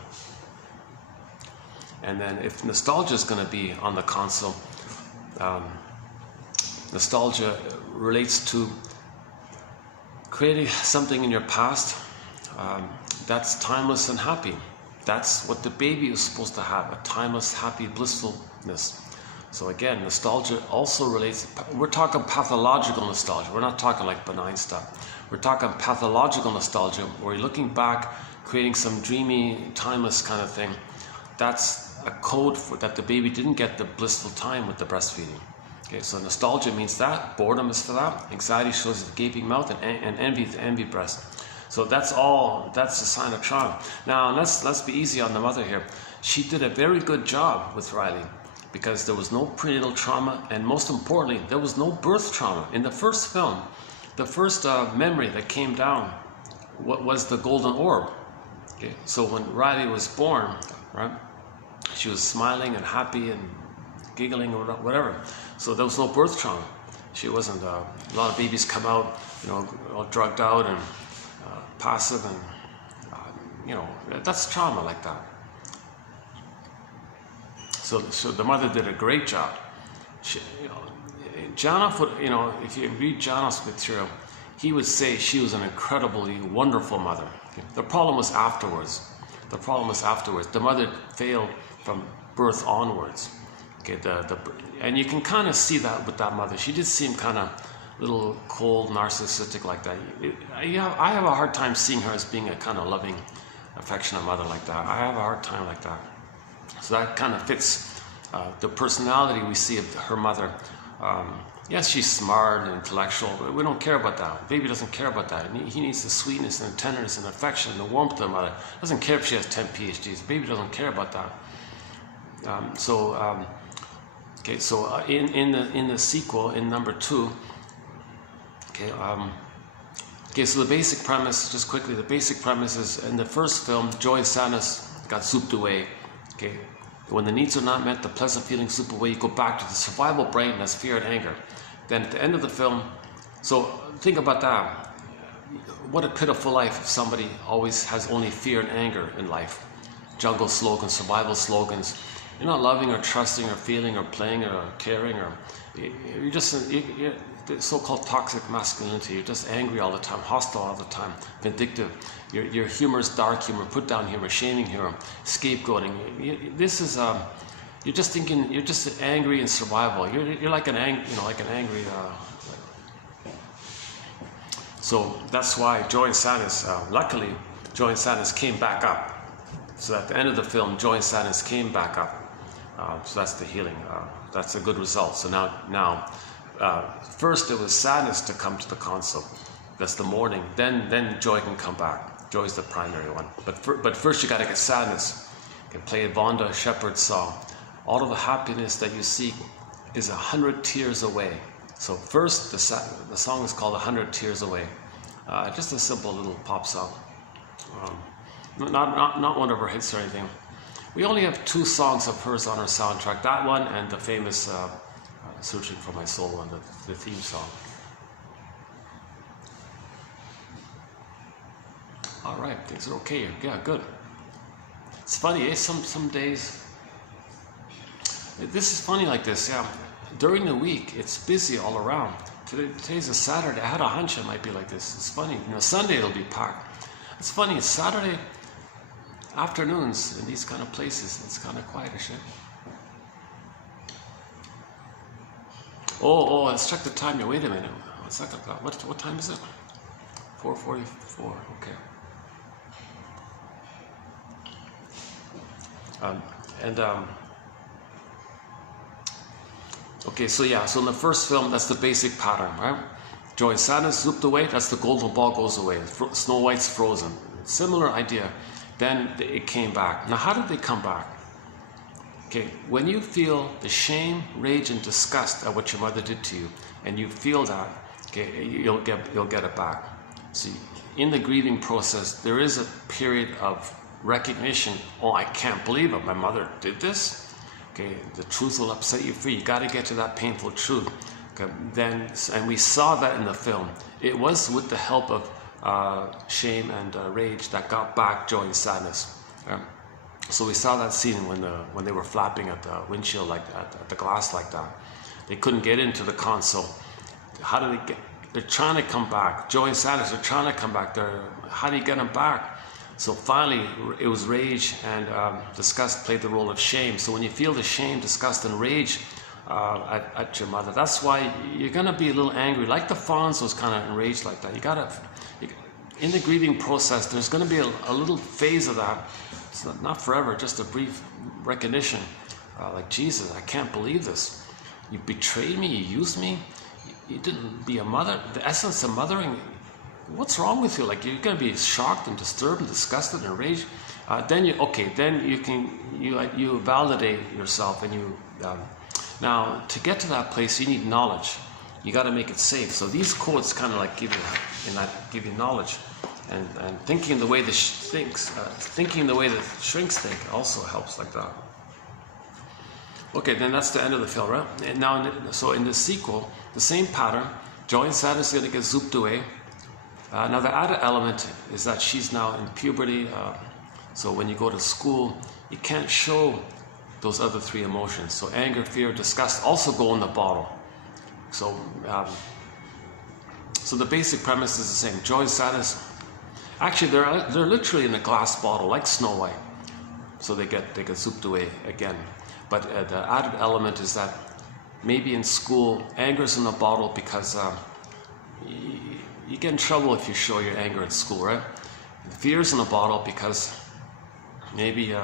And then if nostalgia is going to be on the console, nostalgia relates to creating something in your past that's timeless and happy. That's what the baby is supposed to have, a timeless, happy blissfulness. So again, nostalgia also relates, we're talking pathological nostalgia. We're not talking like benign stuff. We're talking pathological nostalgia, where you're looking back, creating some dreamy, timeless kind of thing. That's a code for that the baby didn't get the blissful time with the breastfeeding. Okay, so nostalgia means that, boredom is for that, anxiety shows the gaping mouth, and envy, the envy breast. So that's a sign of trauma. Now let's be easy on the mother here. She did a very good job with Riley, because there was no prenatal trauma, and most importantly, there was no birth trauma. In the first film, the first memory that came down was the golden orb. Okay? So when Riley was born, right, she was smiling and happy and giggling or whatever. So there was no birth trauma. She wasn't, a lot of babies come out, all drugged out and passive, and that's trauma like that. So the mother did a great job. Janoff would, if you read Janoff's material, he would say she was an incredibly wonderful mother. Okay? The problem was afterwards. The mother failed from birth onwards. Okay, and you can kind of see that with that mother. She did seem kind of little cold, narcissistic like that. I have a hard time seeing her as being a kind of loving, affectionate mother like that. I have a hard time like that. So that kind of fits the personality we see of her mother. Yes, she's smart and intellectual, but we don't care about that. Baby doesn't care about that. He needs the sweetness and the tenderness and affection and the warmth of the mother. Doesn't care if she has 10 PhDs. Baby doesn't care about that. Okay, so in the sequel, in number 2, okay, so the basic premise, just quickly, the basic premise is in the first film, joy and sadness got souped away. Okay, when the needs are not met, the pleasant feelings soup away, you go back to the survival brain, that's fear and anger. Then at the end of the film, so think about that. What a pitiful life if somebody always has only fear and anger in life. Jungle slogans, survival slogans. You're not loving or trusting or feeling or playing or caring, or you're just the so-called toxic masculinity. You're just angry all the time, hostile all the time, vindictive. Your humor is dark humor, put down humor, shaming humor, scapegoating. This is you're just thinking. You're just angry in survival. You're like an angry. So that's why joy and sadness. Luckily, joy and sadness came back up. So at the end of the film, joy and sadness came back up. So that's the healing. That's a good result. So now, first it was sadness to come to the console. That's the mourning. Then joy can come back. Joy is the primary one. But first you got to get sadness. You can play a Vonda Shepherd song. All of the happiness that you seek is 100 tears away. So first the song is called 100 Tears Away. Just a simple little pop song. Not one of her hits or anything. We only have 2 songs of hers on our soundtrack. That one and the famous Searching for My Soul one, the theme song. All right, things are okay. Yeah, good. It's funny, some days, this is funny like this, yeah. During the week, it's busy all around. today's a Saturday. I had a hunch it might be like this. It's funny. Sunday it'll be packed. It's funny. It's Saturday afternoons in these kind of places. It's kind of quietish. Oh, let's check the time here. Wait a minute. It's like what time is it? 4:44. Okay. Okay, so in the first film, that's the basic pattern, right? Joy and sadness zooped away, that's the golden ball goes away. Snow White's frozen. Similar idea. Then it came back. Now, how did they come back? Okay, when you feel the shame, rage, and disgust at what your mother did to you, and you feel that, okay, you'll get it back. See, in the grieving process, there is a period of recognition. Oh, I can't believe it. My mother did this. Okay, the truth will upset you free. You got to get to that painful truth. Okay, and we saw that in the film. It was with the help of shame and rage that got back joy and sadness. So we saw that scene when they were flapping at the windshield like that, at the glass like that. They couldn't get into the console. How do they get? They're trying to come back. Joy and sadness are trying to come back. How do you get them back? So finally, it was rage and disgust played the role of shame. So when you feel the shame, disgust, and rage at your mother, that's why you're gonna be a little angry. Like the Fonz was kind of enraged like that. In the grieving process, there's gonna be a little phase of that. It's not forever, just a brief recognition. Like, Jesus, I can't believe this. You betrayed me, you used me. You didn't be a mother. The essence of mothering. What's wrong with you? Like, you're going to be shocked and disturbed and disgusted and enraged. Then you validate yourself, and now to get to that place you need knowledge. You got to make it safe. So these quotes kind of like give you knowledge, and thinking the way the thinking the way the shrinks think also helps like that. Okay, then that's the end of the film, right? And now, so in the sequel, the same pattern. Joy and sadness are going to get zooped away. Now the added element is that she's now in puberty, so when you go to school, you can't show those other three emotions. So anger, fear, disgust also go in the bottle. So the basic premise is the same. Joy, sadness. Actually, they're literally in a glass bottle, like Snow White. So they get zooped away again. But the added element is that maybe in school, anger's in the bottle because you get in trouble if you show your anger at school, right? Fear's in a bottle because maybe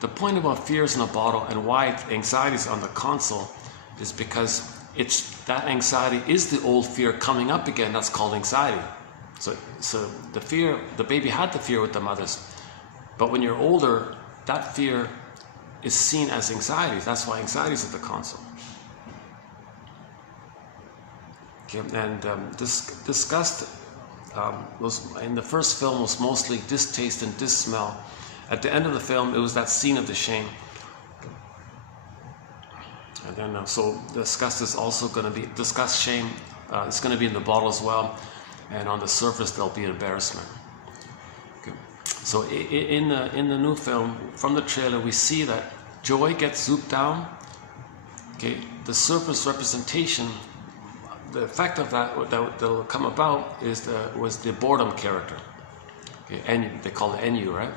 the point about fear's in a bottle and why anxiety's on the console is because that anxiety is the old fear coming up again. That's called anxiety. So the fear, the baby had the fear with the mothers, but when you're older, that fear is seen as anxiety. That's why anxiety is at the console. Okay, and disgust was in the first film was mostly distaste and dissmell. At the end of the film, it was that scene of the shame. And then so disgust is also going to be disgust, shame. It's going to be in the bottle as well, and on the surface there'll be embarrassment. Okay. So in the new film, from the trailer, we see that joy gets zooped down. Okay, the surface representation. The effect of that will come about was the boredom character. Okay, and they call it NU, right?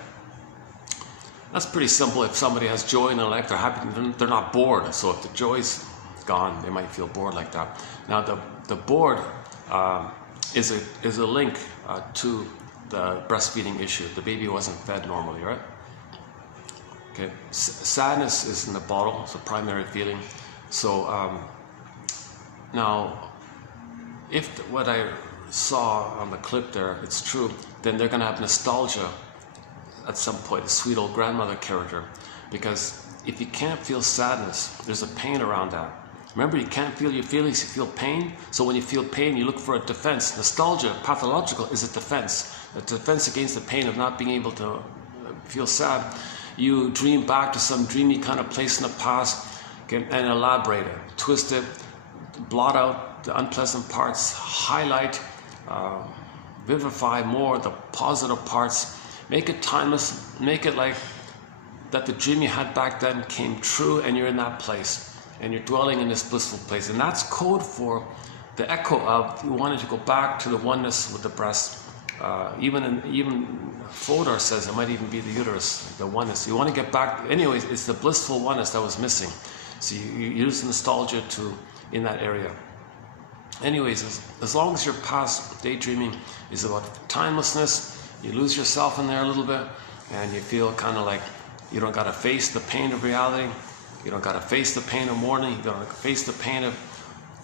That's pretty simple. If somebody has joy in their life, they're happy. They're not bored. So if the joy's gone, they might feel bored like that. Now the bored is a link to the breastfeeding issue. The baby wasn't fed normally, right? Okay. Sadness is in the bottle. It's a primary feeling. So now, if what I saw on the clip there, it's true, then they're going to have nostalgia at some point, the sweet old grandmother character. Because if you can't feel sadness, there's a pain around that. Remember, you can't feel your feelings, you feel pain. So when you feel pain, you look for a defense. Nostalgia, pathological, is a defense. A defense against the pain of not being able to feel sad. You dream back to some dreamy kind of place in the past, okay, and elaborate it, twist it, blot out the unpleasant parts, highlight, vivify more the positive parts, make it timeless, make it like that the dream you had back then came true and you're in that place. and you're dwelling in this blissful place. And that's code for the echo of you wanted to go back to the oneness with the breast. Even Fodor says it might even be the uterus, the oneness. You want to get back. Anyways, it's the blissful oneness that was missing. So you use nostalgia in that area. Anyways, as long as your past daydreaming is about timelessness, you lose yourself in there a little bit, and you feel kind of like you don't got to face the pain of reality. You don't got to face the pain of mourning. You don't face the pain of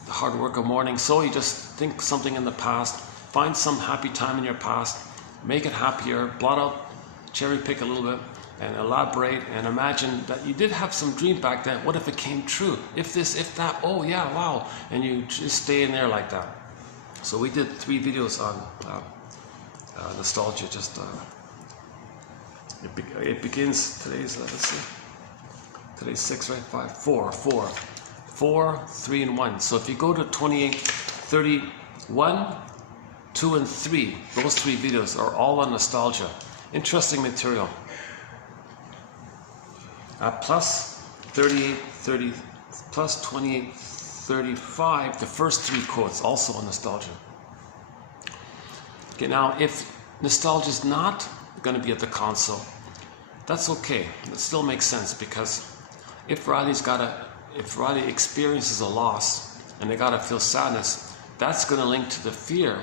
the hard work of mourning. So you just think something in the past. Find some happy time in your past, make it happier, blot out, cherry pick a little bit, and elaborate, and imagine that you did have some dream back then. What if it came true? If this, if that, oh yeah, wow. And you just stay in there like that. So we did 3 videos on nostalgia. It begins, today's, let's see, today's 6, right? 5, 4, 3, and 1. So if you go to 28, 31, 2 and 3, those 3 videos are all on nostalgia. Interesting material. Plus 38, 30, plus 28, 35, the first 3 quotes also on nostalgia. Okay, now if nostalgia is not going to be at the console, that's okay. It still makes sense, because if Riley experiences a loss and they gotta feel sadness, that's going to link to the fear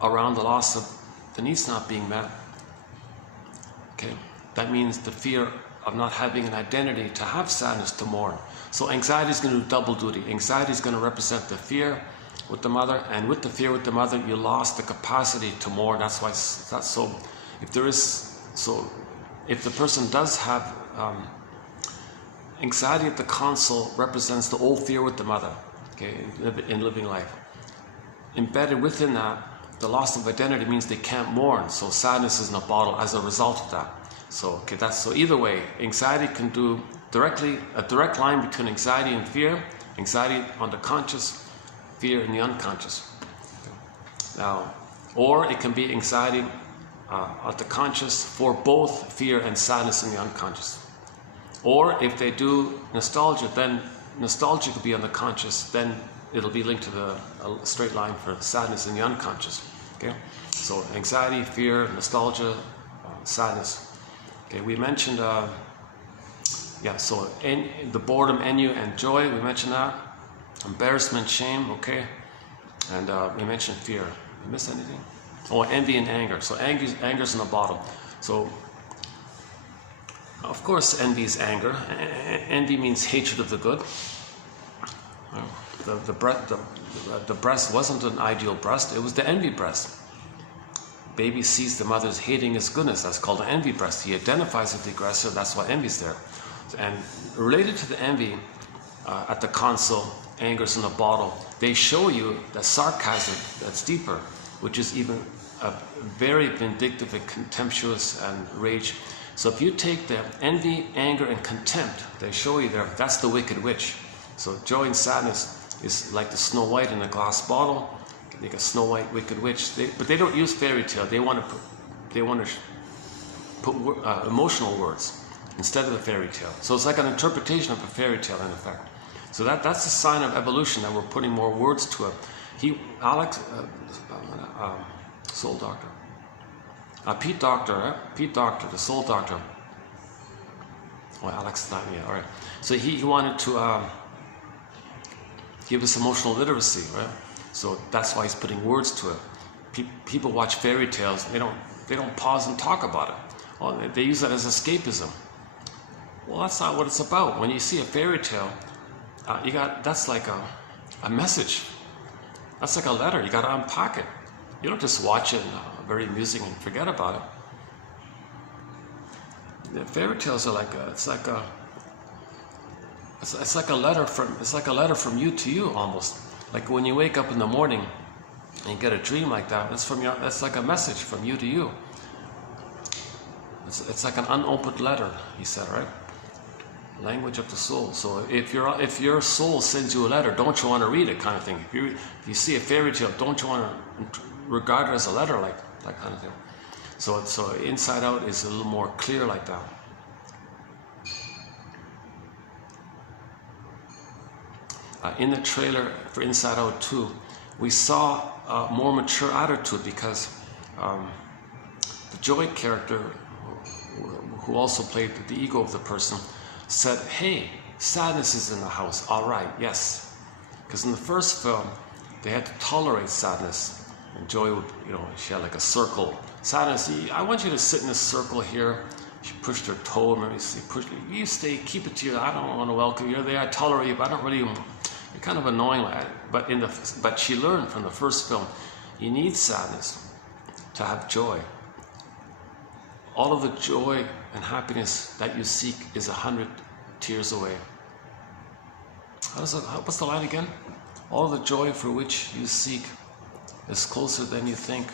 around the loss of the needs not being met. Okay, that means the fear of not having an identity to have sadness to mourn. So anxiety is going to do double duty. Anxiety is going to represent the fear with the mother, and with the fear with the mother, you lost the capacity to mourn. That's why that's so. If the person does have anxiety at the console, represents the old fear with the mother. Okay, in living life. Embedded within that, the loss of identity means they can't mourn, so sadness is in a bottle as a result of that. So okay, so either way, anxiety can do a direct line between anxiety and fear, anxiety on the conscious, fear in the unconscious. Okay. Now, or it can be anxiety at the conscious for both fear and sadness in the unconscious. Or if they do nostalgia, then nostalgia could be on the conscious, then it'll be linked to a straight line for sadness in the unconscious. Okay, so anxiety, fear, nostalgia, sadness. Okay, we mentioned the boredom, ennui, and joy. We mentioned that. Embarrassment, shame. Okay, and we mentioned fear. Did I miss anything? Oh, envy and anger. So anger's in a bottle. So of course, envy is anger. Envy means hatred of the good. The breast wasn't an ideal breast, it was the envy breast. Baby sees the mother's hating his goodness, that's called an envy breast. He identifies with the aggressor, that's why envy's there. And related to the envy, at the console, anger's in a bottle, they show you the sarcasm that's deeper, which is even a very vindictive and contemptuous and rage. So if you take the envy, anger, and contempt, they show you there, that's the wicked witch. So joy and sadness is like the Snow White in a glass bottle, like a Snow White wicked witch. But they don't use fairy tale. They want to put emotional words instead of the fairy tale. So it's like an interpretation of a fairy tale in effect. So that's a sign of evolution, that we're putting more words to it. Soul Doctor. Pete Doctor, the Soul Doctor. Oh, Alex, not yet. All right. So he wanted to give us emotional literacy, right? So that's why he's putting words to it. People watch fairy tales. They don't pause and talk about it. Well, they use that as escapism. Well, that's not what it's about. When you see a fairy tale, that's like a message. That's like a letter. You got to unpack it. You don't just watch it very amusing and forget about it. The fairy tales are it's like a letter from you to you almost. Like when you wake up in the morning and you get a dream like that, that's like a message from you to you. It's like an unopened letter, he said, right? Language of the soul. So if your soul sends you a letter, don't you want to read it, kind of thing. If you see a fairy tale, don't you want to regard it as a letter, like that kind of thing. So Inside Out is a little more clear like that. in the trailer for Inside Out 2, we saw a more mature attitude because the Joy character, who also played the ego of the person, said, hey, sadness is in the house. All right, yes. Because in the first film, they had to tolerate sadness. And Joy would, she had like a circle. Sadness, I want you to sit in this circle here. She pushed her toe, maybe she pushed, you stay, keep it to you. I don't want to welcome you. You're there, I tolerate you, but I don't really, you're kind of annoying. But she learned from the first film, you need sadness to have joy. All of the joy and happiness that you seek is 100 tears away. What's the line again? All the joy for which you seek is closer than you think.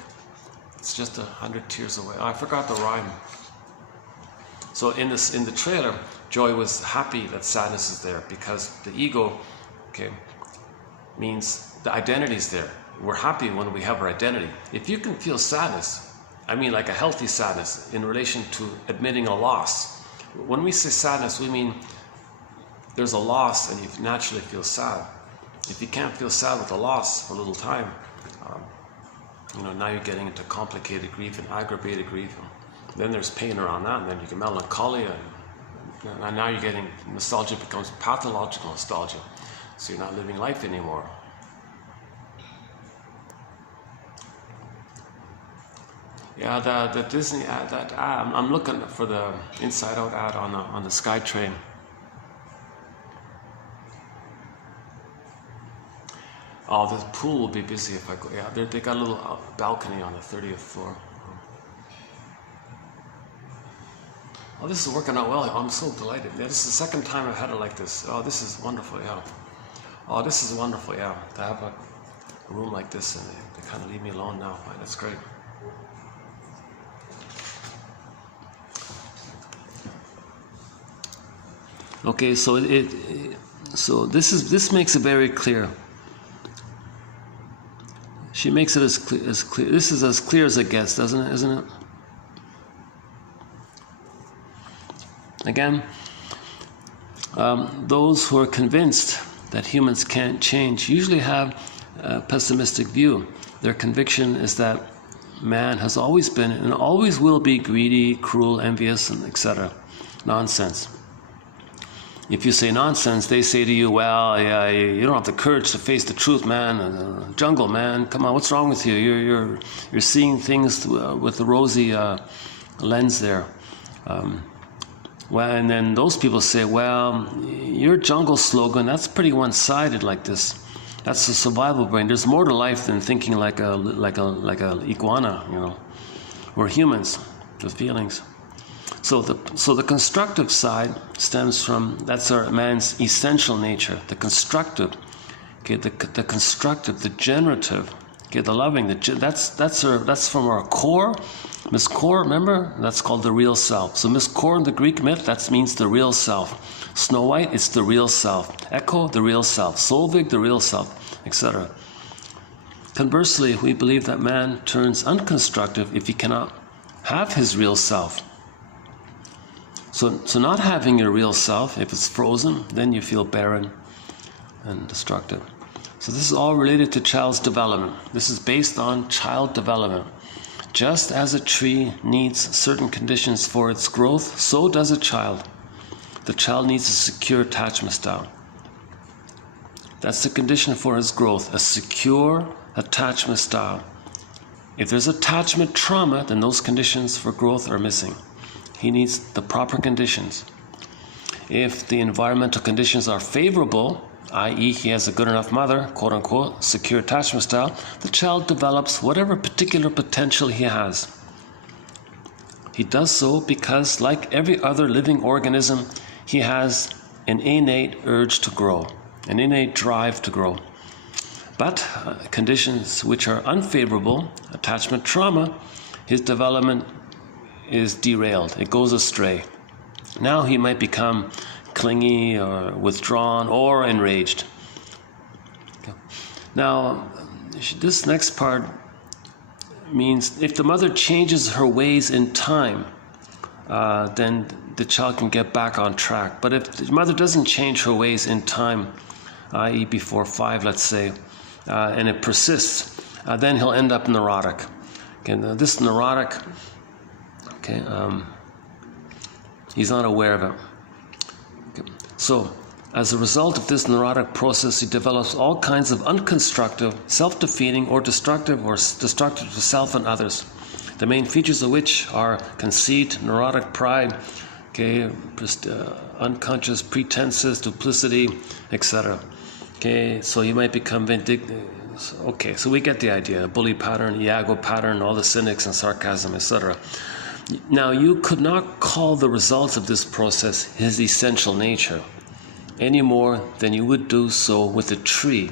It's just 100 tears away. I forgot the rhyme. So in the trailer, Joy was happy that sadness is there because the ego, means the identity is there. We're happy when we have our identity. If you can feel sadness, I mean like a healthy sadness in relation to admitting a loss. When we say sadness, we mean there's a loss and you naturally feel sad. If you can't feel sad with a loss for a little time, now you're getting into complicated grief and aggravated grief. Then there's pain around that, and then you get melancholia, and now you're getting, nostalgia becomes pathological nostalgia. So you're not living life anymore. Yeah, the Disney ad, that ad, I'm looking for the Inside Out ad on the SkyTrain. Oh, the pool will be busy if I go. Yeah, they got a little balcony on the 30th floor. Oh, this is working out well. I'm so delighted. Yeah, this is the second time I've had it like this. Oh, this is wonderful, yeah. Oh, this is wonderful, yeah. To have a room like this and they kind of leave me alone now. Right, that's great. Okay, so this makes it very clear. She makes it as clear. This is as clear as it gets, isn't it? Again, those who are convinced that humans can't change usually have a pessimistic view. Their conviction is that man has always been and always will be greedy, cruel, envious, and etc. Nonsense. If you say nonsense, they say to you, well, yeah, you don't have the courage to face the truth, man. Jungle, man. Come on, what's wrong with you? You're seeing things with the rosy lens there. And then those people say, well, your jungle slogan, that's pretty one-sided like this. That's the survival brain. There's more to life than thinking like a iguana, We're humans with feelings. So the constructive side stems from, that's our man's essential nature. The constructive, the constructive, the generative, the loving, that's from our core. Miss Core, remember? That's called the real self. So Miss Core in the Greek myth, that means the real self. Snow White, it's the real self. Echo, the real self. Solvig, the real self, etc. Conversely, we believe that man turns unconstructive if he cannot have his real self. So not having your real self, if it's frozen, then you feel barren and destructive. So this is all related to child's development. This is based on child development. Just as a tree needs certain conditions for its growth, so does a child. The child needs a secure attachment style. That's the condition for his growth, a secure attachment style. If there's attachment trauma, then those conditions for growth are missing. He needs the proper conditions. If the environmental conditions are favorable, i.e. he has a good enough mother, quote-unquote, secure attachment style, the child develops whatever particular potential he has. He does so because, like every other living organism, he has an innate urge to grow, an innate drive to grow. But conditions which are unfavorable, attachment trauma, his development is derailed. It goes astray. Now he might become clingy or withdrawn or enraged. Now, this next part means if the mother changes her ways in time, then the child can get back on track. But if the mother doesn't change her ways in time, i.e. before 5, let's say, and it persists, then he'll end up neurotic. Okay, now this neurotic, okay, he's not aware of it. Okay. So, as a result of this neurotic process, he develops all kinds of unconstructive, self-defeating, or destructive to self and others. The main features of which are conceit, neurotic pride, okay, unconscious pretenses, duplicity, etc. Okay, so you might become vindictive. Okay, so we get the idea. Bully pattern, Iago pattern, all the cynics and sarcasm, etc. Now, you could not call the results of this process his essential nature any more than you would do so with a tree.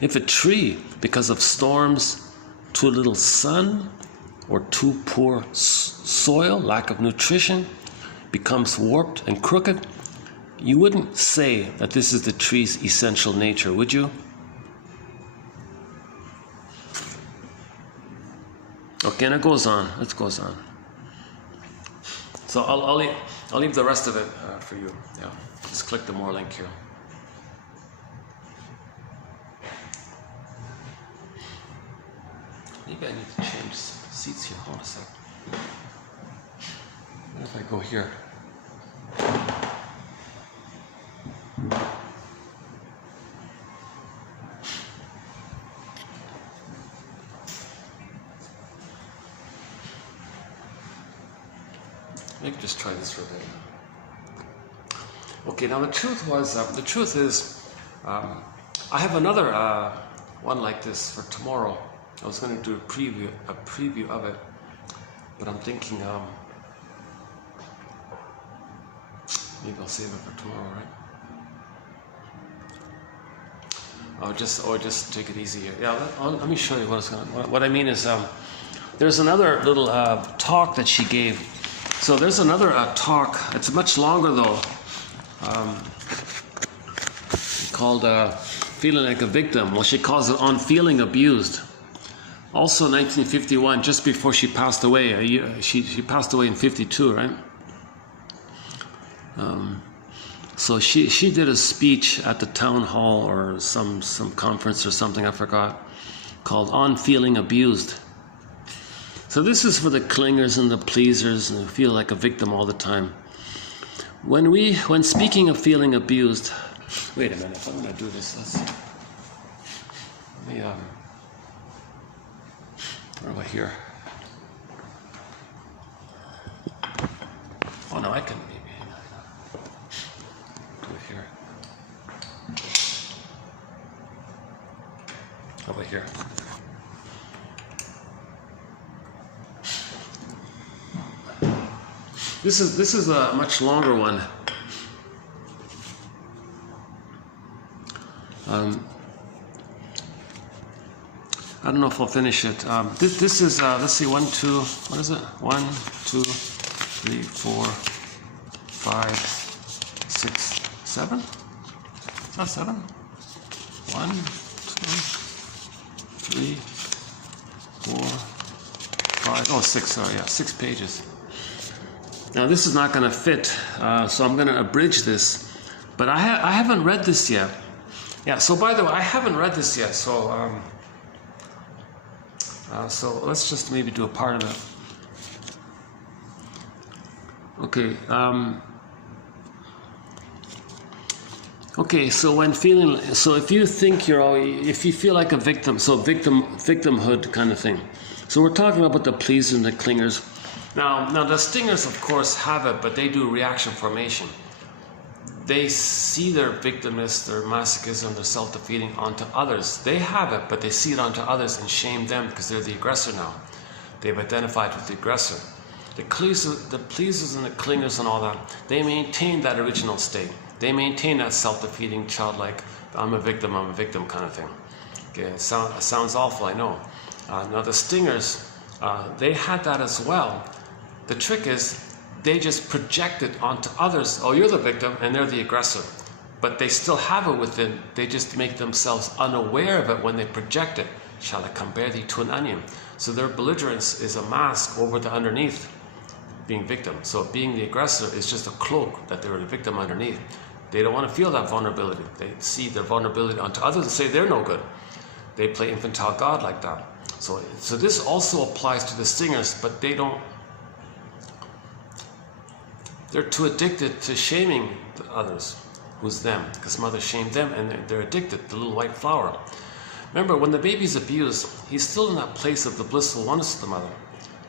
If a tree, because of storms, too little sun, or too poor soil, lack of nutrition, becomes warped and crooked, you wouldn't say that this is the tree's essential nature, would you? Okay, and it goes on. It goes on. So I'll leave the rest of it for you. Yeah, just click the more link here. Maybe I need to change seats here. Hold a sec. What if I go here? Maybe just try this for a bit. Okay, now the truth is, I have another one like this for tomorrow. I was going to do a preview of it, but I'm thinking maybe I'll save it for tomorrow, right? Or just take it easy here. Yeah, let me show you what I mean is there's another little talk that she gave. So there's another talk. It's much longer though. Called "Feeling Like a Victim." Well, she calls it "On Feeling Abused." Also, 1951, just before she passed away. She passed away in 52, right? So she did a speech at the town hall or some conference or something, I forgot, called "On Feeling Abused." So this is for the clingers and the pleasers and who feel like a victim all the time. When speaking of feeling abused, wait a minute, if I'm going to do this, let me, what do I hear? Oh no, I can maybe do it here. How about here? This is a much longer one. I don't know if I'll finish it. This is let's see, 1, 2. What is it? 1, 2, 3, 4, 5, 6, 7. Is that 7? 1, 2, 3, 4, 5. Oh, 6. Sorry, yeah, 6 pages. Now this is not going to fit, so I'm going to abridge this. But I haven't read this yet. Yeah. So by the way, I haven't read this yet. So so let's just maybe do a part of it. Okay. Okay. So when feeling, so if you think if you feel like a victim, so victimhood kind of thing. So we're talking about the pleasers and the clingers. Now the stingers, of course, have it, but they do reaction formation. They see their victimness, their masochism, their self-defeating onto others. They have it, but they see it onto others and shame them because they're the aggressor now. They've identified with the aggressor. The pleasers and the clingers and all that, they maintain that original state. They maintain that self-defeating, childlike, I'm a victim kind of thing. Okay, it sounds awful, I know. Now the stingers, they had that as well. The trick is they just project it onto others. Oh, you're the victim and they're the aggressor. But they still have it within. They just make themselves unaware of it when they project it. Shall I compare thee to an onion? So their belligerence is a mask over the underneath being victim. So being the aggressor is just a cloak that they're a victim underneath. They don't want to feel that vulnerability. They see their vulnerability onto others and say they're no good. They play infantile God like that. So this also applies to the stingers, but they're too addicted to shaming the others, who's them, because mother shamed them, and they're addicted, the little white flower. Remember, when the baby's abused, he's still in that place of the blissful oneness of the mother.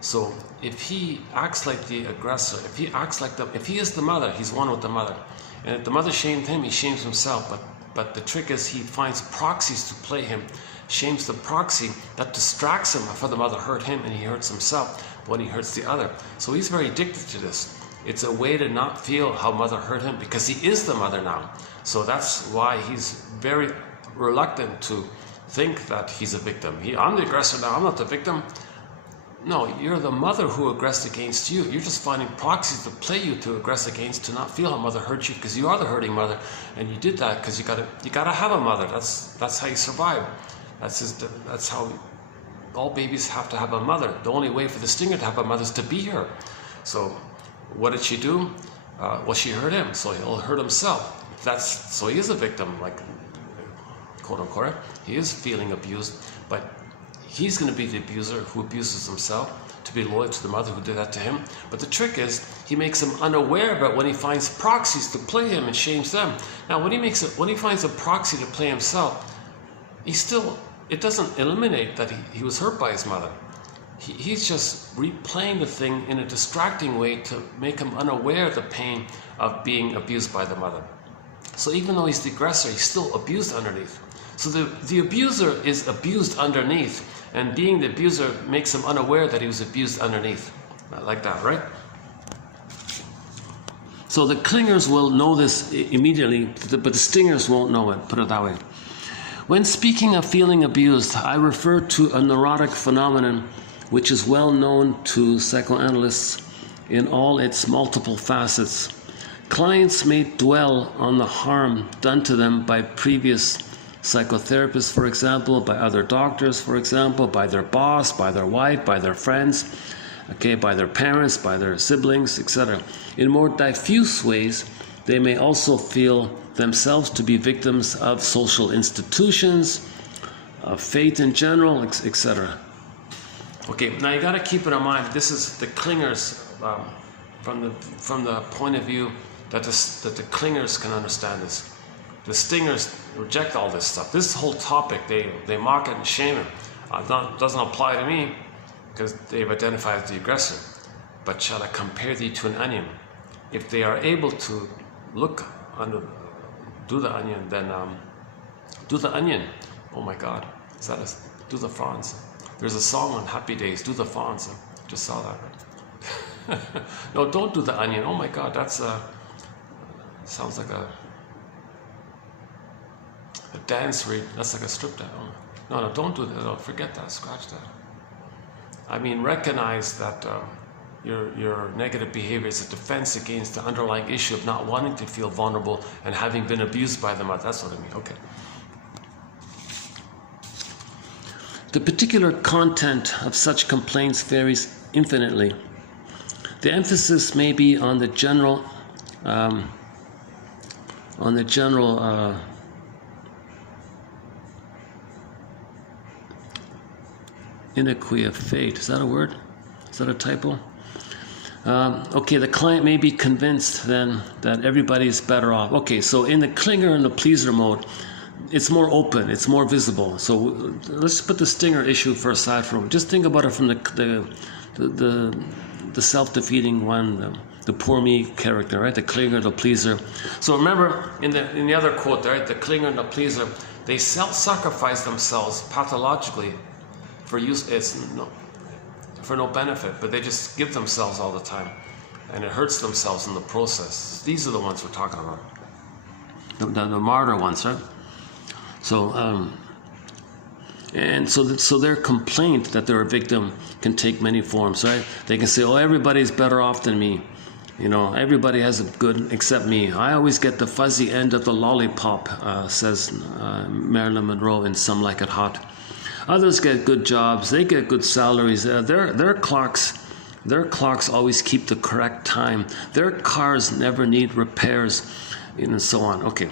So if he acts like the aggressor, if he is the mother, he's one with the mother. And if the mother shamed him, he shames himself. But the trick is he finds proxies to play him, shames the proxy that distracts him for the mother hurt him and he hurts himself when he hurts the other. So he's very addicted to this. It's a way to not feel how mother hurt him because he is the mother now. So that's why he's very reluctant to think that he's a victim. I'm the aggressor now, I'm not the victim. No, you're the mother who aggressed against you. You're just finding proxies to play you to aggress against, to not feel how mother hurt you, because you are the hurting mother, and you did that because you gotta have a mother. That's how you survive. That's how all babies have to have a mother. The only way for the stinger to have a mother is to be her. So what did she do? Well, she hurt him, so he'll hurt himself. So he is a victim, like quote unquote. He is feeling abused, but he's going to be the abuser who abuses himself, to be loyal to the mother who did that to him. But the trick is, he makes him unaware about when he finds proxies to play him and shames them. Now, when he finds a proxy to play himself, it doesn't eliminate that he was hurt by his mother. He's just replaying the thing in a distracting way to make him unaware of the pain of being abused by the mother. So even though he's the aggressor, he's still abused underneath. So the abuser is abused underneath, and being the abuser makes him unaware that he was abused underneath. Like that, right? So the clingers will know this immediately, but the stingers won't know it, put it that way. When speaking of feeling abused, I refer to a neurotic phenomenon which is well known to psychoanalysts in all its multiple facets. Clients may dwell on the harm done to them by previous psychotherapists, for example, by other doctors, for example, by their boss, by their wife, by their friends, by their parents, by their siblings, etc. In more diffuse ways, they may also feel themselves to be victims of social institutions, of fate in general, etc. Okay, now you got to keep it in mind. This is the clingers from the point of view that the clingers can understand this. The stingers reject all this stuff. This whole topic, they mock it and shame it. Doesn't apply to me because they've identified as the aggressor. But shall I compare thee to an onion? If they are able to look under, do the onion, then do the onion. Oh my God, is that do the fawns? There's a song on Happy Days, do the fawns. I just saw that. Right? No, don't do the onion. Oh my God, that's sounds like a dance read. That's like a strip dance. Oh, no, don't do that. No, forget that. Scratch that. I mean, recognize that your negative behavior is a defense against the underlying issue of not wanting to feel vulnerable and having been abused by the mother. That's what I mean. Okay. The particular content of such complaints varies infinitely. The emphasis may be on the general iniquity of fate. Is that a word? Is that a typo? Okay, the client may be convinced then that everybody's better off. Okay, so in the clinger and the pleaser mode, it's more open, it's more visible. So let's put the stinger issue aside for a moment. Just think about it from the self-defeating one, the poor me character, right? The clinger, the pleaser. So remember in the other quote, right? The clinger and the pleaser, they self-sacrifice themselves pathologically for no benefit, but they just give themselves all the time, and it hurts themselves in the process. These are the ones we're talking about, the martyr ones, right? So, so their complaint that they're a victim can take many forms, right? They can say, "Oh, everybody's better off than me. You know, everybody has it good except me. I always get the fuzzy end of the lollipop," says Marilyn Monroe in Some Like It Hot. Others get good jobs, they get good salaries, their clocks always keep the correct time, their cars never need repairs, and so on. Okay.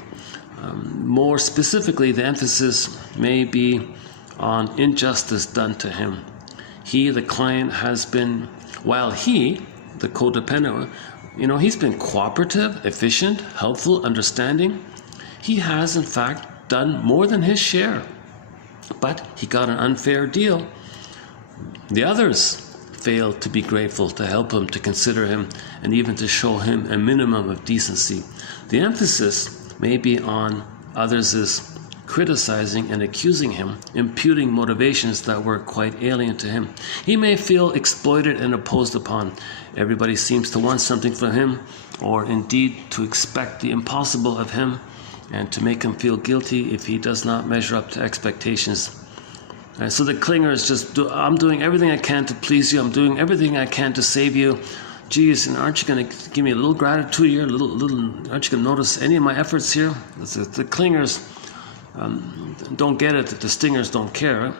More specifically, the emphasis may be on injustice done to him. He, the client, has been, while he, the codependent, he's been cooperative, efficient, helpful, understanding. He has, in fact, done more than his share, but he got an unfair deal. The others failed to be grateful, to help him, to consider him, and even to show him a minimum of decency. The emphasis may be on others' criticizing and accusing him, imputing motivations that were quite alien to him. He may feel exploited and opposed upon. Everybody seems to want something from him, or indeed to expect the impossible of him, and to make him feel guilty if he does not measure up to expectations. So the clinger is just, I'm doing everything I can to please you, I'm doing everything I can to save you. Geez, and aren't you going to give me a little gratitude here? Aren't you going to notice any of my efforts here? The clingers don't get it, that the stingers don't care.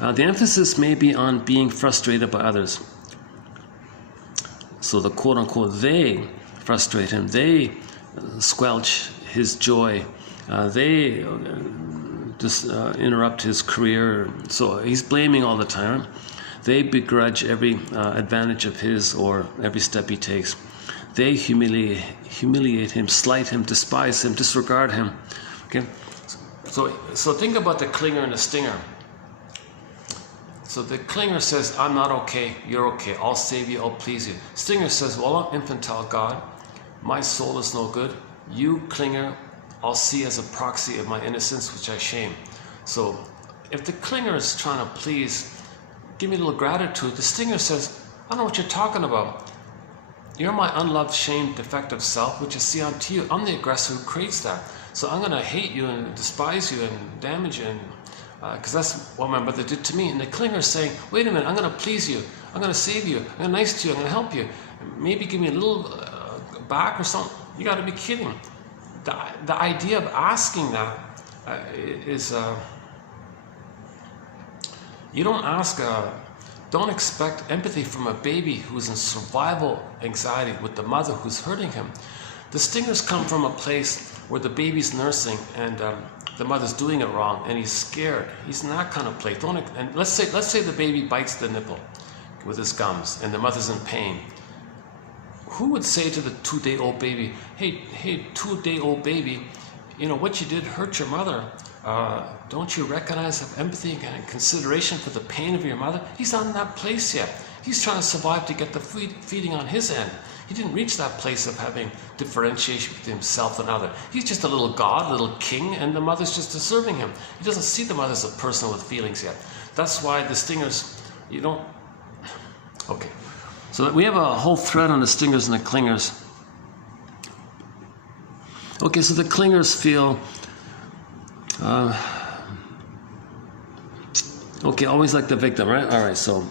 The emphasis may be on being frustrated by others. So the quote-unquote they frustrate him, they squelch his joy, they just interrupt his career. So he's blaming all the time. They begrudge every advantage of his or every step he takes. They humiliate him, slight him, despise him, disregard him. Okay, so think about the clinger and the stinger. So the clinger says, I'm not okay, you're okay, I'll save you, I'll please you. Stinger says, well, I'm infantile God, my soul is no good. You, clinger, I'll see as a proxy of my innocence, which I shame. So if the clinger is trying to please, give me a little gratitude, the stinger says, I don't know what you're talking about. You're my unloved, shamed, defective self, which I see onto you. I'm the aggressor who creates that. So I'm going to hate you and despise you and damage you, because that's what my mother did to me. And the clinger is saying, wait a minute, I'm going to please you. I'm going to save you. I'm going to be nice to you. I'm going to help you. Maybe give me a little back or something. You got to be kidding. The idea of asking that is, you don't ask, don't expect empathy from a baby who's in survival anxiety with the mother who's hurting him. The stingers come from a place where the baby's nursing and the mother's doing it wrong and he's scared. He's in that kind of place. And let's say the baby bites the nipple with his gums and the mother's in pain. Who would say to the 2-day-old baby, hey, 2-day-old baby, what you did hurt your mother. Don't you recognize, have empathy and consideration for the pain of your mother? He's not in that place yet. He's trying to survive to get the feeding on his end. He didn't reach that place of having differentiation between himself and other. He's just a little god, a little king, and the mother's just serving him. He doesn't see the mother as a person with feelings yet. That's why the stingers, okay. So we have a whole thread on the stingers and the clingers. Okay, so the clingers feel, always like the victim, right? All right, so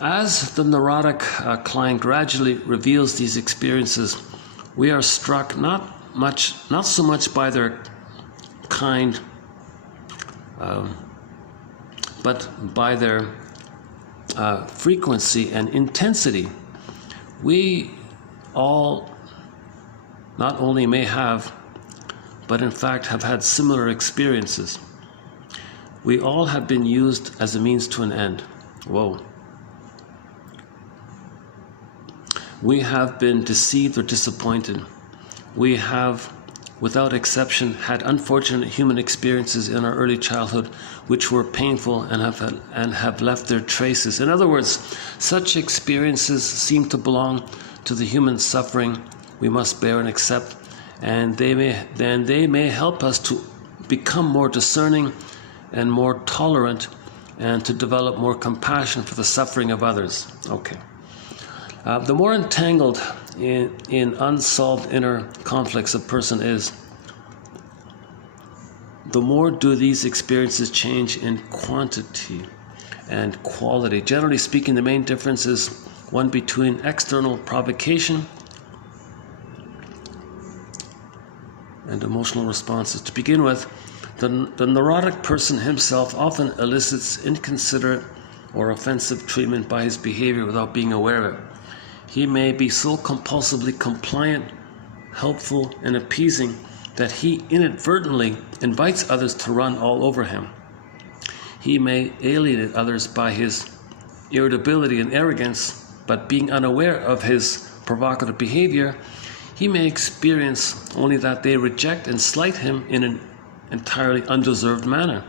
as the neurotic client gradually reveals these experiences, we are struck not so much by their kind, but by their frequency and intensity. We all not only may have, but in fact have had similar experiences. We all have been used as a means to an end. Whoa. We have been deceived or disappointed. We have, without exception, had unfortunate human experiences in our early childhood which were painful and have left their traces. In other words, such experiences seem to belong to the human suffering we must bear and accept, and they may help us to become more discerning and more tolerant and to develop more compassion for the suffering of others. Okay. The more entangled in unsolved inner conflicts a person is, the more do these experiences change in quantity and quality. Generally speaking, the main difference is one between external provocation and emotional responses. To begin with, the neurotic person himself often elicits inconsiderate or offensive treatment by his behavior without being aware of it. He may be so compulsively compliant helpful, and appeasing that he inadvertently invites others to run all over him. He may alienate others by his irritability and arrogance, but being unaware of his provocative behavior, he may experience only that they reject and slight him in an entirely undeserved manner.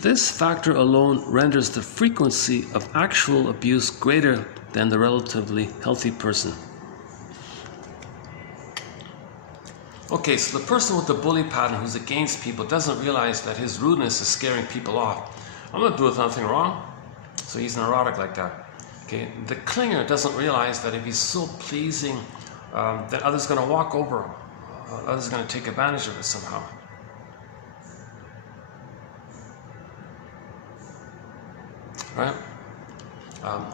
This factor alone renders the frequency of actual abuse greater than the relatively healthy person. Okay, so the person with the bully pattern who's against people doesn't realize that his rudeness is scaring people off. I'm not doing nothing wrong, so he's neurotic like that. Okay, the clinger doesn't realize that if he's so pleasing, that others are going to walk over, others are going to take advantage of it somehow. Right?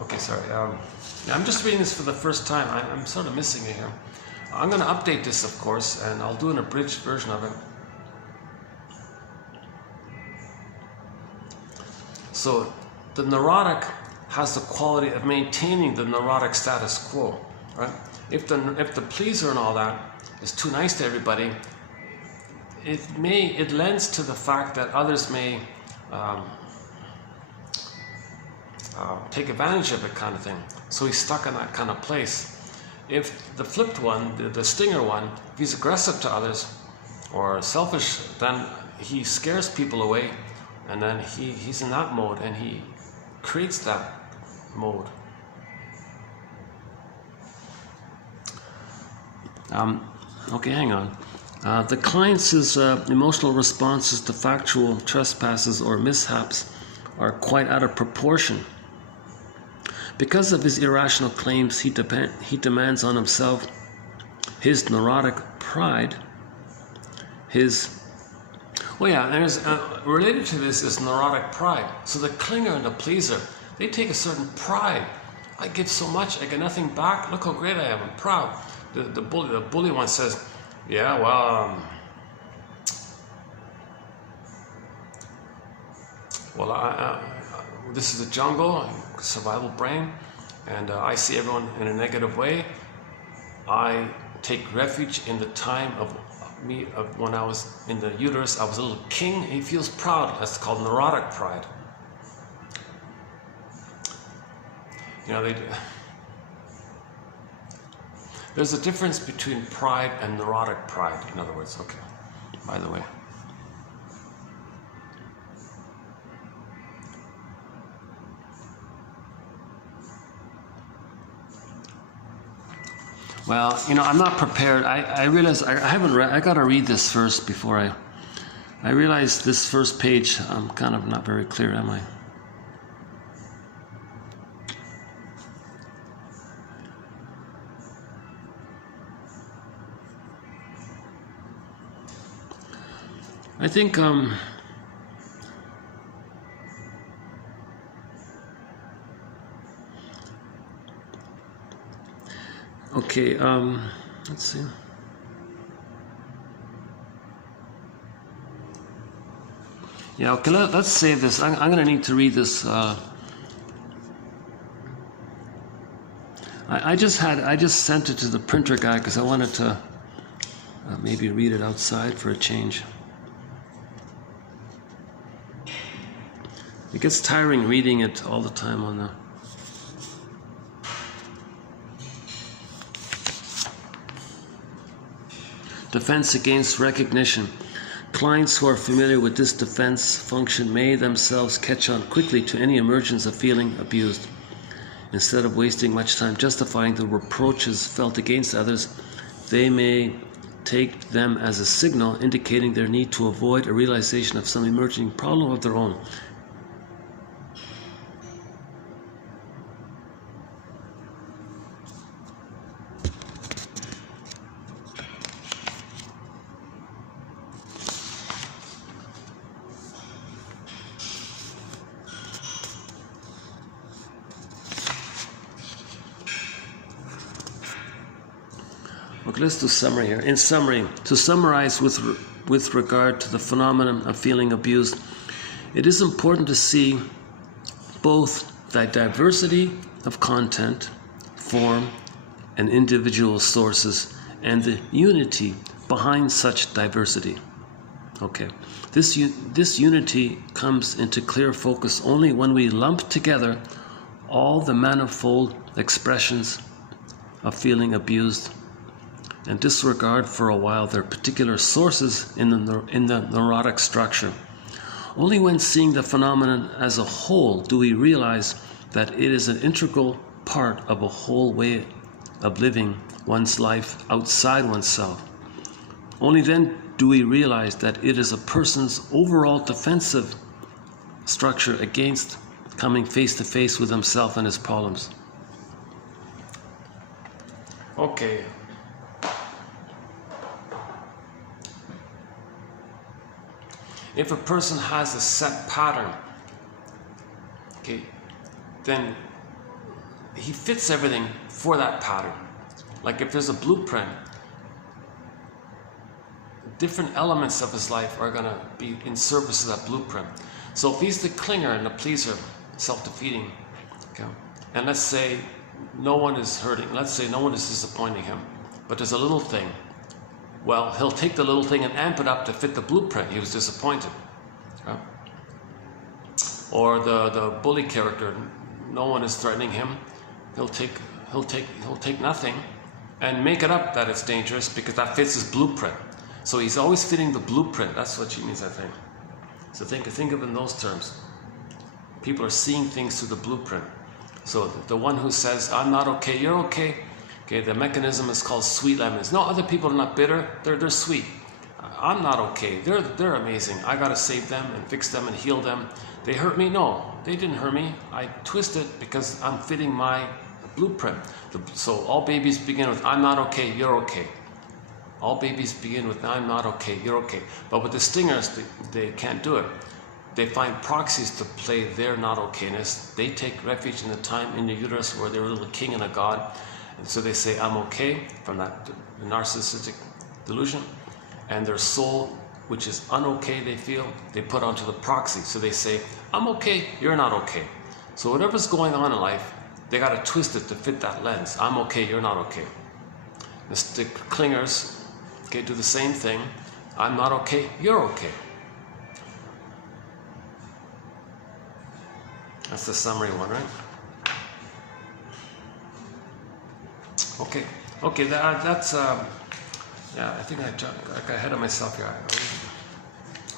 Okay, sorry. I'm just reading this for the first time. I'm sort of missing it here. I'm going to update this, of course, and I'll do an abridged version of it. So, the neurotic has the quality of maintaining the neurotic status quo, right? If the pleaser and all that is too nice to everybody, it lends to the fact that others may take advantage of it, kind of thing. So he's stuck in that kind of place. If the flipped one, the stinger one, if he's aggressive to others or selfish, then he scares people away, and then he's in that mode, and he creates that mode. Okay, hang on. The client's emotional responses to factual trespasses or mishaps are quite out of proportion. Because of his irrational claims, he demands on himself his neurotic pride, related to this is neurotic pride. So the clinger and the pleaser, they take a certain pride. I give so much, I get nothing back. Look how great I am, I'm proud. The bully one says, yeah, well, this is a jungle, survival brain, and I see everyone in a negative way. I take refuge in the time of when I was in the uterus. I was a little king. He feels proud. That's called neurotic pride. You know, there's a difference between pride and neurotic pride, in other words. Okay, by the way. Well, you know, I'm not prepared. I realize I haven't read. I got to read this first before I realize this first page. I'm kind of not very clear, am I? I think okay, let's see. Yeah, okay, let's save this. I'm going to need to read this. I just sent it to the printer guy because I wanted to maybe read it outside for a change. It gets tiring reading it all the time on the... Defense against recognition. Clients who are familiar with this defense function may themselves catch on quickly to any emergence of feeling abused. Instead of wasting much time justifying the reproaches felt against others, they may take them as a signal indicating their need to avoid a realization of some emerging problem of their own. Okay, let's do summary here. In summary, to summarize with regard to the phenomenon of feeling abused, it is important to see both the diversity of content, form, and individual sources and the unity behind such diversity. Okay, this unity comes into clear focus only when we lump together all the manifold expressions of feeling abused and disregard for a while their particular sources in the neurotic structure. Only when seeing the phenomenon as a whole do we realize that it is an integral part of a whole way of living one's life outside oneself. Only then do we realize that it is a person's overall defensive structure against coming face to face with himself and his problems. Okay. If a person has a set pattern, okay, then he fits everything for that pattern. Like if there's a blueprint, different elements of his life are going to be in service of that blueprint. So if he's the clinger and the pleaser, self-defeating, okay, and let's say no one is hurting, let's say no one is disappointing him, but there's a little thing, well, he'll take the little thing and amp it up to fit the blueprint. He was disappointed. Okay? Or the bully character, no one is threatening him, he'll take nothing and make it up that it's dangerous because that fits his blueprint. So he's always fitting the blueprint. That's what she means, I think. So think of it in those terms. People are seeing things through the blueprint. So the one who says, I'm not okay, you're okay. Okay, the mechanism is called sweet lemons. No, other people are not bitter, they're sweet. I'm not okay, they're amazing. I gotta save them and fix them and heal them. They hurt me? No, they didn't hurt me. I twist it because I'm fitting my blueprint. So all babies begin with, I'm not okay, you're okay. All babies begin with, I'm not okay, you're okay. But with the stingers, they can't do it. They find proxies to play their not okayness. They take refuge in the time in the uterus where they're a little king and a god. And so they say, I'm okay, from that narcissistic delusion. And their soul, which is unokay, they feel, they put onto the proxy. So they say, I'm okay, you're not okay. So whatever's going on in life, they got to twist it to fit that lens. I'm okay, you're not okay. The clingers, okay, do the same thing. I'm not okay, you're okay. That's the summary one, right? Okay, that's, yeah, I think I got ahead of myself here.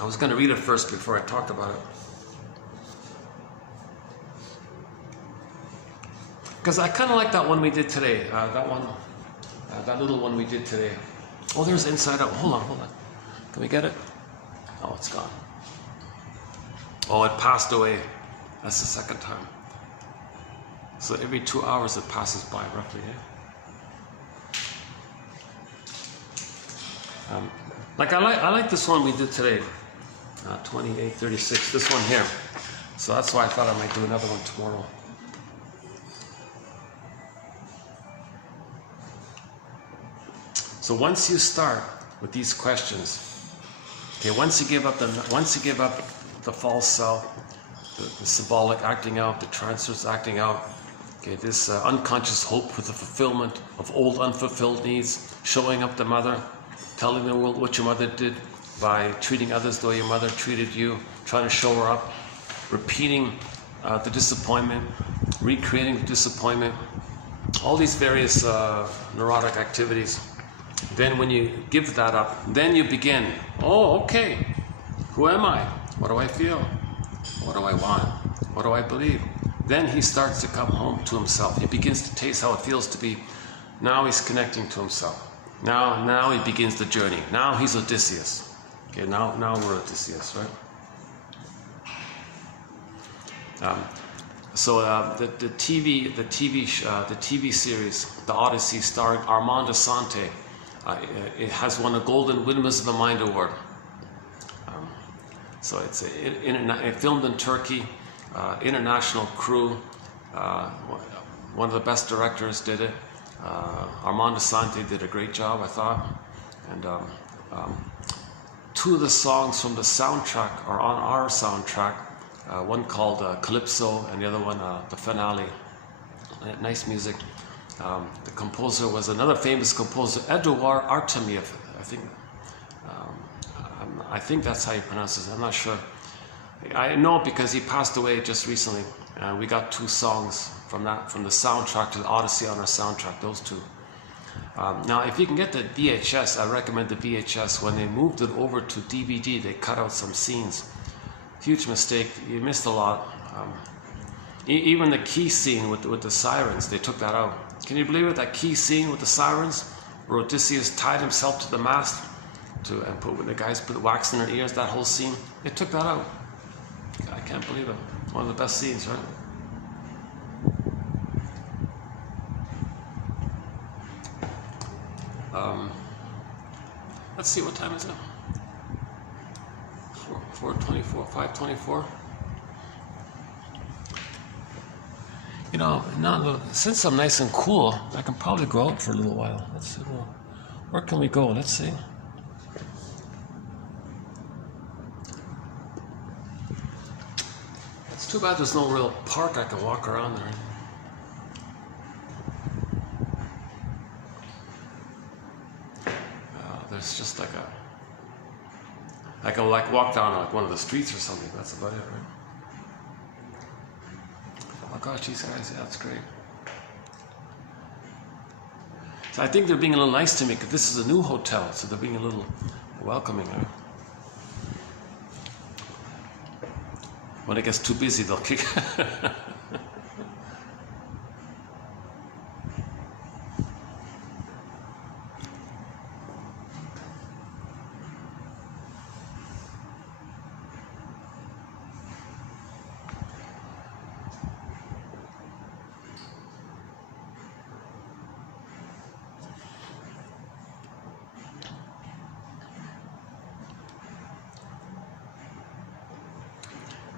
I was going to read it first before I talked about it. Because I kind of like that one we did today, that little one we did today. Oh, there's Inside Out. Hold on. Can we get it? Oh, it's gone. Oh, it passed away. That's the second time. So every 2 hours it passes by, roughly. I like this one we did today, 2836. This one here. So that's why I thought I might do another one tomorrow. So once you start with these questions, okay, once you give up the false self, the symbolic acting out, the transfers acting out, okay, this unconscious hope for the fulfillment of old unfulfilled needs, showing up the mother, telling the world what your mother did by treating others the way your mother treated you, trying to show her up, repeating the disappointment, recreating the disappointment, all these various neurotic activities. Then when you give that up, then you begin, oh, okay, who am I? What do I feel? What do I want? What do I believe? Then he starts to come home to himself. He begins to taste how it feels to be, now he's connecting to himself. Now he begins the journey. Now he's Odysseus. Okay, now we're Odysseus, right? The TV series, The Odyssey, starring Armand Assante, it has won a Golden Windmills of the Mind Award. So it's filmed in Turkey, international crew. One of the best directors did it. Armand Assante did a great job, I thought. And two of the songs from the soundtrack are on our soundtrack. One called Calypso and the other one, The Finale. Nice music. The composer was another famous composer, Eduard Artemiev. I think that's how you pronounce it. I'm not sure. I know because he passed away just recently. We got 2 songs from the soundtrack to the Odyssey on our soundtrack. Those 2. Now, if you can get the VHS, I recommend the VHS. When they moved it over to DVD, they cut out some scenes. Huge mistake. You missed a lot. Even the key scene with the sirens, they took that out. Can you believe it? That key scene with the sirens, where Odysseus tied himself to the mast, when the guys put wax in their ears, that whole scene, they took that out. I can't believe it. One of the best scenes, right? Let's see, what time is it? 4:24, 5:24. You know, since I'm nice and cool, I can probably go out for a little while. Let's see, where can we go? Let's see. It's too bad there's no real park I can walk around there. There's just I can walk down one of the streets or something. That's about it, right? Oh gosh, these guys, yeah, that's great. So I think they're being a little nice to me because this is a new hotel, so they're being a little welcoming. Right? When it gets too busy, they'll kick.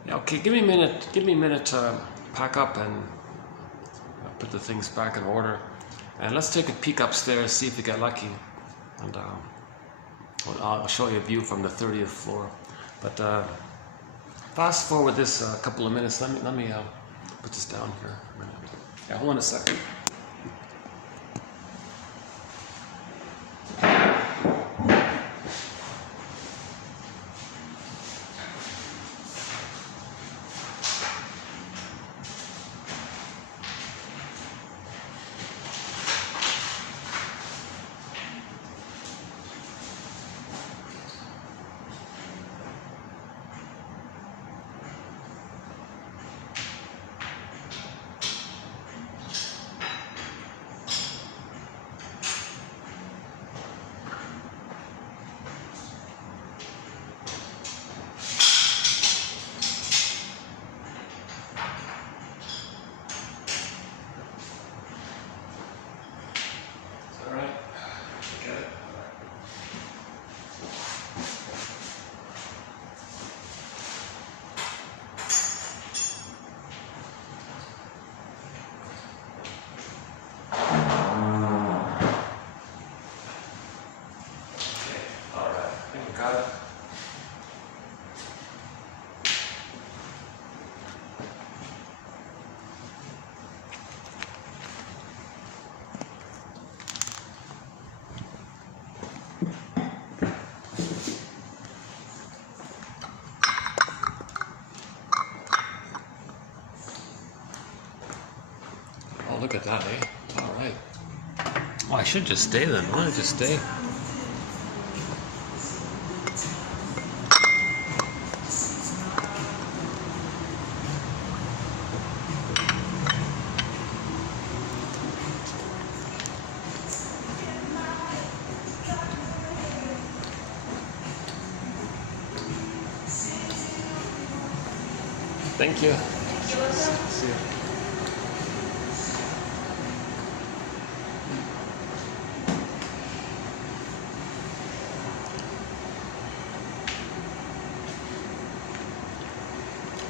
Okay, give me a minute to pack up and put the things back in order. And let's take a peek upstairs, see if we get lucky. And I'll show you a view from the 30th floor. But fast forward this a couple of minutes. Let me put this down here a minute. Yeah, hold on a second. Oh, look at that, eh? All right. Oh, I should just stay then. Why don't I just stay? Thank you. See you.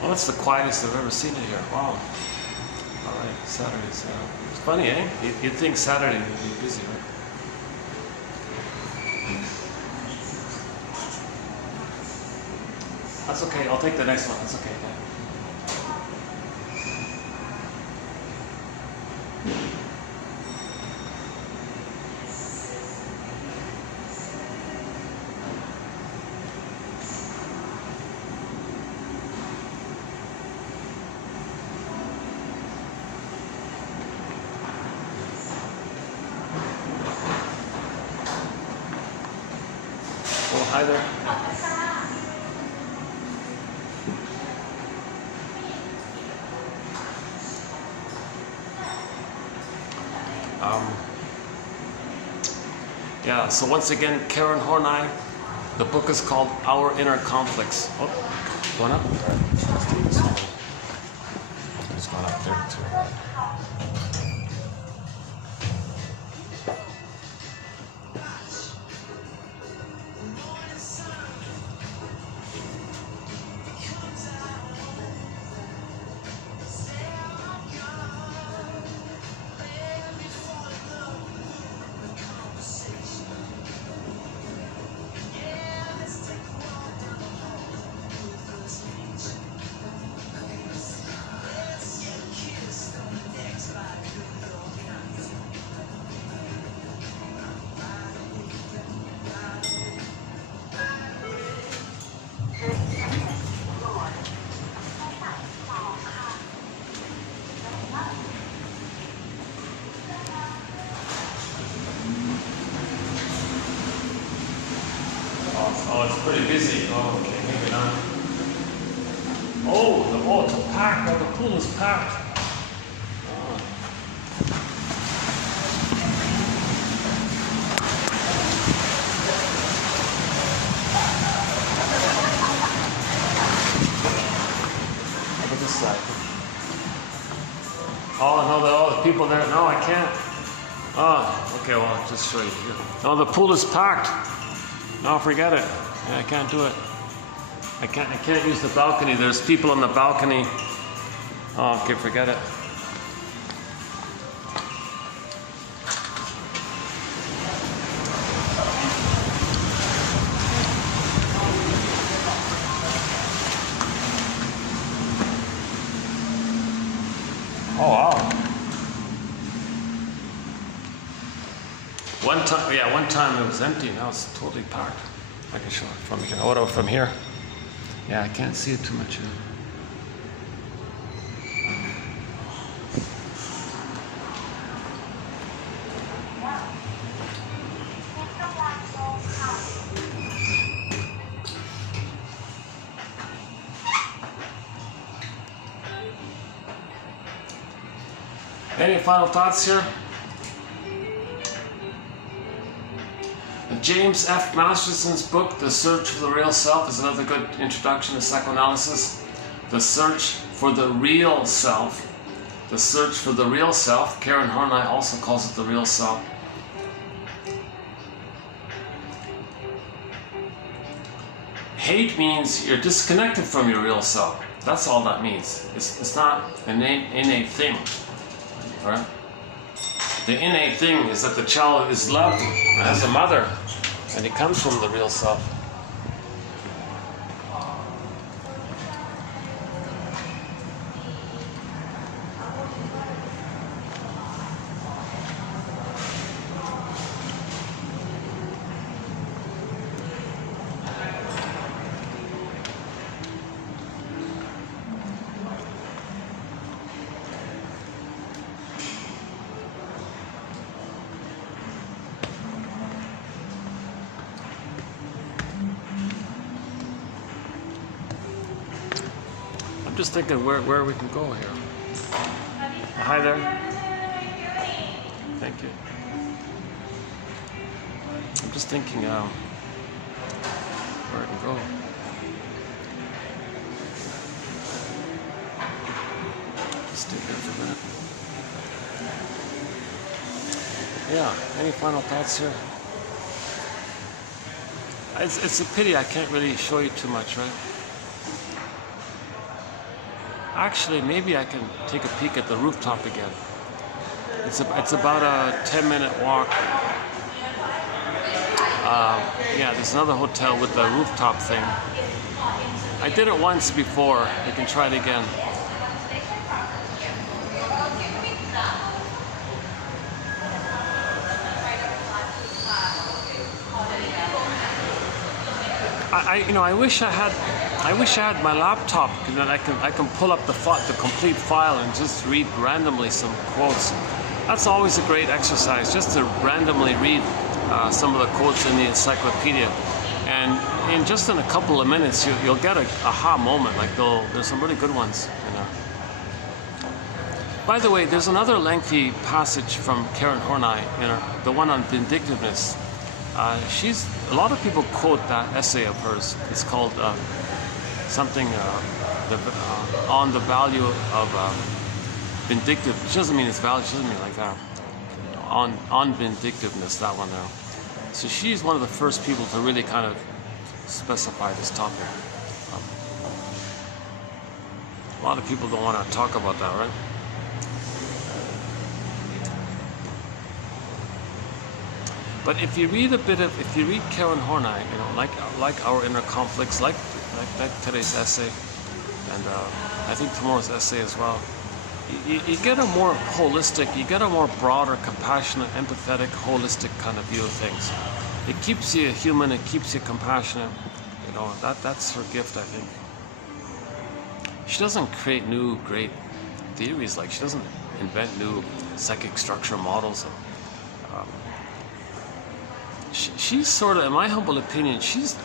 Well, that's the quietest I've ever seen it here. Wow. All right, Saturday's. It's funny, eh? You'd think Saturday would be busy, right? That's okay. I'll take the next one. That's okay. Oh, hi there. Yeah, so once again, Karen Horney, the book is called Our Inner Conflicts. Oh, going up? It's going up there too. Oh, it's pretty busy. Oh, okay, maybe not. Oh, it's packed. Oh, the pool is packed. Oh. Look at this side. Oh, no, the people there. No, I can't. Oh, okay, well, I'll just show you here. No, the pool is packed. No, forget it. Yeah, I can't do it. I can't use the balcony. There's people on the balcony. Oh, okay, forget it. Oh, wow. One time it was empty. Now it's totally packed. I can show it from here. Oh, from here. Yeah, I can't see it too much. Any final thoughts here? James F. Masterson's book, The Search for the Real Self, is another good introduction to psychoanalysis. The Search for the Real Self. The Search for the Real Self. Karen Horney also calls it the real self. Hate means you're disconnected from your real self. That's all that means. It's not an innate thing. All right? The innate thing is that the child is loved as a mother, and it comes from the real self. I'm just thinking where we can go here. Hi there. Thank you. I'm just thinking where I can go. Just stay here for a minute. Yeah, any final thoughts here? It's a pity I can't really show you too much, right? Actually, maybe I can take a peek at the rooftop again. It's about a 10-minute walk. Yeah, there's another hotel with the rooftop thing. I did it once before. I can try it again. I wish I had my laptop, and then I can pull up the complete file and just read randomly some quotes. That's always a great exercise, just to randomly read some of the quotes in the encyclopedia. And just in a couple of minutes, you'll get a aha moment. Like there's some really good ones. By the way, there's another lengthy passage from Karen Horney, the one on vindictiveness. A lot of people quote that essay of hers. It's called something on the value of vindictive. Which doesn't mean it's value. She doesn't mean like that. On vindictiveness, that one there. So she's one of the first people to really kind of specify this topic. A lot of people don't want to talk about that, right? But if you read Karen Horney, like our inner conflicts, like today's essay, and I think tomorrow's essay as well, you get a more holistic, you get a more broader, compassionate, empathetic, holistic kind of view of things. It keeps you human, it keeps you compassionate. That's her gift, I think. She doesn't create new great theories, like she doesn't invent new psychic structure models. She's sort of, in my humble opinion, she's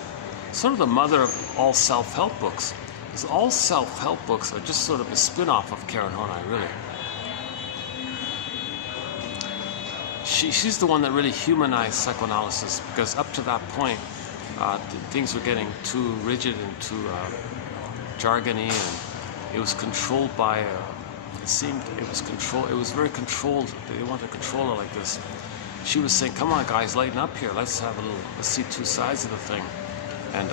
sort of the mother of all self-help books. Because all self-help books are just sort of a spin-off of Karen Horney, really. She's the one that really humanized psychoanalysis, because up to that point, things were getting too rigid and too jargony, and it was controlled by, it was very controlled. They wanted to control it like this. She was saying, come on guys, lighten up here, let's see two sides of the thing. And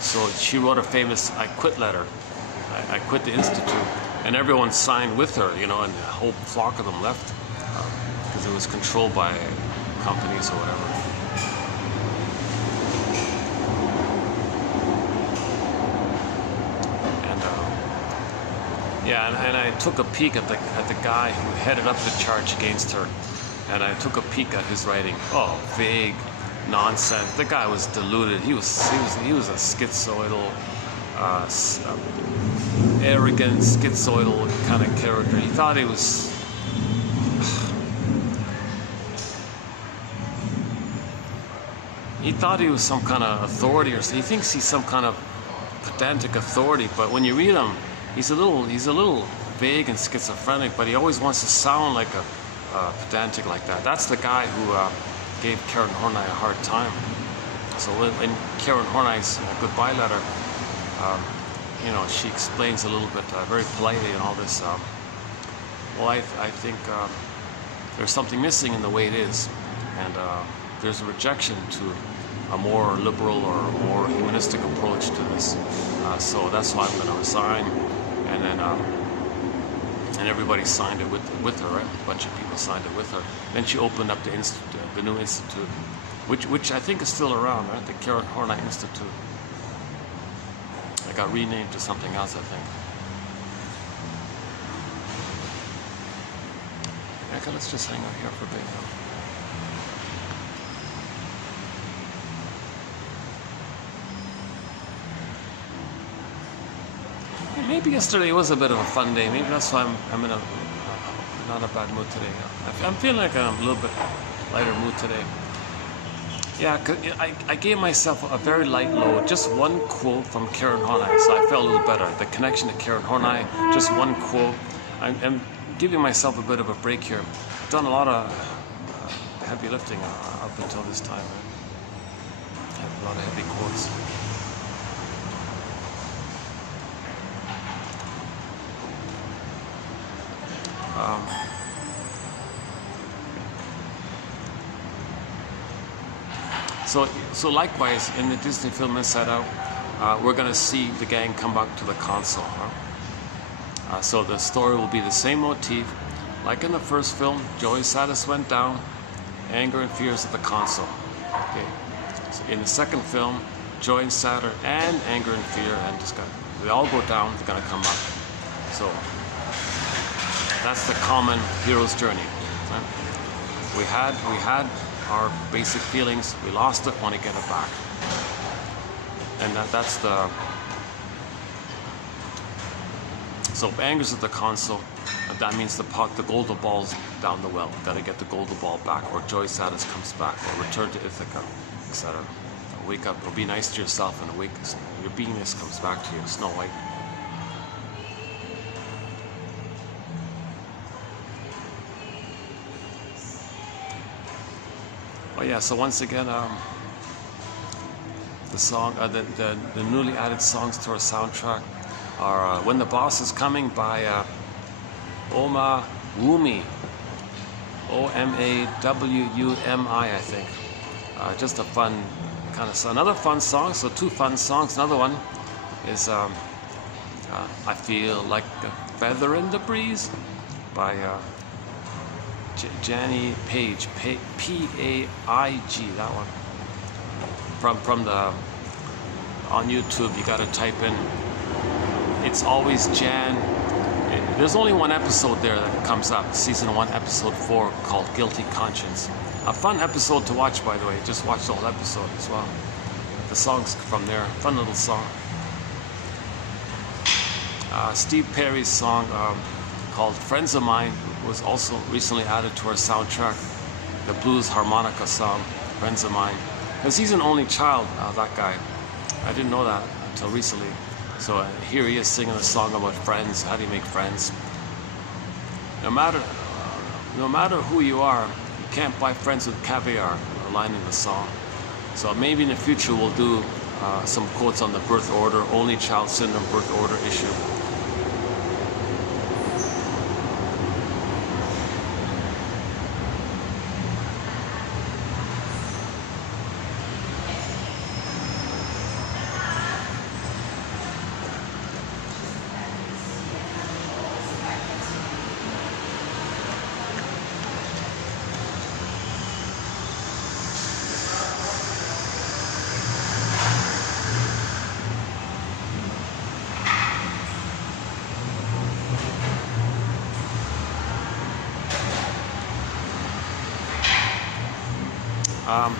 so she wrote a famous I quit letter. I quit the Institute, and everyone signed with her, and a whole flock of them left because it was controlled by companies or whatever. And I took a peek at the guy who headed up the charge against her, and I took a peek at his writing. Oh, vague nonsense. The guy was deluded. He was a schizoidal, arrogant, schizoidal kind of character. He thought he was. He thought he was some kind of authority, or he thinks he's some kind of pedantic authority. But when you read him, he's a little vague and schizophrenic. But he always wants to sound like a pedantic like that. That's the guy who gave Karen Horney a hard time. So in Karen Horney's goodbye letter, she explains a little bit very politely and all this. I think there's something missing in the way it is, and there's a rejection to a more liberal or more humanistic approach to this. So that's why I'm going to resign, and then. And everybody signed it with her, right? A bunch of people signed it with her. Then she opened up the new institute, which I think is still around, right? The Karen Horney Institute. It got renamed to something else, I think. Okay, let's just hang out here for a bit now. Maybe yesterday was a bit of a fun day. Maybe that's why I'm in a not a bad mood today. I'm feeling like I'm a little bit lighter mood today. Yeah, 'cause I gave myself a very light load. Just one quote from Karen Horney, so I felt a little better. The connection to Karen Horney, just one quote. I'm giving myself a bit of a break here. I've done a lot of heavy lifting up until this time. I have a lot of heavy quotes. So likewise, in the Disney film Inside Out, we're going to see the gang come back to the console. Huh? So the story will be the same motif. Like in the first film, Joey Sadis went down, anger and fears at the console. Okay. So in the second film, Joy and Saturn and anger and fear, and they all go down, they're going to come up. So that's the common hero's journey. Right? We had our basic feelings, we lost it, want to get it back. And that's the... So if anger's at the console, that means the golden ball's down the well. Got to get the golden ball back, or Joy Sadis comes back, or return to Ithaca, etc. wake up, or be nice to yourself, and awake. Your beingness comes back to you, Snow White. Oh yeah, so once again, the song, the newly added songs to our soundtrack are "When the Boss Is Coming" by Oma Wumi, Omawumi, I think. Just a fun kind of song. Another fun song. So two fun songs. Another one is "I Feel Like a Feather in the Breeze" by Janny Page, P-A-I-G. That one. From the on YouTube, you got to type in "It's Always Jan." There's only one episode there that comes up, season 1, episode 4, called "Guilty Conscience." A fun episode to watch, by the way. Just watch the whole episode as well. The songs from there, fun little song. Steve Perry's song called "Friends of Mine" was also recently added to our soundtrack. The blues harmonica song, "Friends of Mine." Because he's an only child, that guy. I didn't know that until recently. So here he is singing a song about friends. How do you make friends? No matter who you are, you can't buy friends with caviar, a line in the song. So maybe in the future we'll do some quotes on the birth order, only child syndrome birth order issue.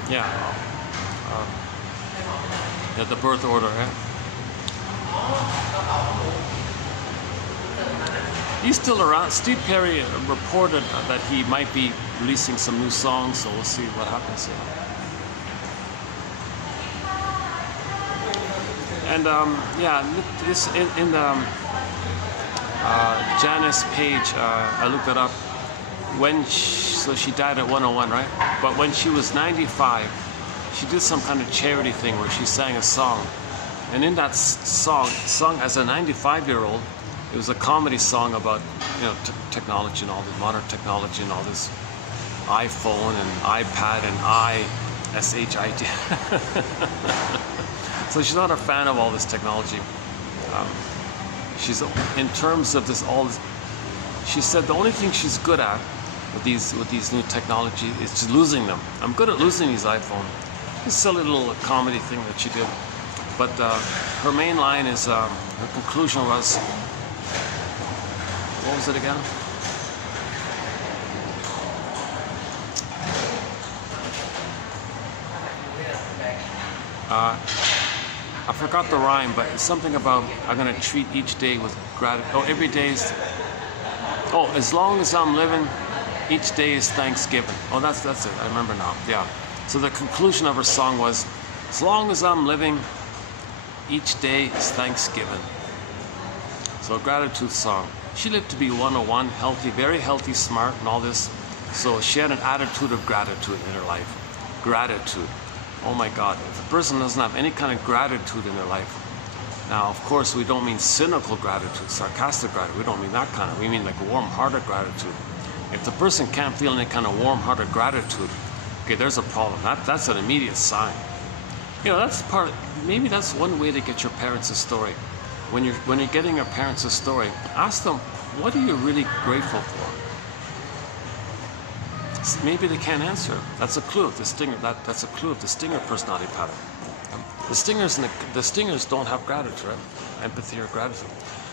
Yeah, the birth order, eh? He's still around. Steve Perry reported that he might be releasing some new songs, so we'll see what happens here. And yeah, this in the Janice Page, I looked it up. So she died at 101, right? But when she was 95, she did some kind of charity thing where she sang a song. And in that song, sung as a 95-year-old, it was a comedy song about, technology and all this modern technology and all this iPhone and iPad and SHIT. So she's not a fan of all this technology. She's, in terms of this, she said the only thing she's good at with these new technology is just losing them. I'm good at losing these iPhones. This silly little comedy thing that she did. But her main line is, her conclusion was, what was it again? I forgot the rhyme, but it's something about I'm gonna treat each day with gratitude. Oh, every day is. Oh, as long as I'm living, each day is Thanksgiving. Oh, that's it. I remember now. Yeah. So the conclusion of her song was, as long as I'm living, each day is Thanksgiving. So a gratitude song. She lived to be 101, healthy, very healthy, smart, and all this. So she had an attitude of gratitude in her life. Gratitude. Oh my God, if a person doesn't have any kind of gratitude in their life. Now, of course, we don't mean cynical gratitude, sarcastic gratitude. We don't mean that kind of. We mean like warm-hearted gratitude. If the person can't feel any kind of warm-hearted gratitude, okay, there's a problem. That's an immediate sign. That's part. Maybe that's one way to get your parents a story. When you're getting your parents a story, ask them, what are you really grateful for? Maybe they can't answer. That's a clue of the stinger. That's a clue of the stinger personality pattern. The stingers don't have gratitude, right? Empathy or gratitude.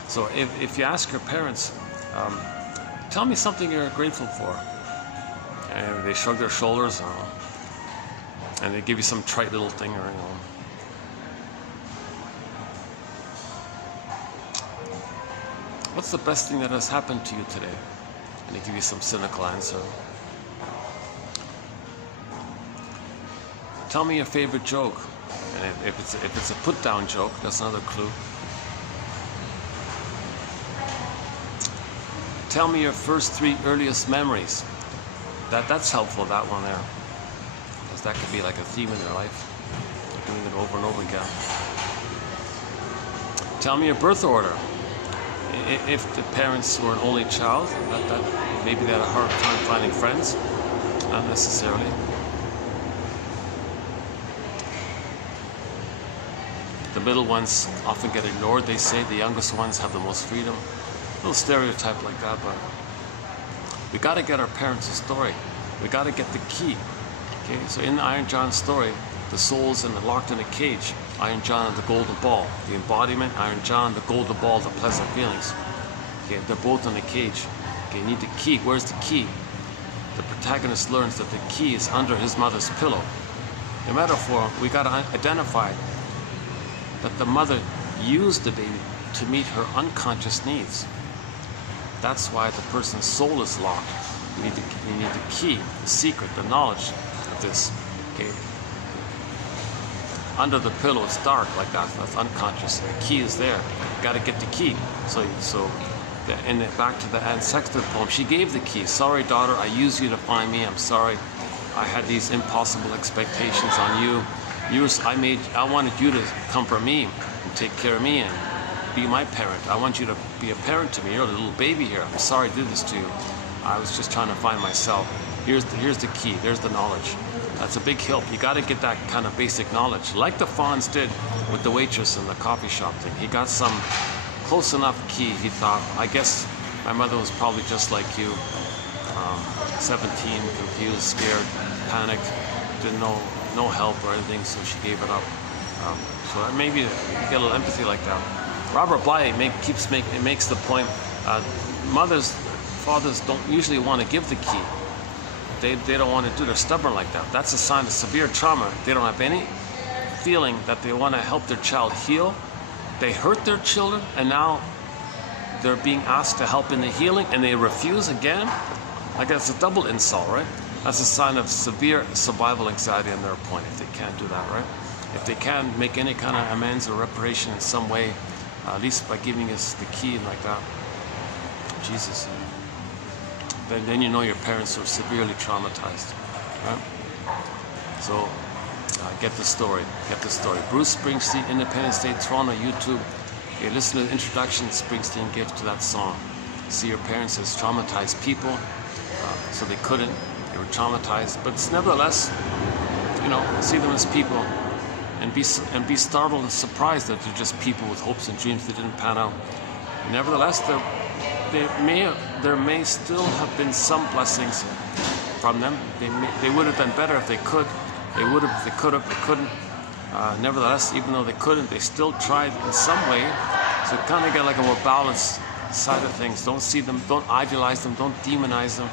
So if you ask your parents, tell me something you're grateful for, and they shrug their shoulders, and they give you some trite little thing, or what's the best thing that has happened to you today? And they give you some cynical answer. Tell me your favorite joke. And if it's a put-down joke, that's another clue. Tell me your first 3 earliest memories. That's helpful, that one there. Because that could be like a theme in their life. Doing it over and over again. Tell me your birth order. If the parents were an only child, that maybe they had a hard time finding friends. Not necessarily. The middle ones often get ignored. They say the youngest ones have the most freedom. A little stereotype like that, but we got to get our parents a story. We got to get the key. Okay, so in the Iron John story, the soul's locked in a cage. Iron John and the golden ball. The embodiment, Iron John, the golden ball, the pleasant feelings. Okay, they're both in a cage. Okay, you need the key. Where's the key? The protagonist learns that the key is under his mother's pillow. The metaphor, we got to identify that the mother used the baby to meet her unconscious needs. That's why the person's soul is locked. You need the key, the secret, the knowledge of this. Okay. Under the pillow, it's dark, like that's unconscious. The key is there. You got to get the key. Back to the Anne Sexton poem, she gave the key. Sorry, daughter, I used you to find me. I'm sorry. I had these impossible expectations on you. I wanted you to comfort me and take care of me and be my parent. I want you to be a parent to me. You're a little baby here. I'm sorry I did this to you. I was just trying to find myself. Here's the key. There's the knowledge. That's a big help. You got to get that kind of basic knowledge, like the Fonz did with the waitress in the coffee shop thing. He got some close enough key. He thought, I guess my mother was probably just like you, 17, confused, scared, panicked, didn't know, no help or anything, so she gave it up. So maybe you get a little empathy like that. Robert Bly makes the point, fathers don't usually want to give the key. They don't want to do, they're stubborn like that. That's a sign of severe trauma. They don't have any feeling that they want to help their child heal. They hurt their children, and now they're being asked to help in the healing, and they refuse again. I guess it's a double insult, right? That's a sign of severe survival anxiety on their point, if they can't do that, right? If they can't make any kind of amends or reparation in some way, at least by giving us the key like that, Jesus, then you know your parents are severely traumatized, right? So, get the story. Bruce Springsteen, Independence Day, Toronto, YouTube. Okay, listen to the introduction Springsteen gives to that song. See your parents as traumatized people, so they couldn't. They were traumatized, but it's nevertheless, see them as people, and be startled and surprised that they're just people with hopes and dreams that didn't pan out. Nevertheless, there may still have been some blessings from them. They would have done better if they could. They would have, if they could have, they couldn't. Nevertheless, even though they couldn't, they still tried in some way. So kind of get like a more balanced side of things. Don't see them, don't idealize them, don't demonize them.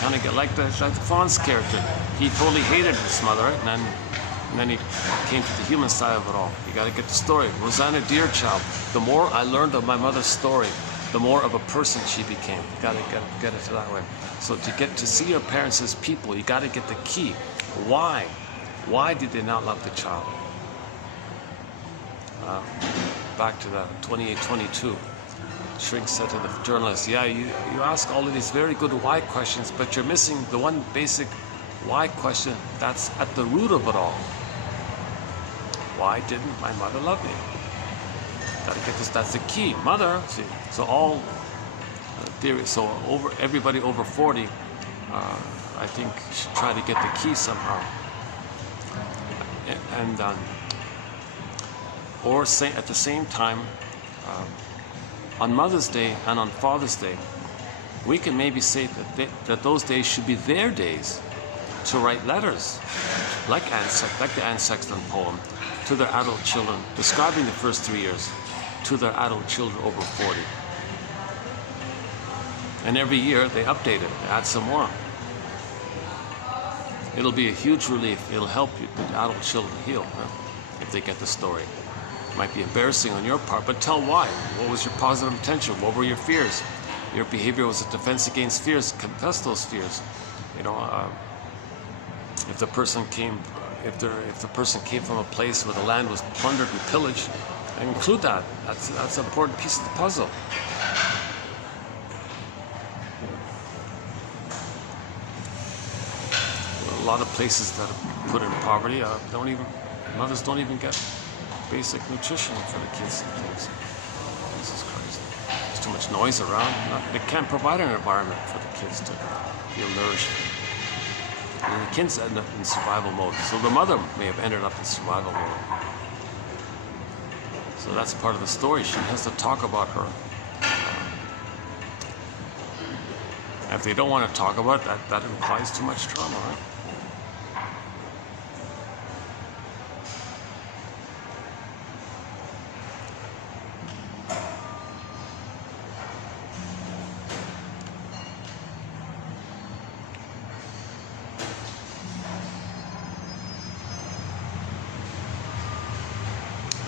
Kind of get like the Fonz character. He totally hated his mother, right? And then he came to the human side of it all. You got to get the story. Rosanna Deerchild. The more I learned of my mother's story, the more of a person she became. You got to get it that way. So to see your parents as people, you got to get the key. Why? Why did they not love the child? Back to that 2822. Shrink said to the journalist, yeah, you ask all of these very good why questions, but you're missing the one basic why question that's at the root of it all. Why didn't my mother love me? Gotta get this, that's the key. Mother, see, so all theory, so everybody over 40, I think should try to get the key somehow. And or say at the same time, on Mother's Day and on Father's Day, we can maybe say that those days should be their days to write letters, like the Anne Sexton poem, to their adult children, describing the first 3 years to their adult children over 40. And every year they update it, they add some more. It'll be a huge relief. It'll help you, the adult children heal, if they get the story. It might be embarrassing on your part, but tell why. What was your positive intention? What were your fears? Your behavior was a defense against fears. Confess those fears. If the person came if the person came from a place where the land was plundered and pillaged, include that. That's an important piece of the puzzle. A lot of places that are put in poverty mothers don't even get basic nutrition for the kids and things. Jesus Christ. There's too much noise around. They can't provide an environment for the kids to feel nourished. And the kids end up in survival mode. So the mother may have ended up in survival mode. So that's part of the story. She has to talk about her. If they don't want to talk about it, that implies too much trauma, right?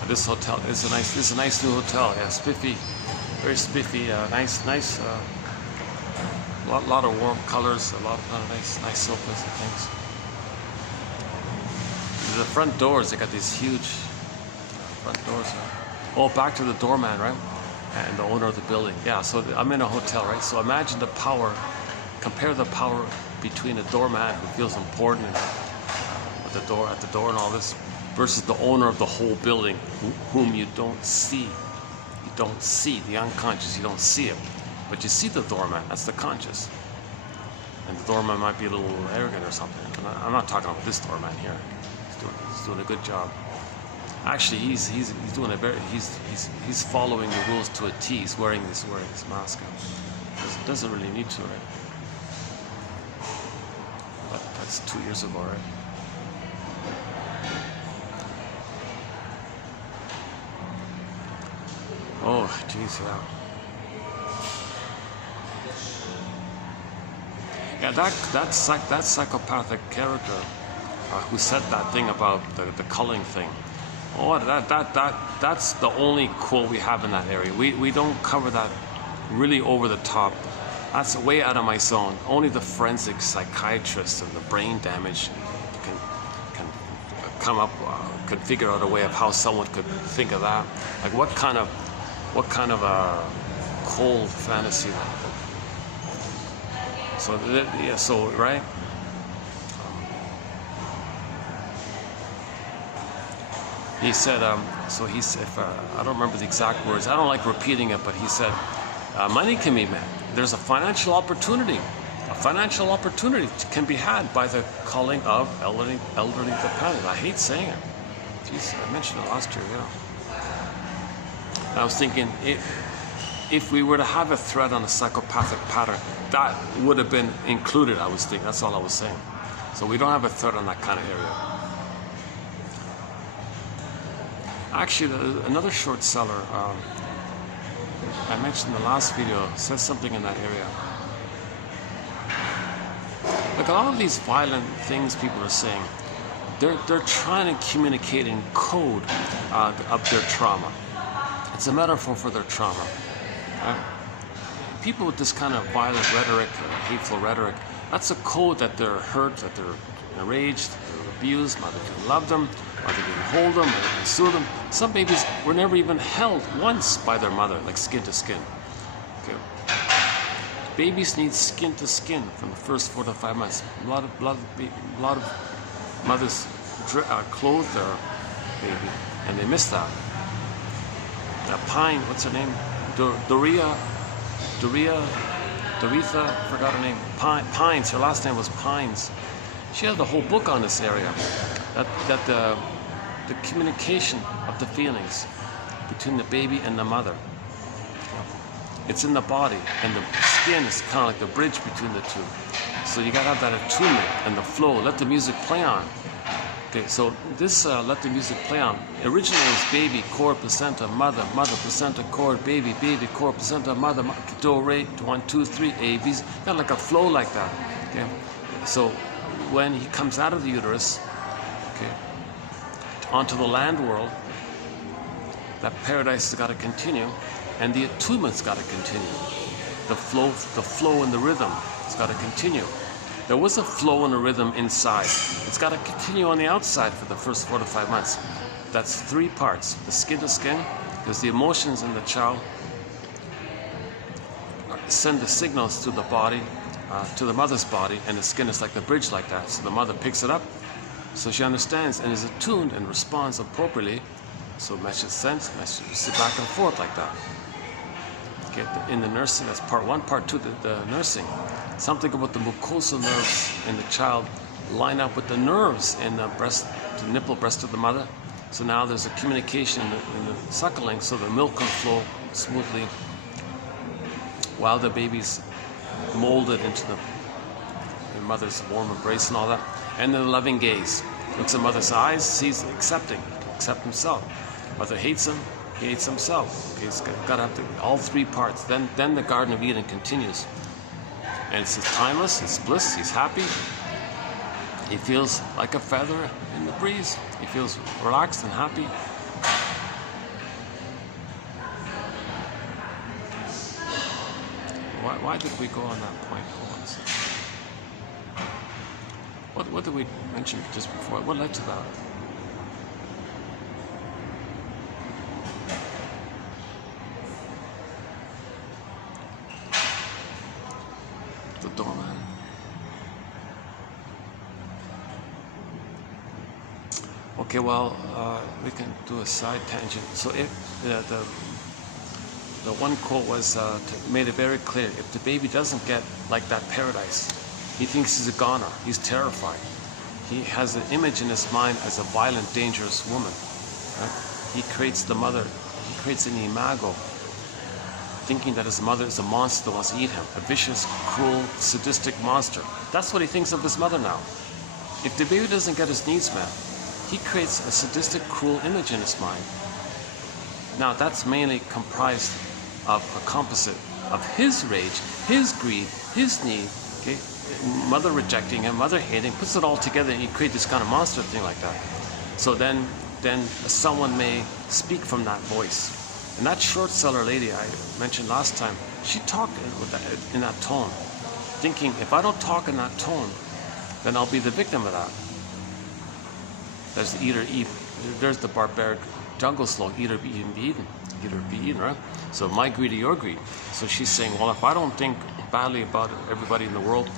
This hotel is a nice new hotel. Yeah, spiffy, very spiffy. Nice. Lot of warm colors. A lot of nice sofas and things. The front doors, they got these huge front doors. Oh, back to the doorman, right? And the owner of the building. Yeah. So I'm in a hotel, right? So imagine the power. Compare the power between a doorman who feels important at the door and all this, versus the owner of the whole building, whom you don't see. You don't see the unconscious. You don't see it, but you see the doorman. That's the conscious. And the doorman might be a little arrogant or something. I'm not talking about this doorman here. He's doing a good job. Actually, he's doing a very he's following the rules to a T. He's wearing this mask. Doesn't really need to, right? But that's 2 years ago, right? Oh, geez, yeah. Yeah, that psychopathic character who said that thing about the culling thing. Oh, that's the only quote we have in that area. We don't cover that really over the top. That's way out of my zone. Only the forensic psychiatrist and the brain damage can come up, can figure out a way of how someone could think of that. Like what kind of a cold fantasy like that. So right. He said, I don't remember the exact words. I don't like repeating it, but he said, money can be made. There's a financial opportunity. A financial opportunity can be had by the culling of elderly dependent. I hate saying it. Jeez, I mentioned it last year, I was thinking, if we were to have a thread on a psychopathic pattern, that would have been included, I was thinking. That's all I was saying. So we don't have a thread on that kind of area. Actually, another short seller, I mentioned in the last video, says something in that area. Like a lot of these violent things people are saying, they're trying to communicate in code of their trauma. It's a metaphor for their trauma. People with this kind of violent rhetoric, hateful rhetoric, that's a code that they're hurt, that they're enraged, they're abused, mother didn't love them, mother didn't hold them, mother didn't soothe them. Some babies were never even held once by their mother, like skin to skin. Okay. Babies need skin to skin from the first 4 to 5 months. A lot of mothers clothe their baby, and they miss that. Pine, what's her name? Doretha, forgot her name. Pines, her last name was Pines. She had the whole book on this area. That the communication of the feelings between the baby and the mother. It's in the body, and the skin is kind of like the bridge between the two. So you gotta have that attunement and the flow. Let the music play on. Okay, so this let the music play on. Originally it was baby, cord, placenta, mother, placenta, cord, baby, cord, placenta, mother, do, re, 1, 2, 3, A, B's. Kind of like a flow like that. Okay, so when he comes out of the uterus, okay, onto the land world, that paradise has got to continue, and the attunement's got to continue. The flow and the rhythm has got to continue. There was a flow and a rhythm inside. It's got to continue on the outside for the first 4 to 5 months. That's 3 parts. The skin to skin, there's the emotions in the child, send the signals to the body, to the mother's body, and the skin is like the bridge like that. So the mother picks it up, so she understands and is attuned and responds appropriately. So message sent, message back and forth like that. Okay, in the nursing, that's part 1. Part 2, the nursing. Something about the mucosal nerves in the child line up with the nerves in the breast, the nipple breast of the mother. So now there's a communication in the suckling, so the milk can flow smoothly while the baby's molded into the mother's warm embrace and all that. And then the loving gaze. Looks at mother's eyes, sees accept himself. Mother hates him, he hates himself. Okay, he's got to have all 3 parts. Then the Garden of Eden continues. And it's timeless, it's bliss, he's happy. He feels like a feather in the breeze. He feels relaxed and happy. Why did we go on that point? Hold on a second. What did we mention just before? What led to that? The doorman. Okay, well, we can do a side tangent. So if the one quote was made it very clear: if the baby doesn't get like that paradise, he thinks he's a goner. He's terrified. He has an image in his mind as a violent, dangerous woman. Right? He creates the mother. He creates an imago, thinking that his mother is a monster that wants to eat him, a vicious, cruel, sadistic monster. That's what he thinks of his mother now. If the baby doesn't get his needs met, he creates a sadistic, cruel image in his mind. Now that's mainly comprised of a composite of his rage, his greed, his need, okay? Mother rejecting him, mother hating, puts it all together and you create this kind of monster thing like that. So then someone may speak from that voice. And that short seller lady I mentioned last time, she talked in that tone, thinking if I don't talk in that tone, then I'll be the victim of that. There's the barbaric jungle slogan, eat or be eaten, eat or be eaten, right? So my greed or your greed. So she's saying, well, if I don't think badly about everybody in the world,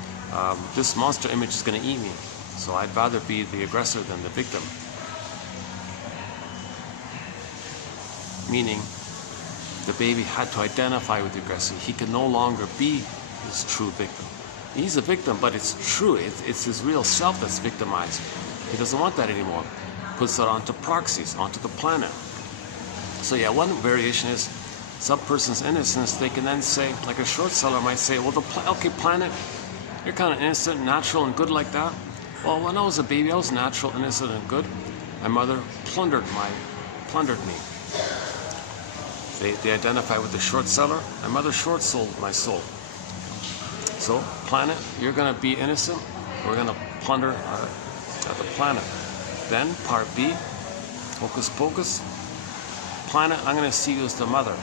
this monster image is going to eat me. So I'd rather be the aggressor than the victim. Meaning, the baby had to identify with the aggressor. He can no longer be his true victim. He's a victim, but it's true. It's his real self that's victimized. He doesn't want that anymore. Puts it onto proxies, onto the planet. So yeah, one variation is some person's innocence. They can then say, like a short seller might say, well, okay, planet, you're kind of innocent, natural, and good like that. Well, when I was a baby, I was natural, innocent, and good. My mother plundered me. They identify with the short seller. My mother short sold my soul. So, planet, you're going to be innocent. We're going to plunder the planet. Then, part B, hocus pocus. Planet, I'm going to see you as the mother.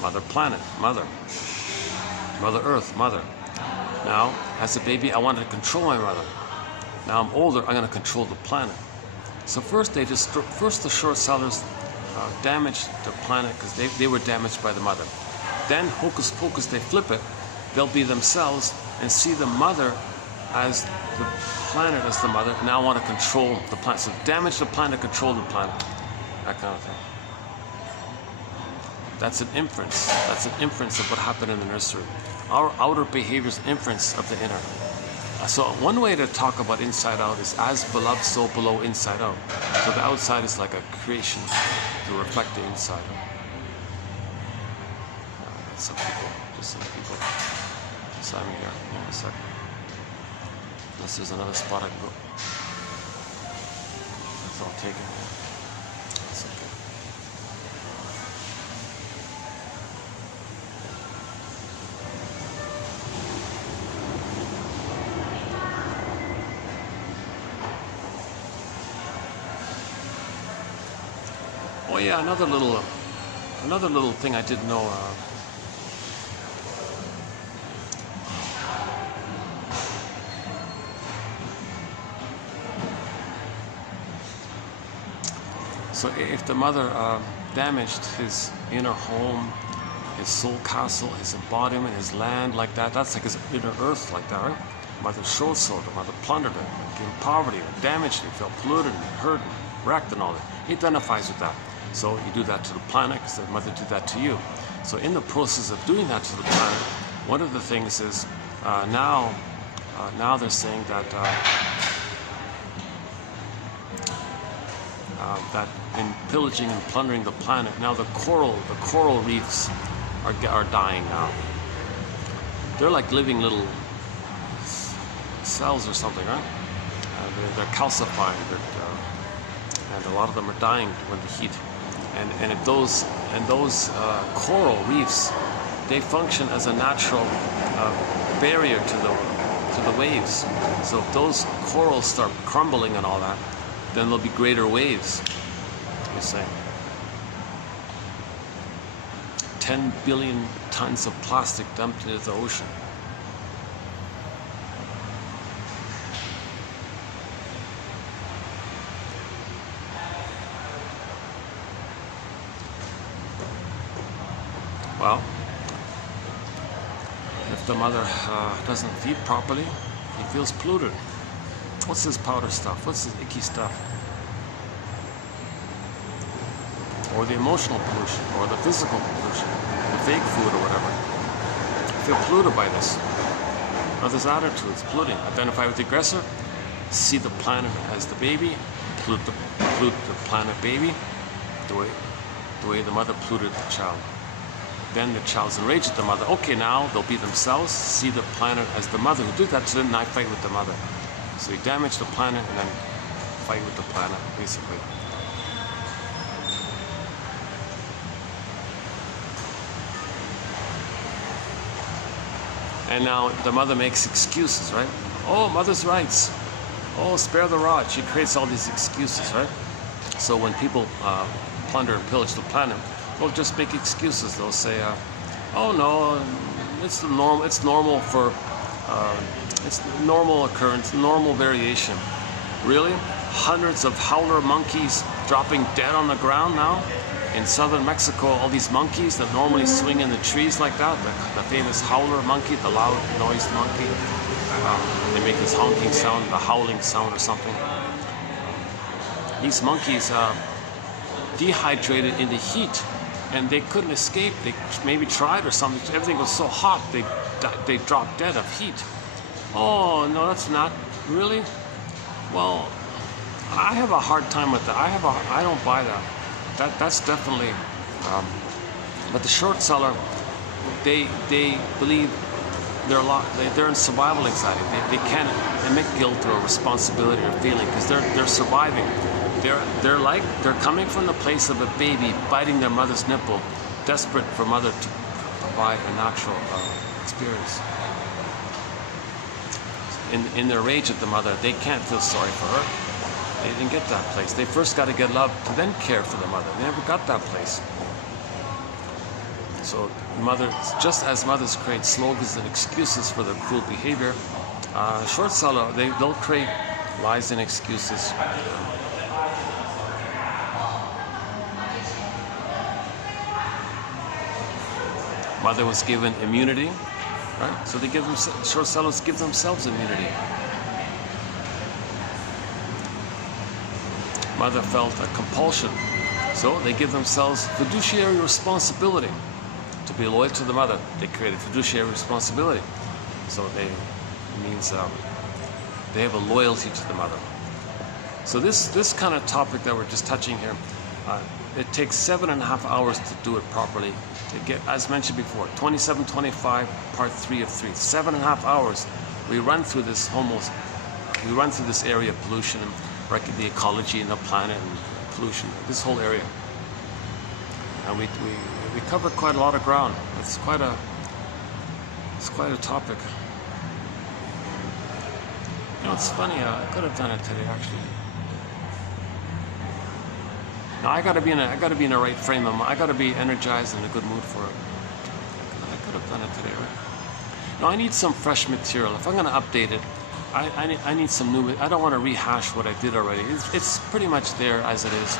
Mother planet, mother. Mother earth, mother. Now, as a baby, I wanted to control my mother. Now I'm older, I'm going to control the planet. So first the short sellers damaged the planet because they were damaged by the mother. Then, hocus pocus, they flip it. They'll be themselves and see the mother as the planet as the mother. Now I want to control the planet. So damage the planet, control the planet. That kind of thing. That's an inference. That's an inference of what happened in the nursery. Our outer behavior is inference of the inner. So one way to talk about inside out is as beloved, so below, inside out. So the outside is like a creation to reflect the inside. Some people, just some people. Simon here, hold on a second. Unless there's another spot I can go. That's all taken. That's okay. Oh yeah, another little thing I didn't know. So if the mother damaged his inner home, his soul castle, his embodiment, his land like that, that's like his inner earth like that, right? Mother showed so, the mother plundered it, gave him poverty, or damaged him, felt polluted and hurt and wrecked and all that. He identifies with that. So you do that to the planet because the mother did that to you. So in the process of doing that to the planet, one of the things is now they're saying that that in pillaging and plundering the planet, now the coral reefs are dying now. They're like living little cells or something, right? They're calcifying, and a lot of them are dying when the heat. And those coral reefs, they function as a natural barrier to the waves. So if those corals start crumbling and all that, then there'll be greater waves. You say 10 billion tons of plastic dumped into the ocean. Well, if the mother doesn't feed properly, he feels polluted. What's this powder stuff? What's this icky stuff? Or the emotional pollution, or the physical pollution, the fake food or whatever. I feel polluted by this. Mother's attitude is polluting. Identify with the aggressor, see the planet as the baby, pollute the planet baby, the way the mother polluted the child. Then the child's enraged at the mother. Okay, now they'll be themselves, see the planet as the mother who did that to them, and I fight with the mother. So you damage the planet and then fight with the planet, basically. And now the mother makes excuses, right? Oh, mother's rights. Oh, spare the rod. She creates all these excuses, right? So when people plunder and pillage the planet, they'll just make excuses. They'll say, "Oh no, it's normal. It's normal for it's normal occurrence, normal variation." Really, hundreds of howler monkeys dropping dead on the ground now in southern Mexico. All these monkeys that normally swing in the trees like that, the famous howler monkey, the loud noised monkey. They make this honking sound, the howling sound or something. These monkeys dehydrated in the heat. And they couldn't escape. They maybe tried or something. Everything was so hot, they dropped dead of heat. Oh no, that's not really. Well, I have a hard time with that. I don't buy that. That's definitely. But the short seller, they believe they're in survival anxiety. They can't admit guilt or responsibility or feeling because they're surviving. They're coming from the place of a baby biting their mother's nipple, desperate for mother to provide a natural experience. In their rage at the mother, they can't feel sorry for her. They didn't get that place. They first got to get love to then care for the mother. They never got that place. So just as mothers create slogans and excuses for their cruel behavior, short seller, they'll create lies and excuses. Mother was given immunity, right? So they short sellers give themselves immunity. Mother felt a compulsion, so they give themselves fiduciary responsibility to be loyal to the mother. They create a fiduciary responsibility, so it means they have a loyalty to the mother. So this kind of topic that we're just touching here, it takes 7.5 hours to do it properly. As mentioned before, 2725, part 3 of 3. 7.5 hours. We run through this we run through this area of pollution and the ecology and the planet and pollution, this whole area. And we cover quite a lot of ground. It's quite a topic. You know, it's funny, I could have done it today actually. Now I gotta be in a right frame of mind. I gotta be energized and in a good mood for it. I could have done it today, right? Now I need some fresh material. If I'm gonna update it, I need some new. I don't want to rehash what I did already. It's pretty much there as it is.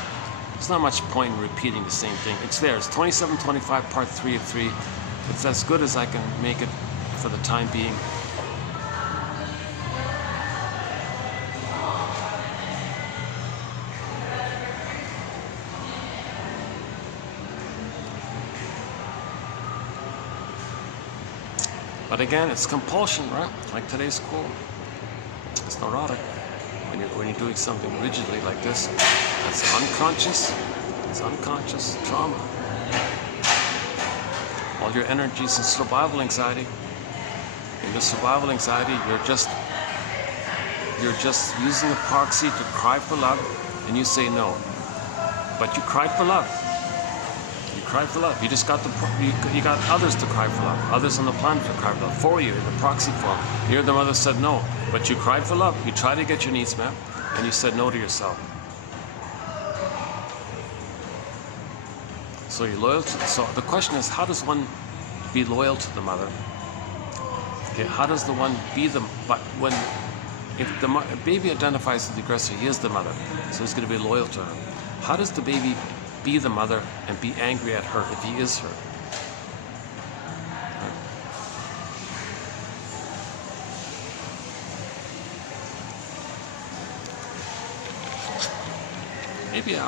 There's not much point in repeating the same thing. It's there. It's 2725, part 3 of 3. It's as good as I can make it for the time being. But again, it's compulsion, right? Like today's quote. It's neurotic. When you're doing something rigidly like this, that's unconscious. It's unconscious trauma. All your energies in survival anxiety. In the survival anxiety, you're just using a proxy to cry for love, and you say no. But you cried for love. You cried for love. You just got you got others to cry for love. Others on the planet to cry for love for you in the proxy form. Your the mother said no, but you cried for love. You tried to get your needs met, and you said no to yourself. So you're loyal to. So the question is, how does one be loyal to the mother? Okay, how does the one be the? But when if the baby identifies as the aggressor, he is the mother, so he's going to be loyal to her. How does the baby be the mother and be angry at her if he is her? Maybe if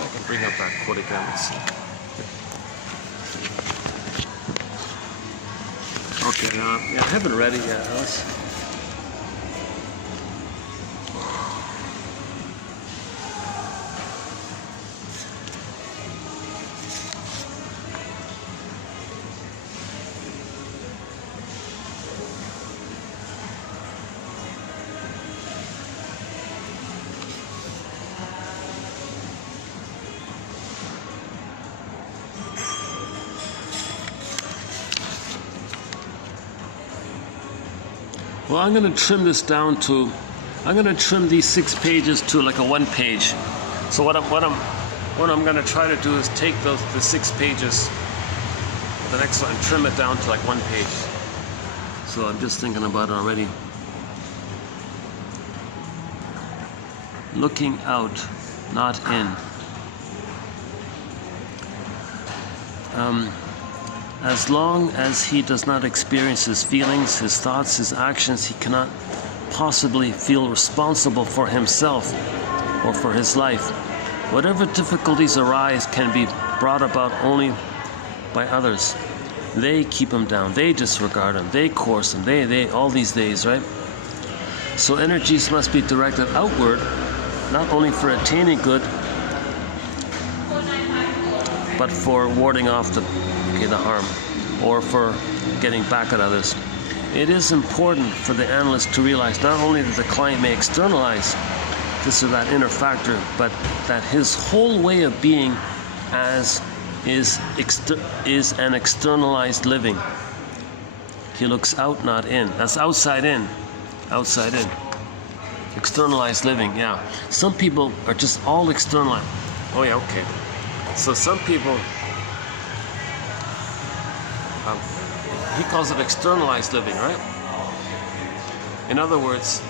I can bring up that quote again. Let's see. Okay, yeah, I haven't read it yet. Well, I'm going to trim this down to, I'm going to trim these 6 pages to like a 1 page. So what I'm going to try to do is take the 6 pages, the next one, and trim it down to like 1 page. So I'm just thinking about it already. Looking out, not in. As long as he does not experience his feelings, his thoughts, his actions, he cannot possibly feel responsible for himself or for his life. Whatever difficulties arise can be brought about only by others. They keep him down, they disregard him, they coerce him, they all these days, right? So energies must be directed outward, not only for attaining good, but for warding off the harm, or for getting back at others. It is important for the analyst to realize not only that the client may externalize this or that inner factor, but that his whole way of being is an externalized living. He looks out, not in. That's outside in. Outside in. Externalized living, yeah. Some people are just all externalized. Oh yeah, okay. So some people, he calls it externalized living, right? In other words,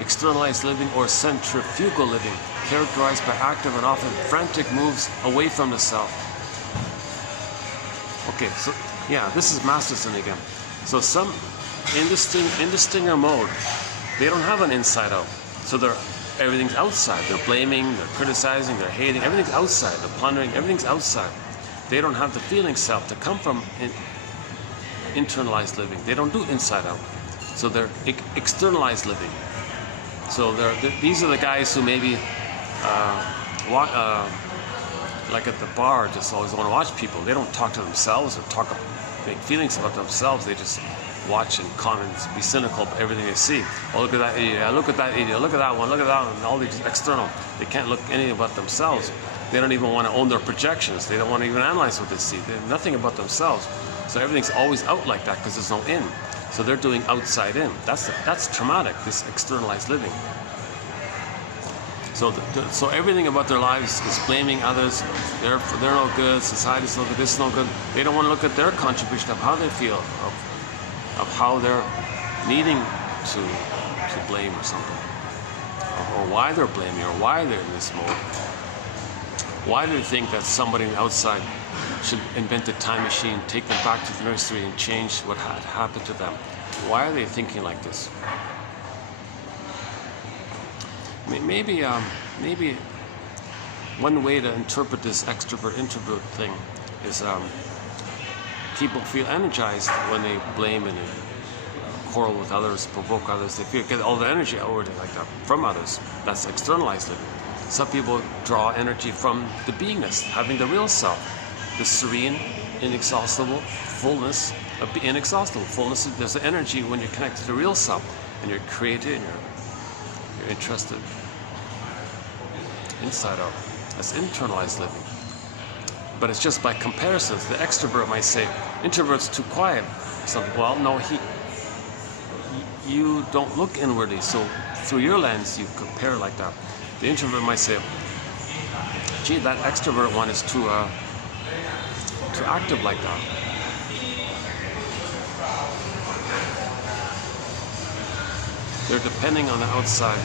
externalized living or centrifugal living, characterized by active and often frantic moves away from the self. Okay, so yeah, this is Masterson again. So some in the stinger mode, they don't have an inside out. So everything's outside. They're blaming, they're criticizing, they're hating. Everything's outside. They're plundering. Everything's outside. They don't have the feeling self to come from internalized living. They don't do inside out. So they're externalized living. So these are the guys who maybe like at the bar, just always want to watch people. They don't talk to themselves or make feelings about themselves. They just watch and comment, be cynical about everything they see. Oh, look at that idiot, look at that idiot, look at that one, and all these external. They can't look anything about themselves. They don't even want to own their projections. They don't want to even analyze what they see. They have nothing about themselves. So everything's always out like that because there's no in. So they're doing outside in. That's traumatic, this externalized living. So everything about their lives is blaming others. They're no good, society's no good, this is no good. They don't want to look at their contribution of how they feel, of how they're needing to blame or something. or why they're blaming, or why they're in this mode. Why do they think that somebody outside should invent a time machine, take them back to the nursery and change what had happened to them? Why are they thinking like this? Maybe one way to interpret this extrovert-introvert thing is people feel energized when they blame and quarrel with others, provoke others. They get all the energy already like that from others. That's externalized living. Some people draw energy from the beingness, having the real self, the serene, inexhaustible fullness of inexhaustible fullness. There's the energy when you're connected to the real self, and you're creative, and you're interested inside out. That's internalized living. But it's just by comparisons. The extrovert might say, introvert's too quiet. Something. Well, no, you don't look inwardly, so through your lens you compare like that. The introvert might say, gee, that extrovert one is too active like that. They're depending on the outside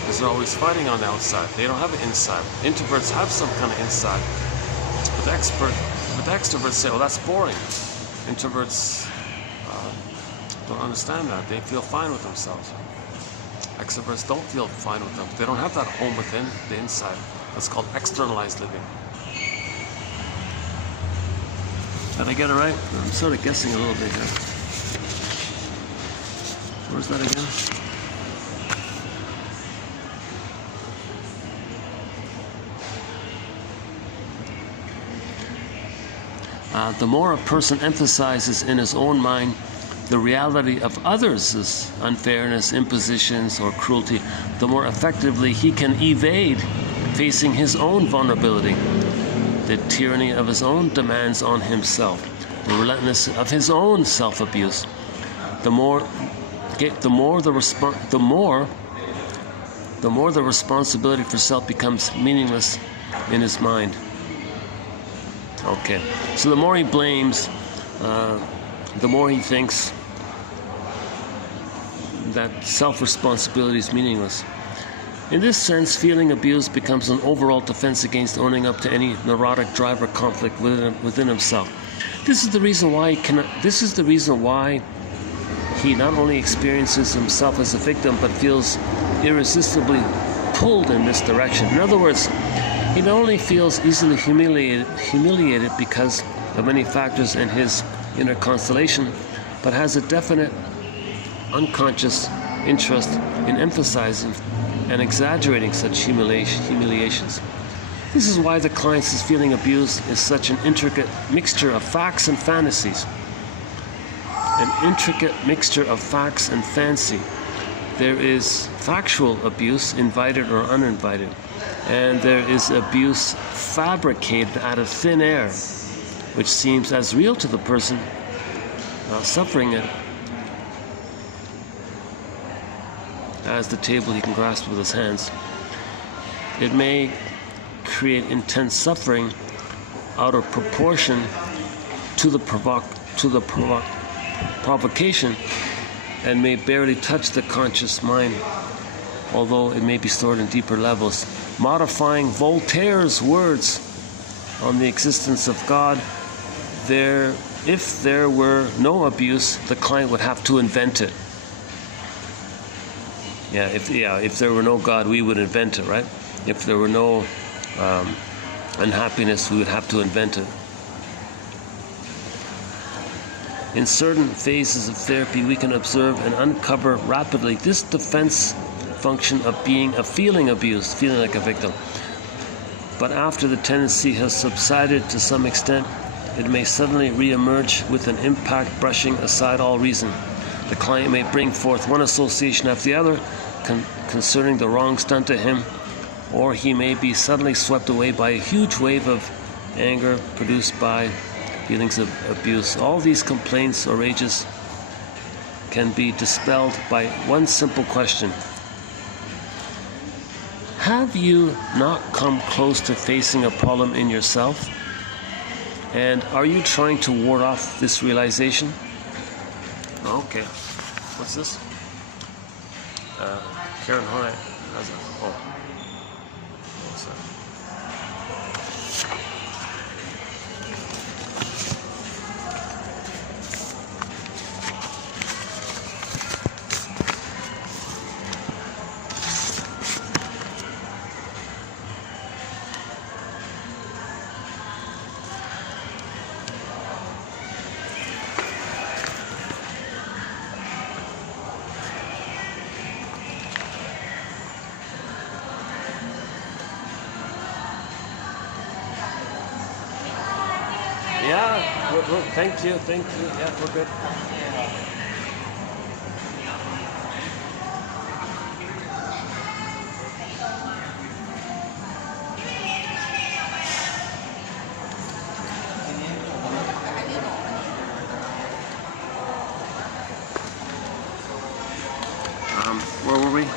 because they're always fighting on the outside. They don't have an inside. Introverts have some kind of inside. But the extroverts say, well, that's boring. Introverts don't understand that. They feel fine with themselves. Extroverts don't feel fine with them. They don't have that home within, the inside. That's called externalized living. Did I get it right? I'm sort of guessing a little bit here. Where's that again? The more a person emphasizes in his own mind the reality of others' unfairness, impositions, or cruelty, the more effectively he can evade facing his own vulnerability, the tyranny of his own demands on himself, the relentlessness of his own self-abuse. The more the responsibility for self becomes meaningless in his mind. Okay, so the more he blames, the more he thinks that self-responsibility is meaningless. In this sense, feeling abused becomes an overall defense against owning up to any neurotic drive or conflict within himself. This is the reason why he not only experiences himself as a victim, but feels irresistibly pulled in this direction. In other words, he not only feels easily humiliated because of many factors in his inner constellation, but has a definite unconscious interest in emphasizing and exaggerating such humiliations. This is why the client's feeling abused is such an intricate mixture of facts and fantasies. An intricate mixture of facts and fancy. There is factual abuse, invited or uninvited, and there is abuse fabricated out of thin air, which seems as real to the person suffering it as the table he can grasp with his hands. It may create intense suffering out of proportion to the provocation, and may barely touch the conscious mind, although it may be stored in deeper levels. Modifying Voltaire's words on the existence of God, if there were no abuse, the client would have to invent it. If there were no God, we would invent it, right? If there were no unhappiness, we would have to invent it. In certain phases of therapy, we can observe and uncover rapidly this defense function of feeling abused, feeling like a victim. But after the tendency has subsided to some extent, it may suddenly re-emerge with an impact brushing aside all reason. The client may bring forth one association after the other concerning the wrongs done to him, or he may be suddenly swept away by a huge wave of anger produced by feelings of abuse. All these complaints or rages can be dispelled by one simple question. Have you not come close to facing a problem in yourself? And are you trying to ward off this realization? Okay. What's this? Karen Horney has a, oh, what's that? Yeah, thank you. Yeah, we're good. Where were we? Give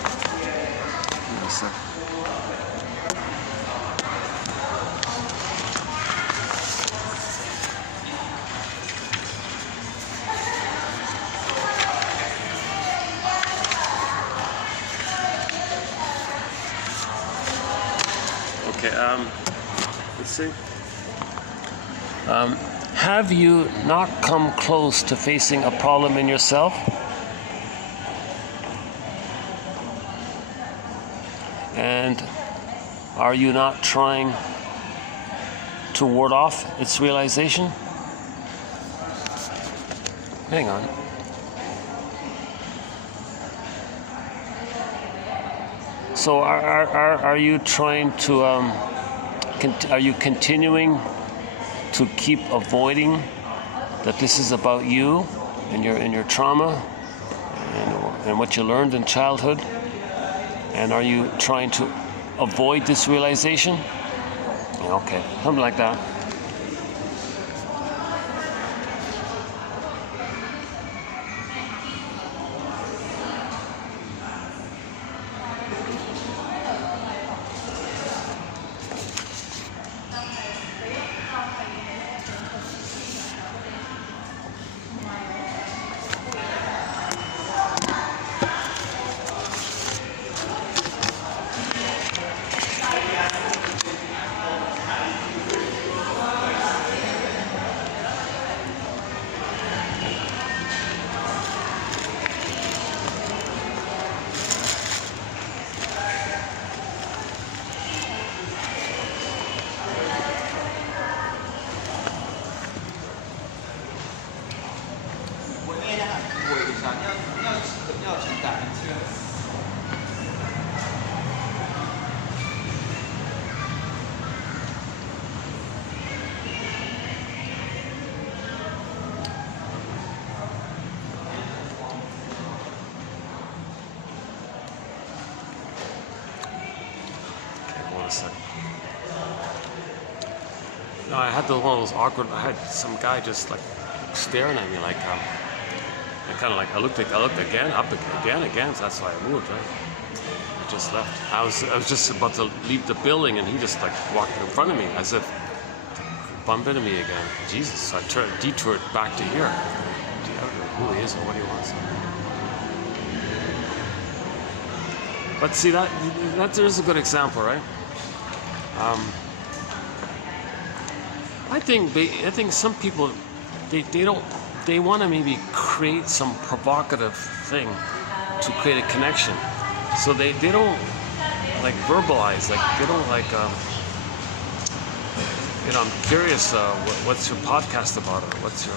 me a sec. Okay, let's see. Have you not come close to facing a problem in yourself? And are you not trying to ward off its realization? Hang on. So are you trying to are you continuing to keep avoiding that this is about you and your trauma and what you learned in childhood? And are you trying to avoid this realization? Okay, something like that. No, I had one of those awkward. I had some guy just like staring at me, like I kind of like I looked again, up again. So that's why I moved. Right, I just left. I was just about to leave the building, and he just like walked in front of me as if to bump into me again. Jesus! So I detoured back to here. Gee, I don't know who he is or what he wants. But see that there's a good example, right? I think some people they want to maybe create some provocative thing to create a connection, so they don't like verbalize, like they don't like I'm curious what's your podcast about, or what's your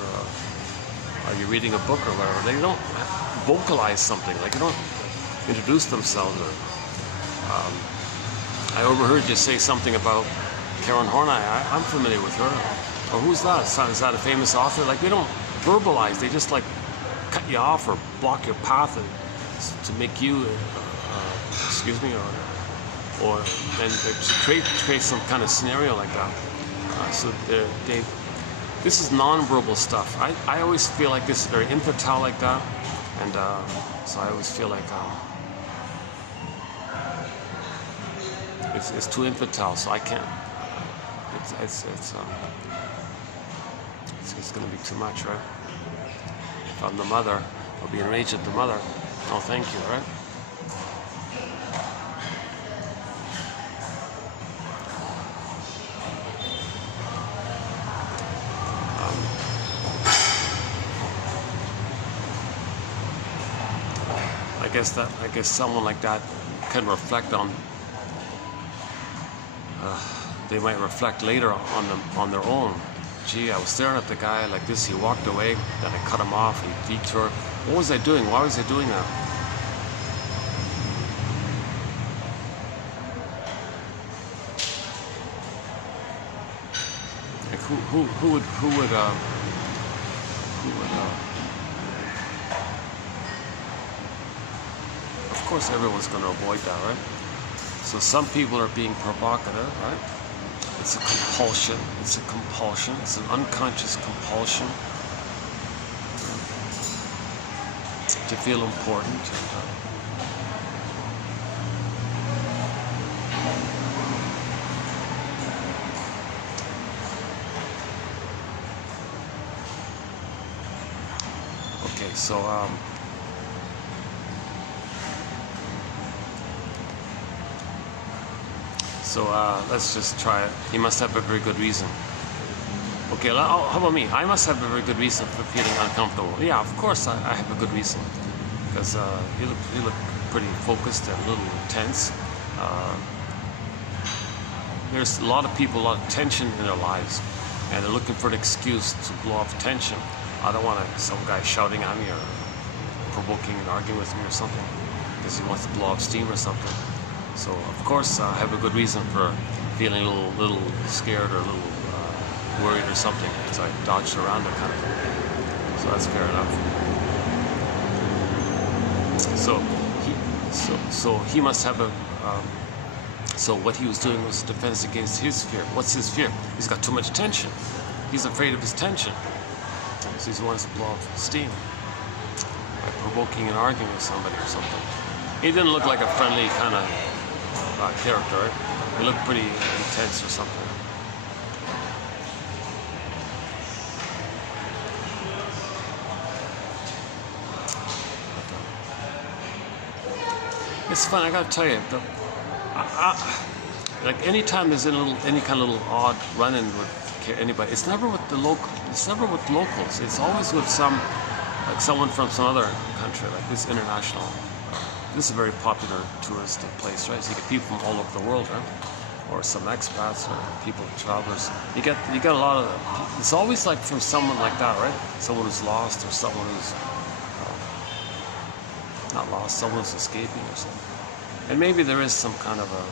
are you reading a book or whatever. They don't vocalize something, like they don't introduce themselves. Or I overheard you say something about Karen Horney. I'm familiar with her. Or who's that? Is that a famous author? Like, they don't verbalize. They just like cut you off or block your path to make you, excuse me, or then create some kind of scenario like that. So this is non-verbal stuff. I always feel like this is very infantile like that, and so I always feel like it's too infantile. So I can't. It's going to be too much, right? If I'm the mother, I'll be enraged at the mother. Oh, thank you, right? guess someone like that can reflect on. They might reflect later on their own. Gee, I was staring at the guy like this. He walked away. Then I cut him off. He detoured. What was I doing? Why was I doing that? Like who would of course everyone's going to avoid that, right? So some people are being provocative, right? It's a compulsion. It's a compulsion. It's an unconscious compulsion to feel important. Okay, so let's just try it. He must have a very good reason. Okay, how about me? I must have a very good reason for feeling uncomfortable. Yeah, of course I have a good reason. Because you look pretty focused and a little tense. There's a lot of people, a lot of tension in their lives. And they're looking for an excuse to blow off tension. I don't want some guy shouting at me or provoking and arguing with me or something. Because he wants to blow off steam or something. So, of course, I have a good reason for feeling a little scared or a little worried or something, because I dodged around it kind of thing. So that's fair enough. So he must have a. So what he was doing was defense against his fear. What's his fear? He's got too much tension. He's afraid of his tension. So he wants to blow off steam by provoking and arguing with somebody or something. He didn't look like a friendly kind of character, right? He looked pretty intense or something. It's fun. I gotta tell you, like anytime there's any kind of little odd run-in with anybody, it's never with the local. It's never with locals. It's always with someone from some other country, like this international. This is a very popular tourist place, right? So you get people from all over the world, right? Or some expats or people, travelers. You get a lot of. It's always like from someone like that, right? Someone who's lost or someone who's not lost, someone who's escaping or something. And maybe there is some kind of a.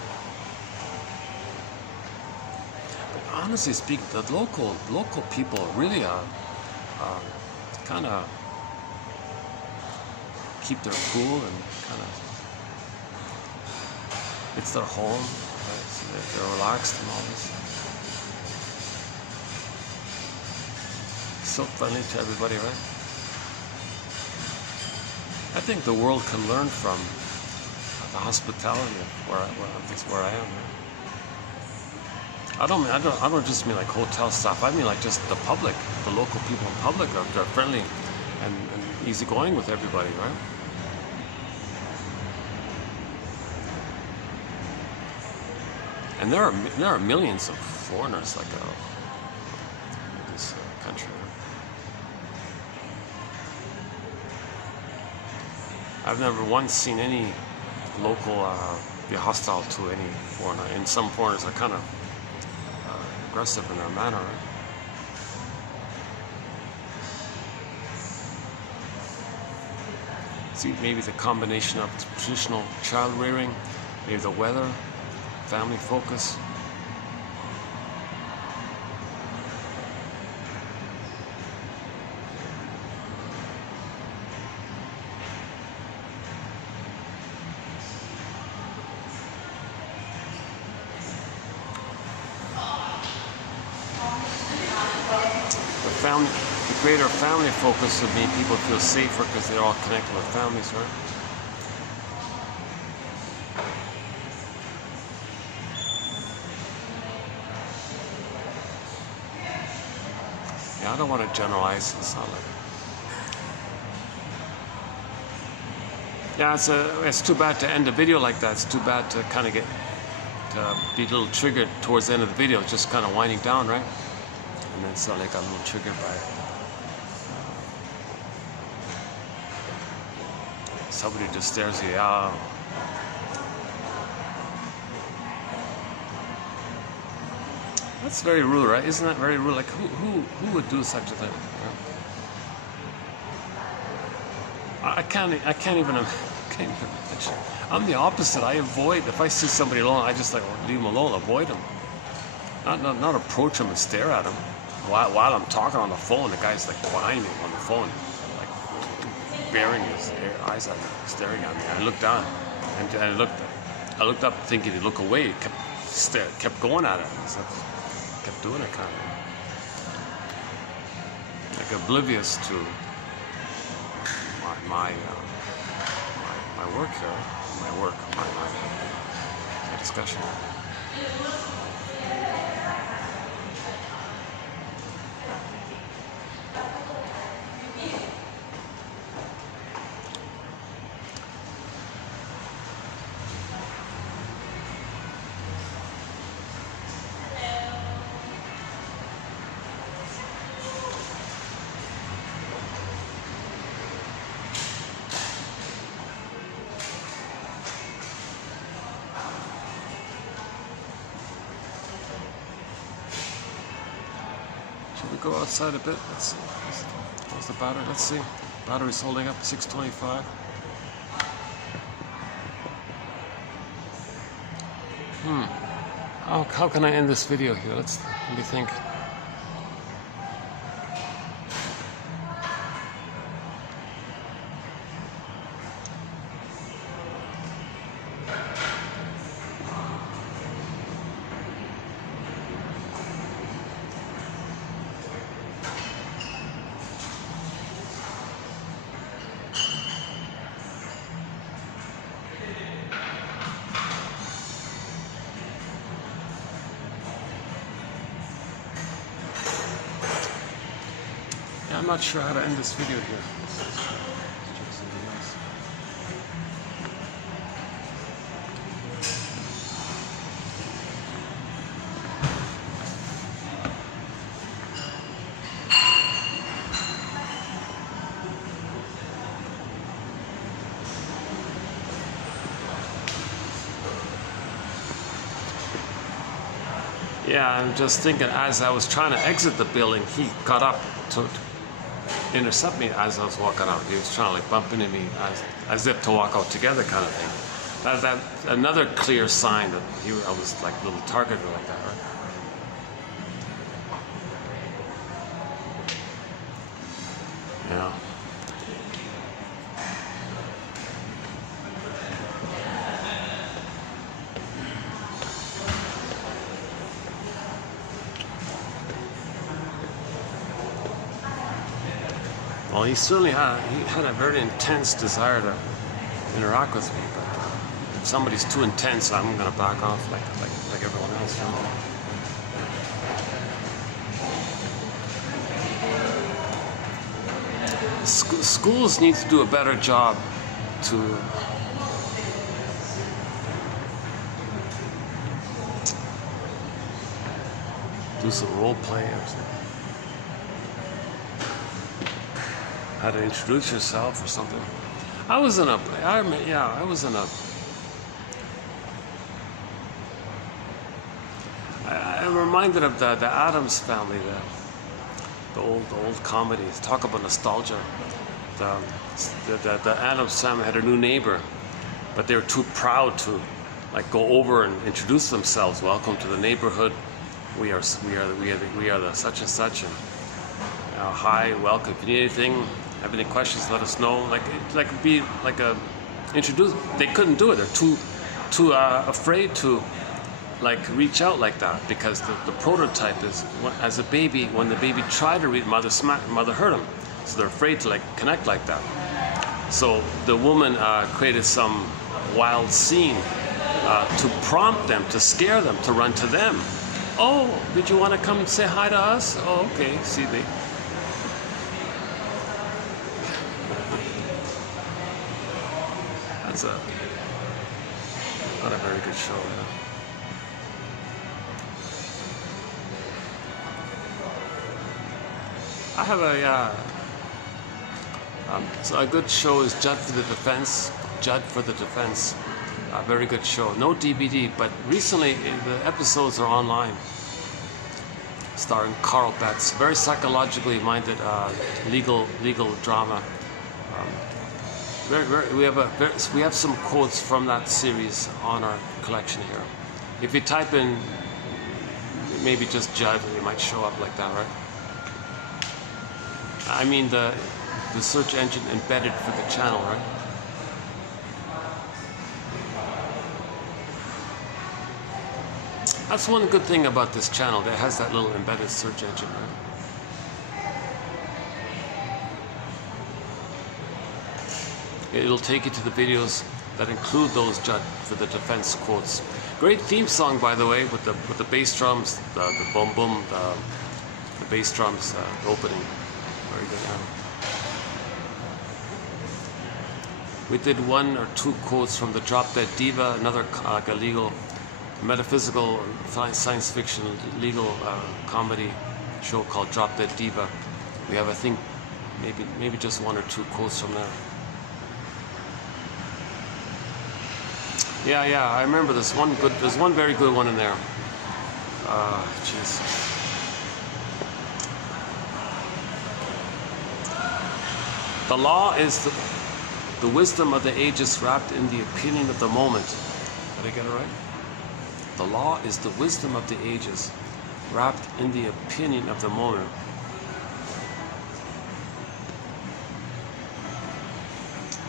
But honestly speaking, the local people really kind of keep their cool and kind of. It's their home, right? So they're relaxed and all this. So friendly to everybody, right? I think the world can learn from the hospitality of where I am. Right? I don't just mean like hotel staff. I mean like just the public, the local people in public. They're friendly and easygoing with everybody, right? And there are millions of foreigners like in this country. I've never once seen any local be hostile to any foreigner. And some foreigners are kind of aggressive in their manner. Right? See, maybe the combination of traditional child rearing, maybe the weather, family focus. The greater family focus would make people feel safer because they're all connected with families, right? Yeah, I don't want to generalize. It's not like. Yeah, it's too bad to end a video like that. It's too bad to kind of be a little triggered towards the end of the video, just kind of winding down, right? And then suddenly I got a little triggered by it. somebody just stares at you. Oh. That's very rude, right? Isn't that very rude? Like, who would do such a thing? I can't even imagine. I'm the opposite. I avoid. If I see somebody alone, I just like leave them alone, avoid them. Not approach them and stare at them. While I'm talking on the phone, the guy's like behind me on the phone, like bearing his eyes at me, staring at me. I looked down, and I looked up thinking he'd look away. He kept going at it. So kept doing it, kind of like oblivious to my work here, my discussion. We go outside a bit. Let's see. How's the battery? Let's see. Battery's holding up 625. How can I end this video here? Let me think. I'm not sure how to end this video here. Let's check something else. Yeah, I'm just thinking as I was trying to exit the building, he got up to intercept me as I was walking out. He was trying to like bump into me as if to walk out together, kind of thing. That's another clear sign that I was like a little targeted like that, right? Yeah. Well, he certainly had a very intense desire to interact with me, but if somebody's too intense, I'm gonna back off like everyone else. You know? Schools need to do a better job to do some role play or something. How to introduce yourself or something. I'm reminded of the Addams Family, the old comedies. Talk about nostalgia. The Addams Family had a new neighbor, but they were too proud to like go over and introduce themselves. Welcome to the neighborhood. We are the such and such, and hi, welcome. If you need anything, have any questions, let us know. Introduce. They couldn't do it. They're too afraid to like reach out like that, because the prototype is as a baby, when the baby tried to read, mother hurt him, so they're afraid to like connect like that. So the woman created some wild scene to prompt them, to scare them, to run to them. Oh, did you want to come say hi to us? Oh, okay. See, they. That's not a very good show. You know? I So a good show is Judd for the Defense. Judd for the Defense. A very good show. No DVD, but recently the episodes are online. Starring Carl Betts. Very psychologically minded legal drama. We have some quotes from that series on our collection here. If you type in maybe just Judd, it might show up like that, right? I mean the search engine embedded for the channel, right? That's one good thing about this channel. That has that little embedded search engine, right? It'll take you to the videos that include those Judd for the Defense quotes. Great theme song, by the way, with the bass drums, the boom boom, the bass drums opening. Very good. We did 1 or 2 quotes from the Drop Dead Diva, another like a legal, metaphysical, science fiction, legal comedy show called Drop Dead Diva. We have, I think, maybe just 1 or 2 quotes from there. Yeah, I remember there's one very good one in there. Jeez. The law is the wisdom of the ages wrapped in the opinion of the moment. Did I get it right? The law is the wisdom of the ages wrapped in the opinion of the moment.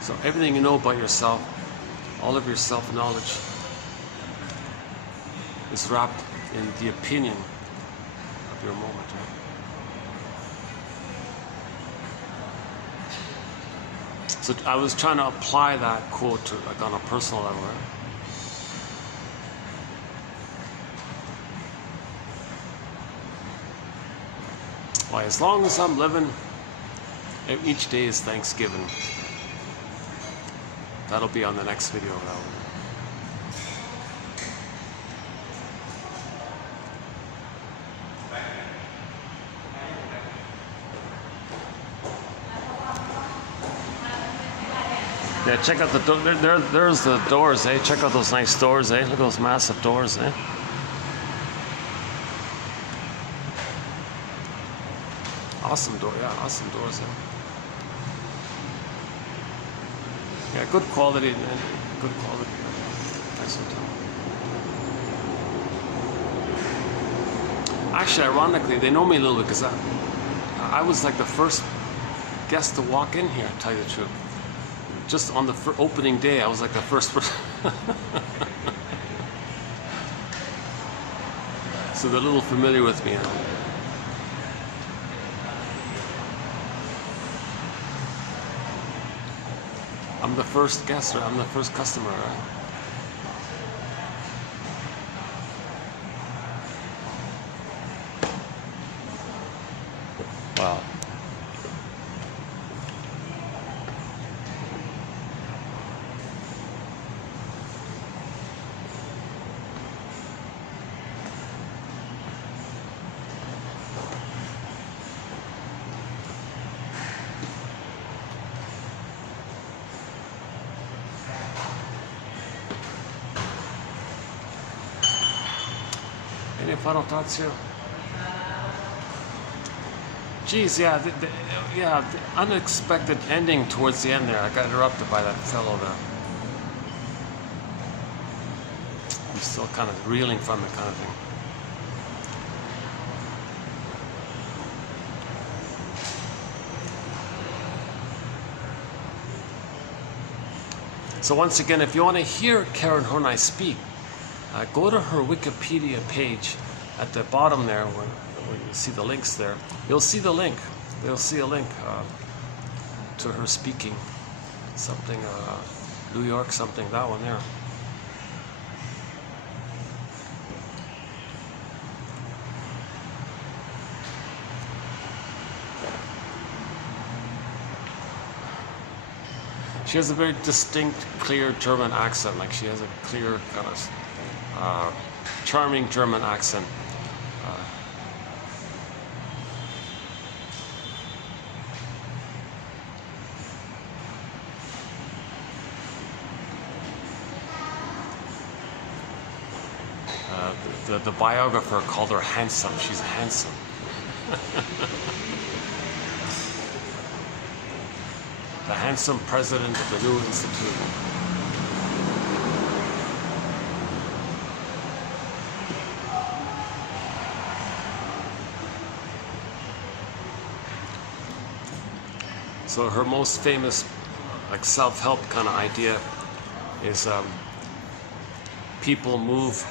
So everything you know about yourself, all of your self-knowledge is wrapped in the opinion of your moment. Right? So I was trying to apply that quote to, like, on a personal level. Right? Why, as long as I'm living, each day is Thanksgiving. That'll be on the next video. Yeah, check out the door. There's the doors, eh? Check out those nice doors, eh? Look at those massive doors, eh? Awesome door, yeah, awesome doors, eh? Yeah, good quality, man. Good quality. Nice hotel. Actually, ironically, they know me a little bit because I was like the first guest to walk in here, to tell you the truth. Just on the opening day, I was like the first person. So they're a little familiar with me now. I'm the first guest, right? I'm the first customer, right? Wow. Any final thoughts here? Geez, yeah, the unexpected ending towards the end there. I got interrupted by that fellow there. I'm still kind of reeling from it, kind of thing. So once again, if you want to hear Karen Horney speak, go to her Wikipedia page at the bottom there, when you see the links there. You'll see the link. You'll see a link to her speaking. Something, New York, something, that one there. She has a very distinct, clear German accent. Like, she has a clear, kind of charming German accent. The biographer called her handsome. She's handsome. The handsome president of the new institute. So her most famous, like, self-help kind of idea is people move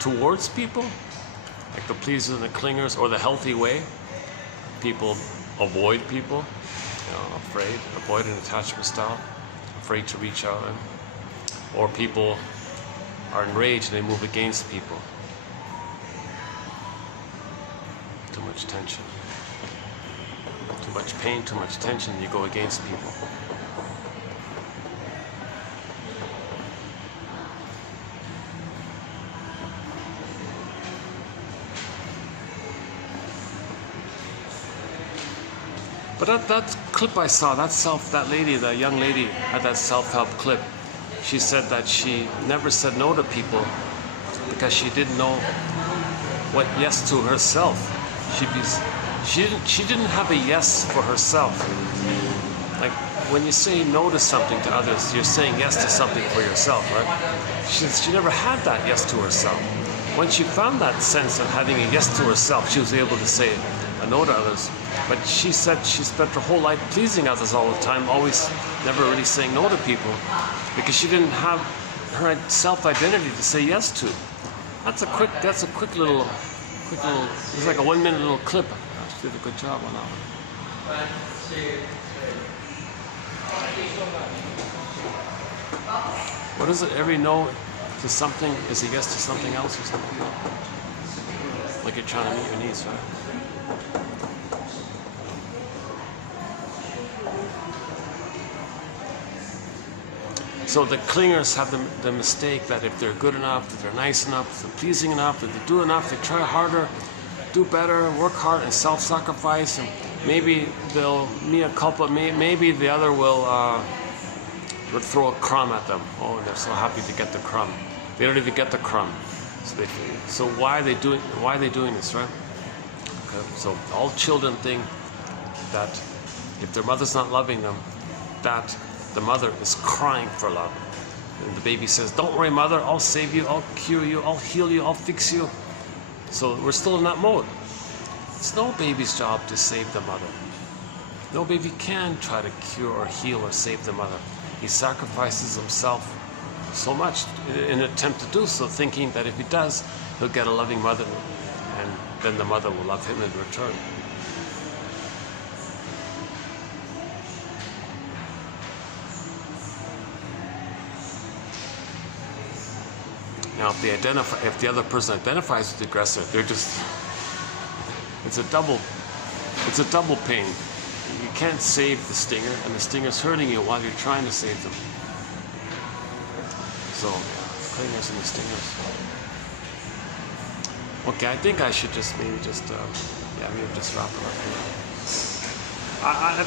towards people, like the pleasers and the clingers, or the healthy way. People avoid people, afraid, avoid an attachment style, afraid to reach out, or people are enraged and they move against people. Too much tension. Too much pain, too much tension, you go against people. But that clip I saw, that lady, that young lady had that self-help clip. She said that she never said no to people because she didn't know what yes to herself. She didn't have a yes for herself. Like, when you say no to something to others, you're saying yes to something for yourself, right? She never had that yes to herself. When she found that sense of having a yes to herself, she was able to say a no to others. But she said she spent her whole life pleasing others all the time, always never really saying no to people, because she didn't have her self-identity to say yes to. That's a quick little, it's like a 1 minute little clip. She did a good job on that one. What is it? Every no to something is a yes to something else or something? Like you're trying to meet your needs, right? So the clingers have the mistake that if they're good enough, if they're nice enough, if they're pleasing enough, if they do enough, they try harder, do better, work hard, and self-sacrifice, and maybe they'll mea culpa, maybe the other will throw a crumb at them. Oh, and they're so happy to get the crumb. They don't even get the crumb. So why are they doing this, right? Okay. So all children think that if their mother's not loving them, that the mother is crying for love. And the baby says, "Don't worry, mother, I'll save you, I'll cure you, I'll heal you, I'll fix you." So we're still in that mode. It's no baby's job to save the mother. No baby can try to cure or heal or save the mother. He sacrifices himself so much in an attempt to do so, thinking that if he does, he'll get a loving mother, and then the mother will love him in return. Now, if the other person identifies with the aggressor, it's a double pain. You can't save the stinger, and the stinger's hurting you while you're trying to save them. So, clingers and the stingers. Okay, I think I should maybe just wrap it up here.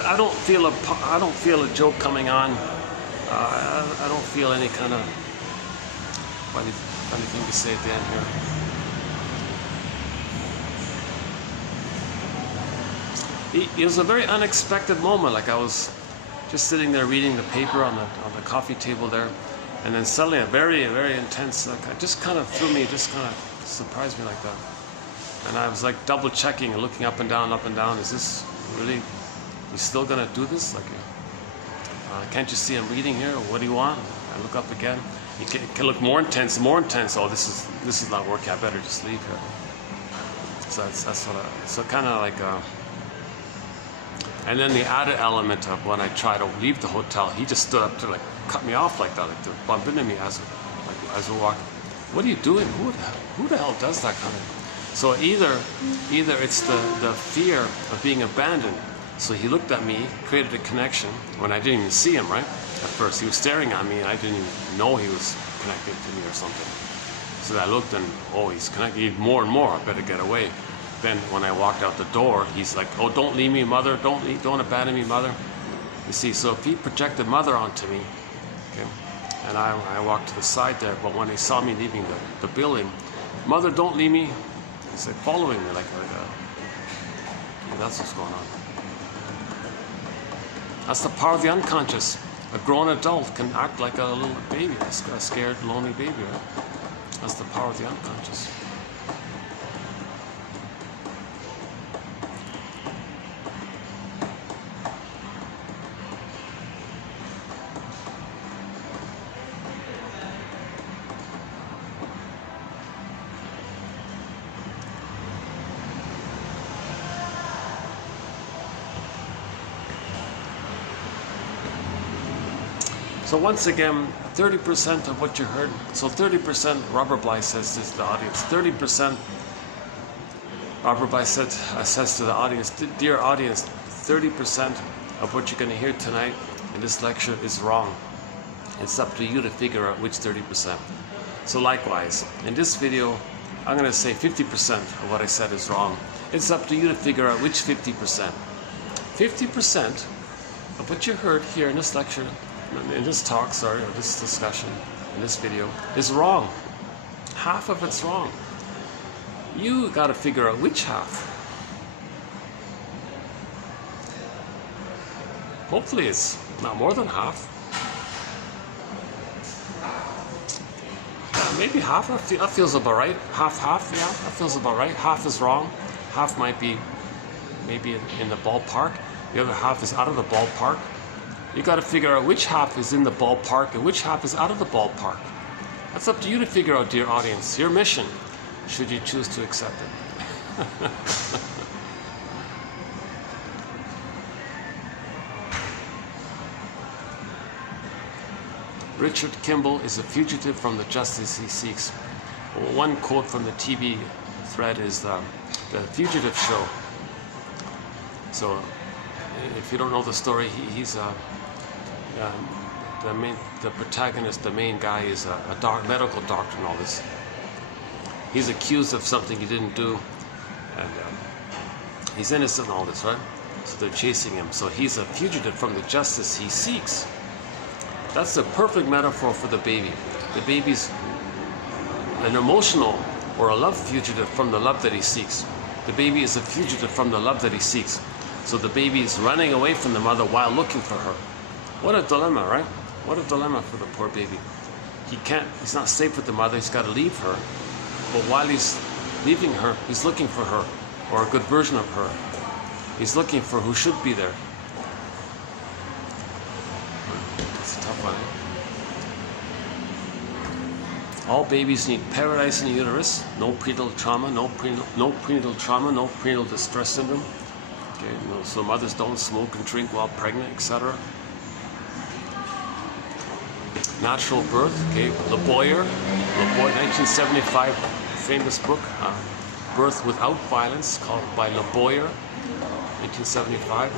I don't feel a joke coming on. I don't feel any kind of funny thing to say at the end here. It was a very unexpected moment. Like, I was just sitting there reading the paper on the coffee table there, and then suddenly a very, very intense, it just kind of surprised me like that. And I was like double checking and looking up and down. Is this really, you still gonna do this? Like, can't you see I'm reading here? What do you want? I look up again. It can look more intense. Oh, this is not working. I better just leave here. So so kind of like. And then the added element of when I try to leave the hotel, he just stood up to like cut me off like that, like to bump into me as we're walking. What are you doing? Who the hell does that kind of? So either it's the fear of being abandoned. So he looked at me, created a connection when I didn't even see him, right? At first, he was staring at me, and I didn't even know he was connected to me or something. So I looked, and he's connected more and more. I better get away. Then when I walked out the door, he's like, "Oh, don't leave me, mother. Don't abandon me, mother." You see, so if he projected mother onto me, okay, and I walked to the side there, but when they saw me leaving the building, Mother, don't leave me. It's like following me, like that's what's going on. That's the power of the unconscious. A grown adult can act like a little baby, a scared, lonely baby, right? That's the power of the unconscious. So once again, 30% of what you heard, so 30%, Robert Bly says this to the audience, 30%, Robert Bly says to the audience, dear audience, 30% of what you're going to hear tonight in this lecture is wrong. It's up to you to figure out which 30%. So likewise, in this video, I'm going to say 50% of what I said is wrong. It's up to you to figure out which 50%. 50% of what you heard here in this lecture, in this talk, sorry, or this discussion, in this video, is wrong. Half of it's wrong. You got to figure out which half. Hopefully it's not more than half. Yeah, maybe half. That feels about right. Half, yeah, that feels about right. Half is wrong. Half might be maybe in the ballpark. The other half is out of the ballpark. You got to figure out which half is in the ballpark and which half is out of the ballpark. That's up to you to figure out, dear audience. Your mission, should you choose to accept it. Richard Kimball is a fugitive from the justice he seeks. One quote from the TV thread is the Fugitive Show. So, if you don't know the story, he's the protagonist, the main guy, is a medical doctor and all this. He's accused of something he didn't do, and he's innocent in all this, right? So they're chasing him. So he's a fugitive from the justice he seeks. That's a perfect metaphor for the baby. The baby's an emotional or a love fugitive from the love that he seeks. The baby is a fugitive from the love that he seeks. So the baby is running away from the mother while looking for her. What a dilemma, right? What a dilemma for the poor baby. He's not safe with the mother, he's got to leave her. But while he's leaving her, he's looking for her, or a good version of her. He's looking for who should be there. It's a tough one, eh? All babies need paradise in the uterus, no prenatal trauma, no prenatal trauma, no prenatal distress syndrome. Okay, so mothers don't smoke and drink while pregnant, etc. Natural birth, okay, Le Boyer, 1975, famous book, Birth Without Violence, called by Le Boyer, 1975.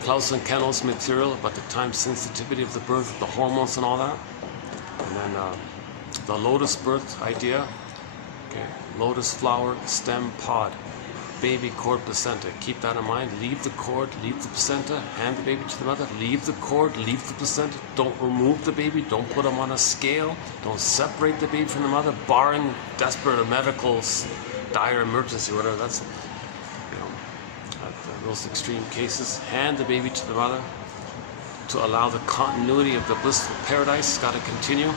Klaus and Kennel's material about the time sensitivity of the birth, the hormones and all that. And then the lotus birth idea, okay, lotus flower, stem, pod. Baby, cord, placenta. Keep that in mind. Leave the cord, leave the placenta, hand the baby to the mother. Leave the cord, leave the placenta. Don't remove the baby. Don't put him on a scale. Don't separate the baby from the mother, barring desperate or medical dire emergency, whatever. That's, those extreme cases. Hand the baby to the mother to allow the continuity of the blissful paradise. Got to continue.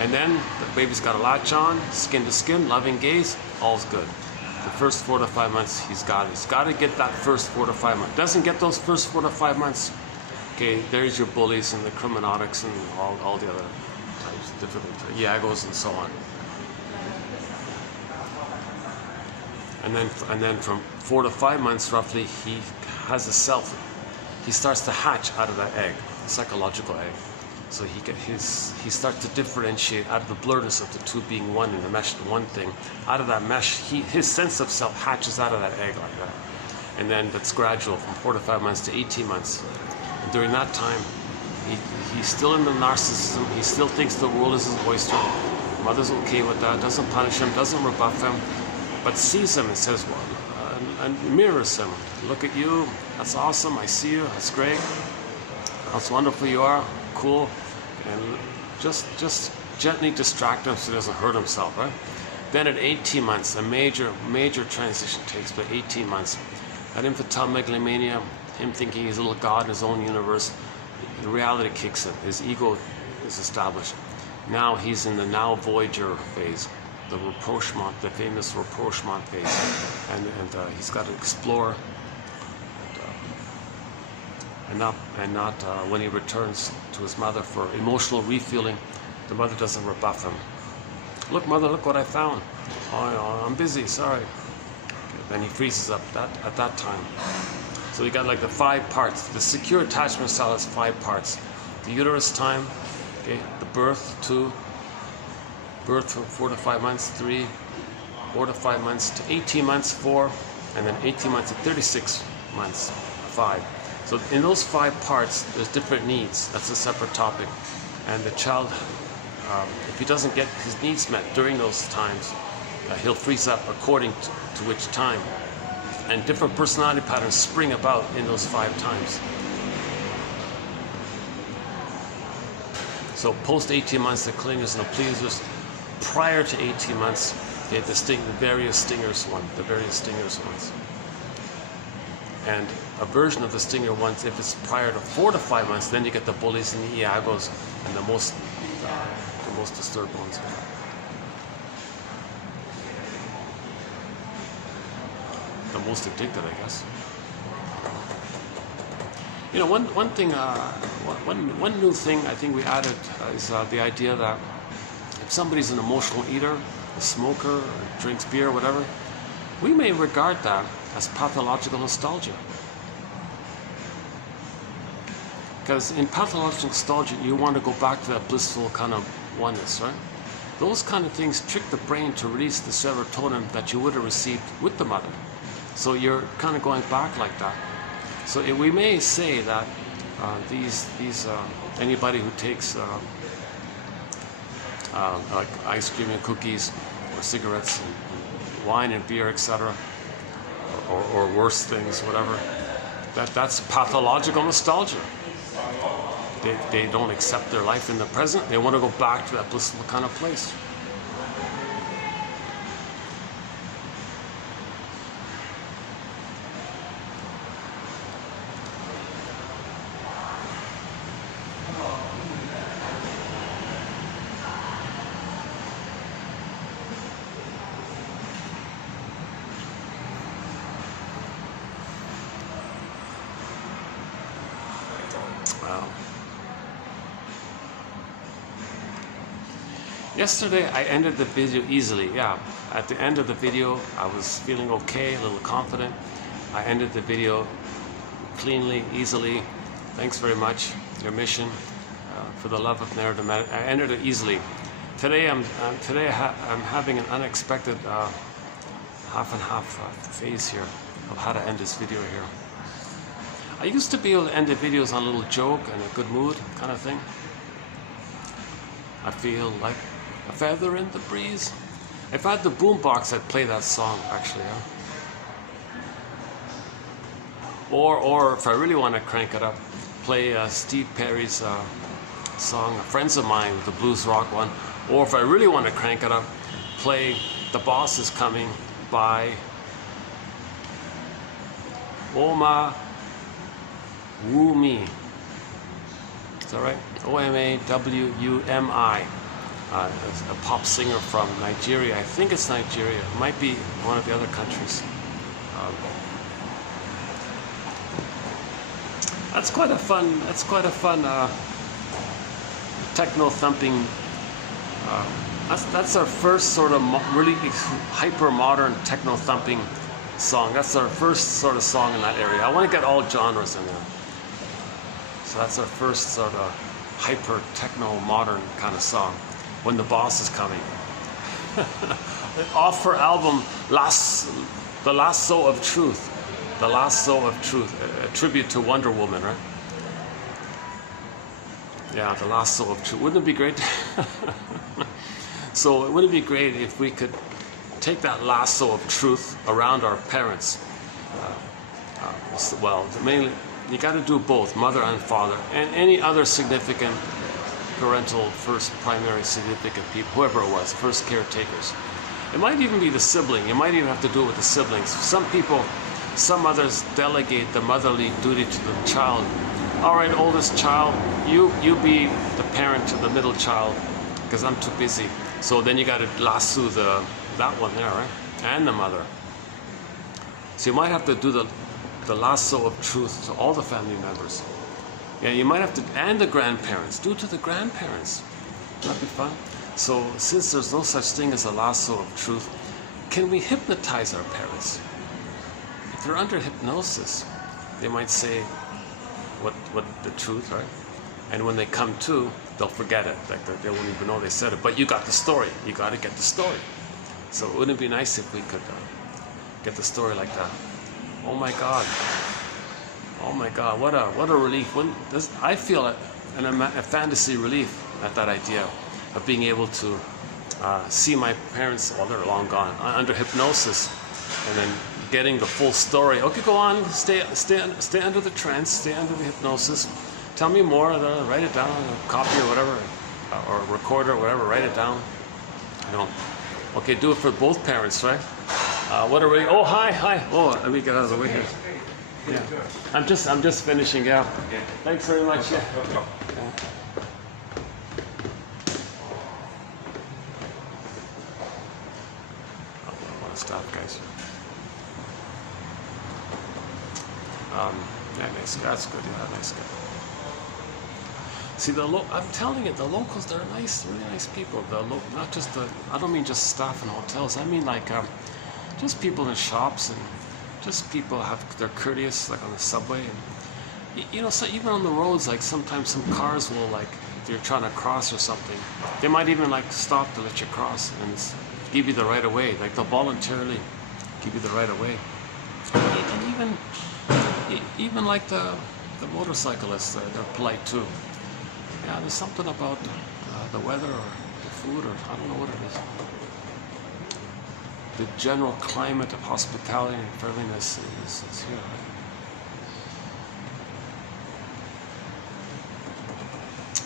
And then the baby's got to latch on, skin to skin, loving gaze. All's good. The first 4 to 5 months, he's got it. He's got to get that first 4 to 5 months. Doesn't get those first 4 to 5 months, okay, there's your bullies and the criminotics and all the other types, different Yagos and so on. And then from 4 to 5 months, roughly, he has a self. He starts to hatch out of that egg, psychological egg. So he starts to differentiate out of the blurriness of the two being one in the mesh, one thing. Out of that mesh, his sense of self hatches out of that egg like that. And then that's gradual from 4 to 5 months to 18 months. And during that time, he's still in the narcissism. He still thinks the world is his oyster. Mother's okay with that, doesn't punish him, doesn't rebuff him, but sees him and says, well, and mirrors him. Look at you, that's awesome, I see you, that's great. How wonderful you are. Cool, and just gently distract him so he doesn't hurt himself, right? Then at 18 months, a major transition takes place. 18 months. At infantile megalomania, him thinking he's a little god in his own universe, the reality kicks in. His ego is established. Now he's in the now voyager phase, the rapprochement, the famous rapprochement phase, and he's got to explore. And not when he returns to his mother for emotional refueling, the mother doesn't rebuff him. Look, mother, look what I found. Oh, I'm busy, sorry. Okay, then he freezes up at that time. So you got like the 5 parts. The secure attachment style has 5 parts. The uterus time, okay, the birth, 2, birth for 4 to 5 months, 3, 4 to 5 months, to 18 months, 4, and then 18 months to 36 months, 5. So in those 5 parts, there's different needs. That's a separate topic. And the child, if he doesn't get his needs met during those times, he'll freeze up according to which time. And different personality patterns spring about in those 5 times. So post 18 months, the clingers and the pleasers. Prior to 18 months, they the various stingers ones. And a version of the stinger ones, if it's prior to 4 to 5 months, then you get the bullies and the Iagos and the most disturbed ones. The most addicted, I guess. You know, one thing, one new thing I think we added is the idea that if somebody's an emotional eater, a smoker, drinks beer, whatever, we may regard that as pathological nostalgia. Because in pathological nostalgia, you want to go back to that blissful kind of oneness, right? Those kind of things trick the brain to release the serotonin that you would have received with the mother. So you're kind of going back like that. So we may say that anybody who takes like ice cream and cookies, or cigarettes, and wine and beer, etc., or worse things, whatever, that's pathological nostalgia. They don't accept their life in the present. They want to go back to that blissful kind of place. Yesterday I ended the video easily. Yeah, at the end of the video I was feeling okay, a little confident. I ended the video cleanly, easily. Thanks very much. Your mission, for the love of narrative. I ended it easily. Today I'm having an unexpected half and half phase here of how to end this video here. I used to be able to end the videos on a little joke and a good mood kind of thing. I feel like a feather in the breeze. If I had the boombox, I'd play that song, actually. Or if I really want to crank it up, play Steve Perry's song, Friends of Mine, the blues rock one. Or if I really want to crank it up, play The Boss Is Coming by Oma Wumi. Is that right? Omawumi. A pop singer from Nigeria. I think it's Nigeria. It might be one of the other countries. That's quite a fun. Techno thumping. That's our first sort of really hyper modern techno thumping song. That's our first sort of song in that area. I want to get all genres in there. So that's our first sort of hyper techno modern kind of song. When the Boss Is Coming. Off her album, The Lasso of Truth. The Lasso of Truth. A tribute to Wonder Woman, right? Yeah, The Lasso of Truth. Wouldn't it be great? So wouldn't it be great if we could take that lasso of truth around our parents? Well, mainly, you got to do both, mother and father, and any other significant parental first primary significant people, whoever it was, first caretakers. It might even be the sibling. You might even have to do it with the siblings. Some people, some others delegate the motherly duty to the child. All right, oldest child, you be the parent to the middle child, because I'm too busy. So then you got to lasso that one there, right? And the mother. So you might have to do the lasso of truth to all the family members. Yeah, you might have to, and the grandparents. Do it to the grandparents. That'd be fun. So since there's no such thing as a lasso of truth, can we hypnotize our parents? If they're under hypnosis, they might say what the truth, right? And when they come to, they'll forget it. Like they won't even know they said it. But you got the story. You got to get the story. So wouldn't it be nice if we could get the story like that? Oh my God. Oh my God. What a relief. I feel a fantasy relief at that idea of being able to see my parents, well, they're long gone, under hypnosis, and then getting the full story. Okay, go on, stay under the trance, stay under the hypnosis. Tell me more. Write it down, a copy or whatever, or a recorder or whatever. Write it down. Okay, do it for both parents, right? What are we? Oh, hi. Oh, let me get out of the way here. Yeah, I'm just finishing. Yeah. Thanks very much. Yeah. Stop, guys. Yeah, nice guy. That's good. Yeah, nice guy. See, I'm telling you, the locals, they're nice, really nice people. Not just I don't mean just staff in hotels. I mean like just people in shops, and just people they're courteous, like on the subway. And, so even on the roads, like sometimes some cars will, like, if you're trying to cross or something, they might even like stop to let you cross and give you the right of way. Like they'll voluntarily give you the right of way. And even like the motorcyclists, they're polite too. Yeah, there's something about the weather or the food, or I don't know what it is. The general climate of hospitality and friendliness is here.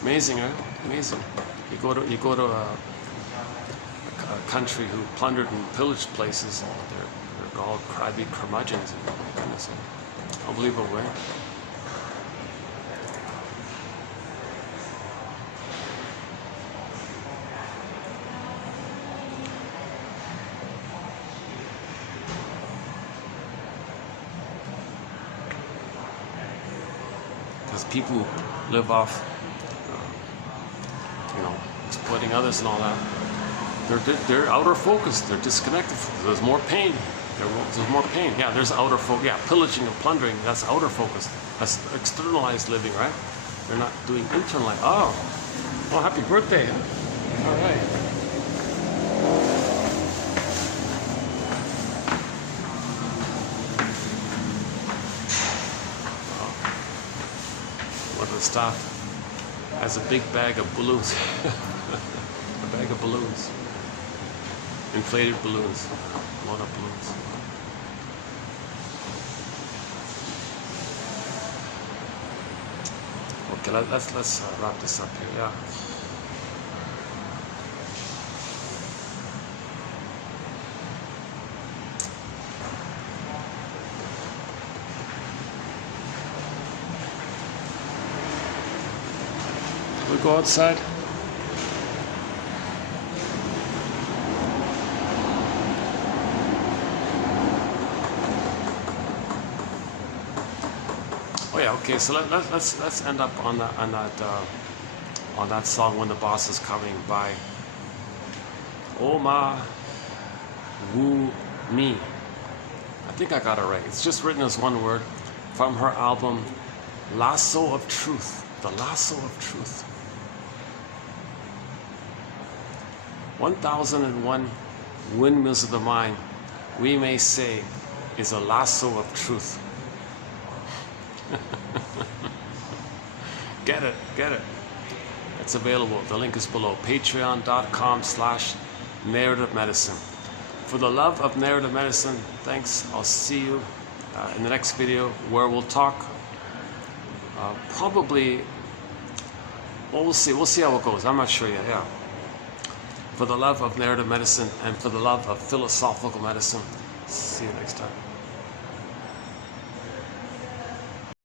Amazing, right? Amazing. You go to a country who plundered and pillaged places, they're called crabby curmudgeons. Goodness, unbelievable way. Because people who live off, exploiting others and all that, they're outer focused. They're disconnected. There's more pain. There's more pain. Yeah, there's outer focus. Yeah, pillaging and plundering. That's outer focus. That's externalized living, right? They're not doing internalized. Oh, happy birthday! All right. One of the staff has a big bag of balloons. A bag of balloons. Inflated balloons. A lot of balloons. Okay, let's wrap this up here. Yeah. We go outside. Oh yeah, okay. So let's end up on that song, When the Boss Is Coming, by Oma Woo Me. I think I got it right. It's just written as one word from her album Lasso of Truth. The Lasso of Truth. 1001 Windmills of the Mind, we may say, is a lasso of truth. Get it. It's available. The link is below. Patreon.com/narrative medicine. For the love of narrative medicine, thanks. I'll see you in the next video, where we'll talk probably Well, we'll see. We'll see how it goes. I'm not sure yet. Yeah. For the love of narrative medicine and for the love of philosophical medicine. See you next time.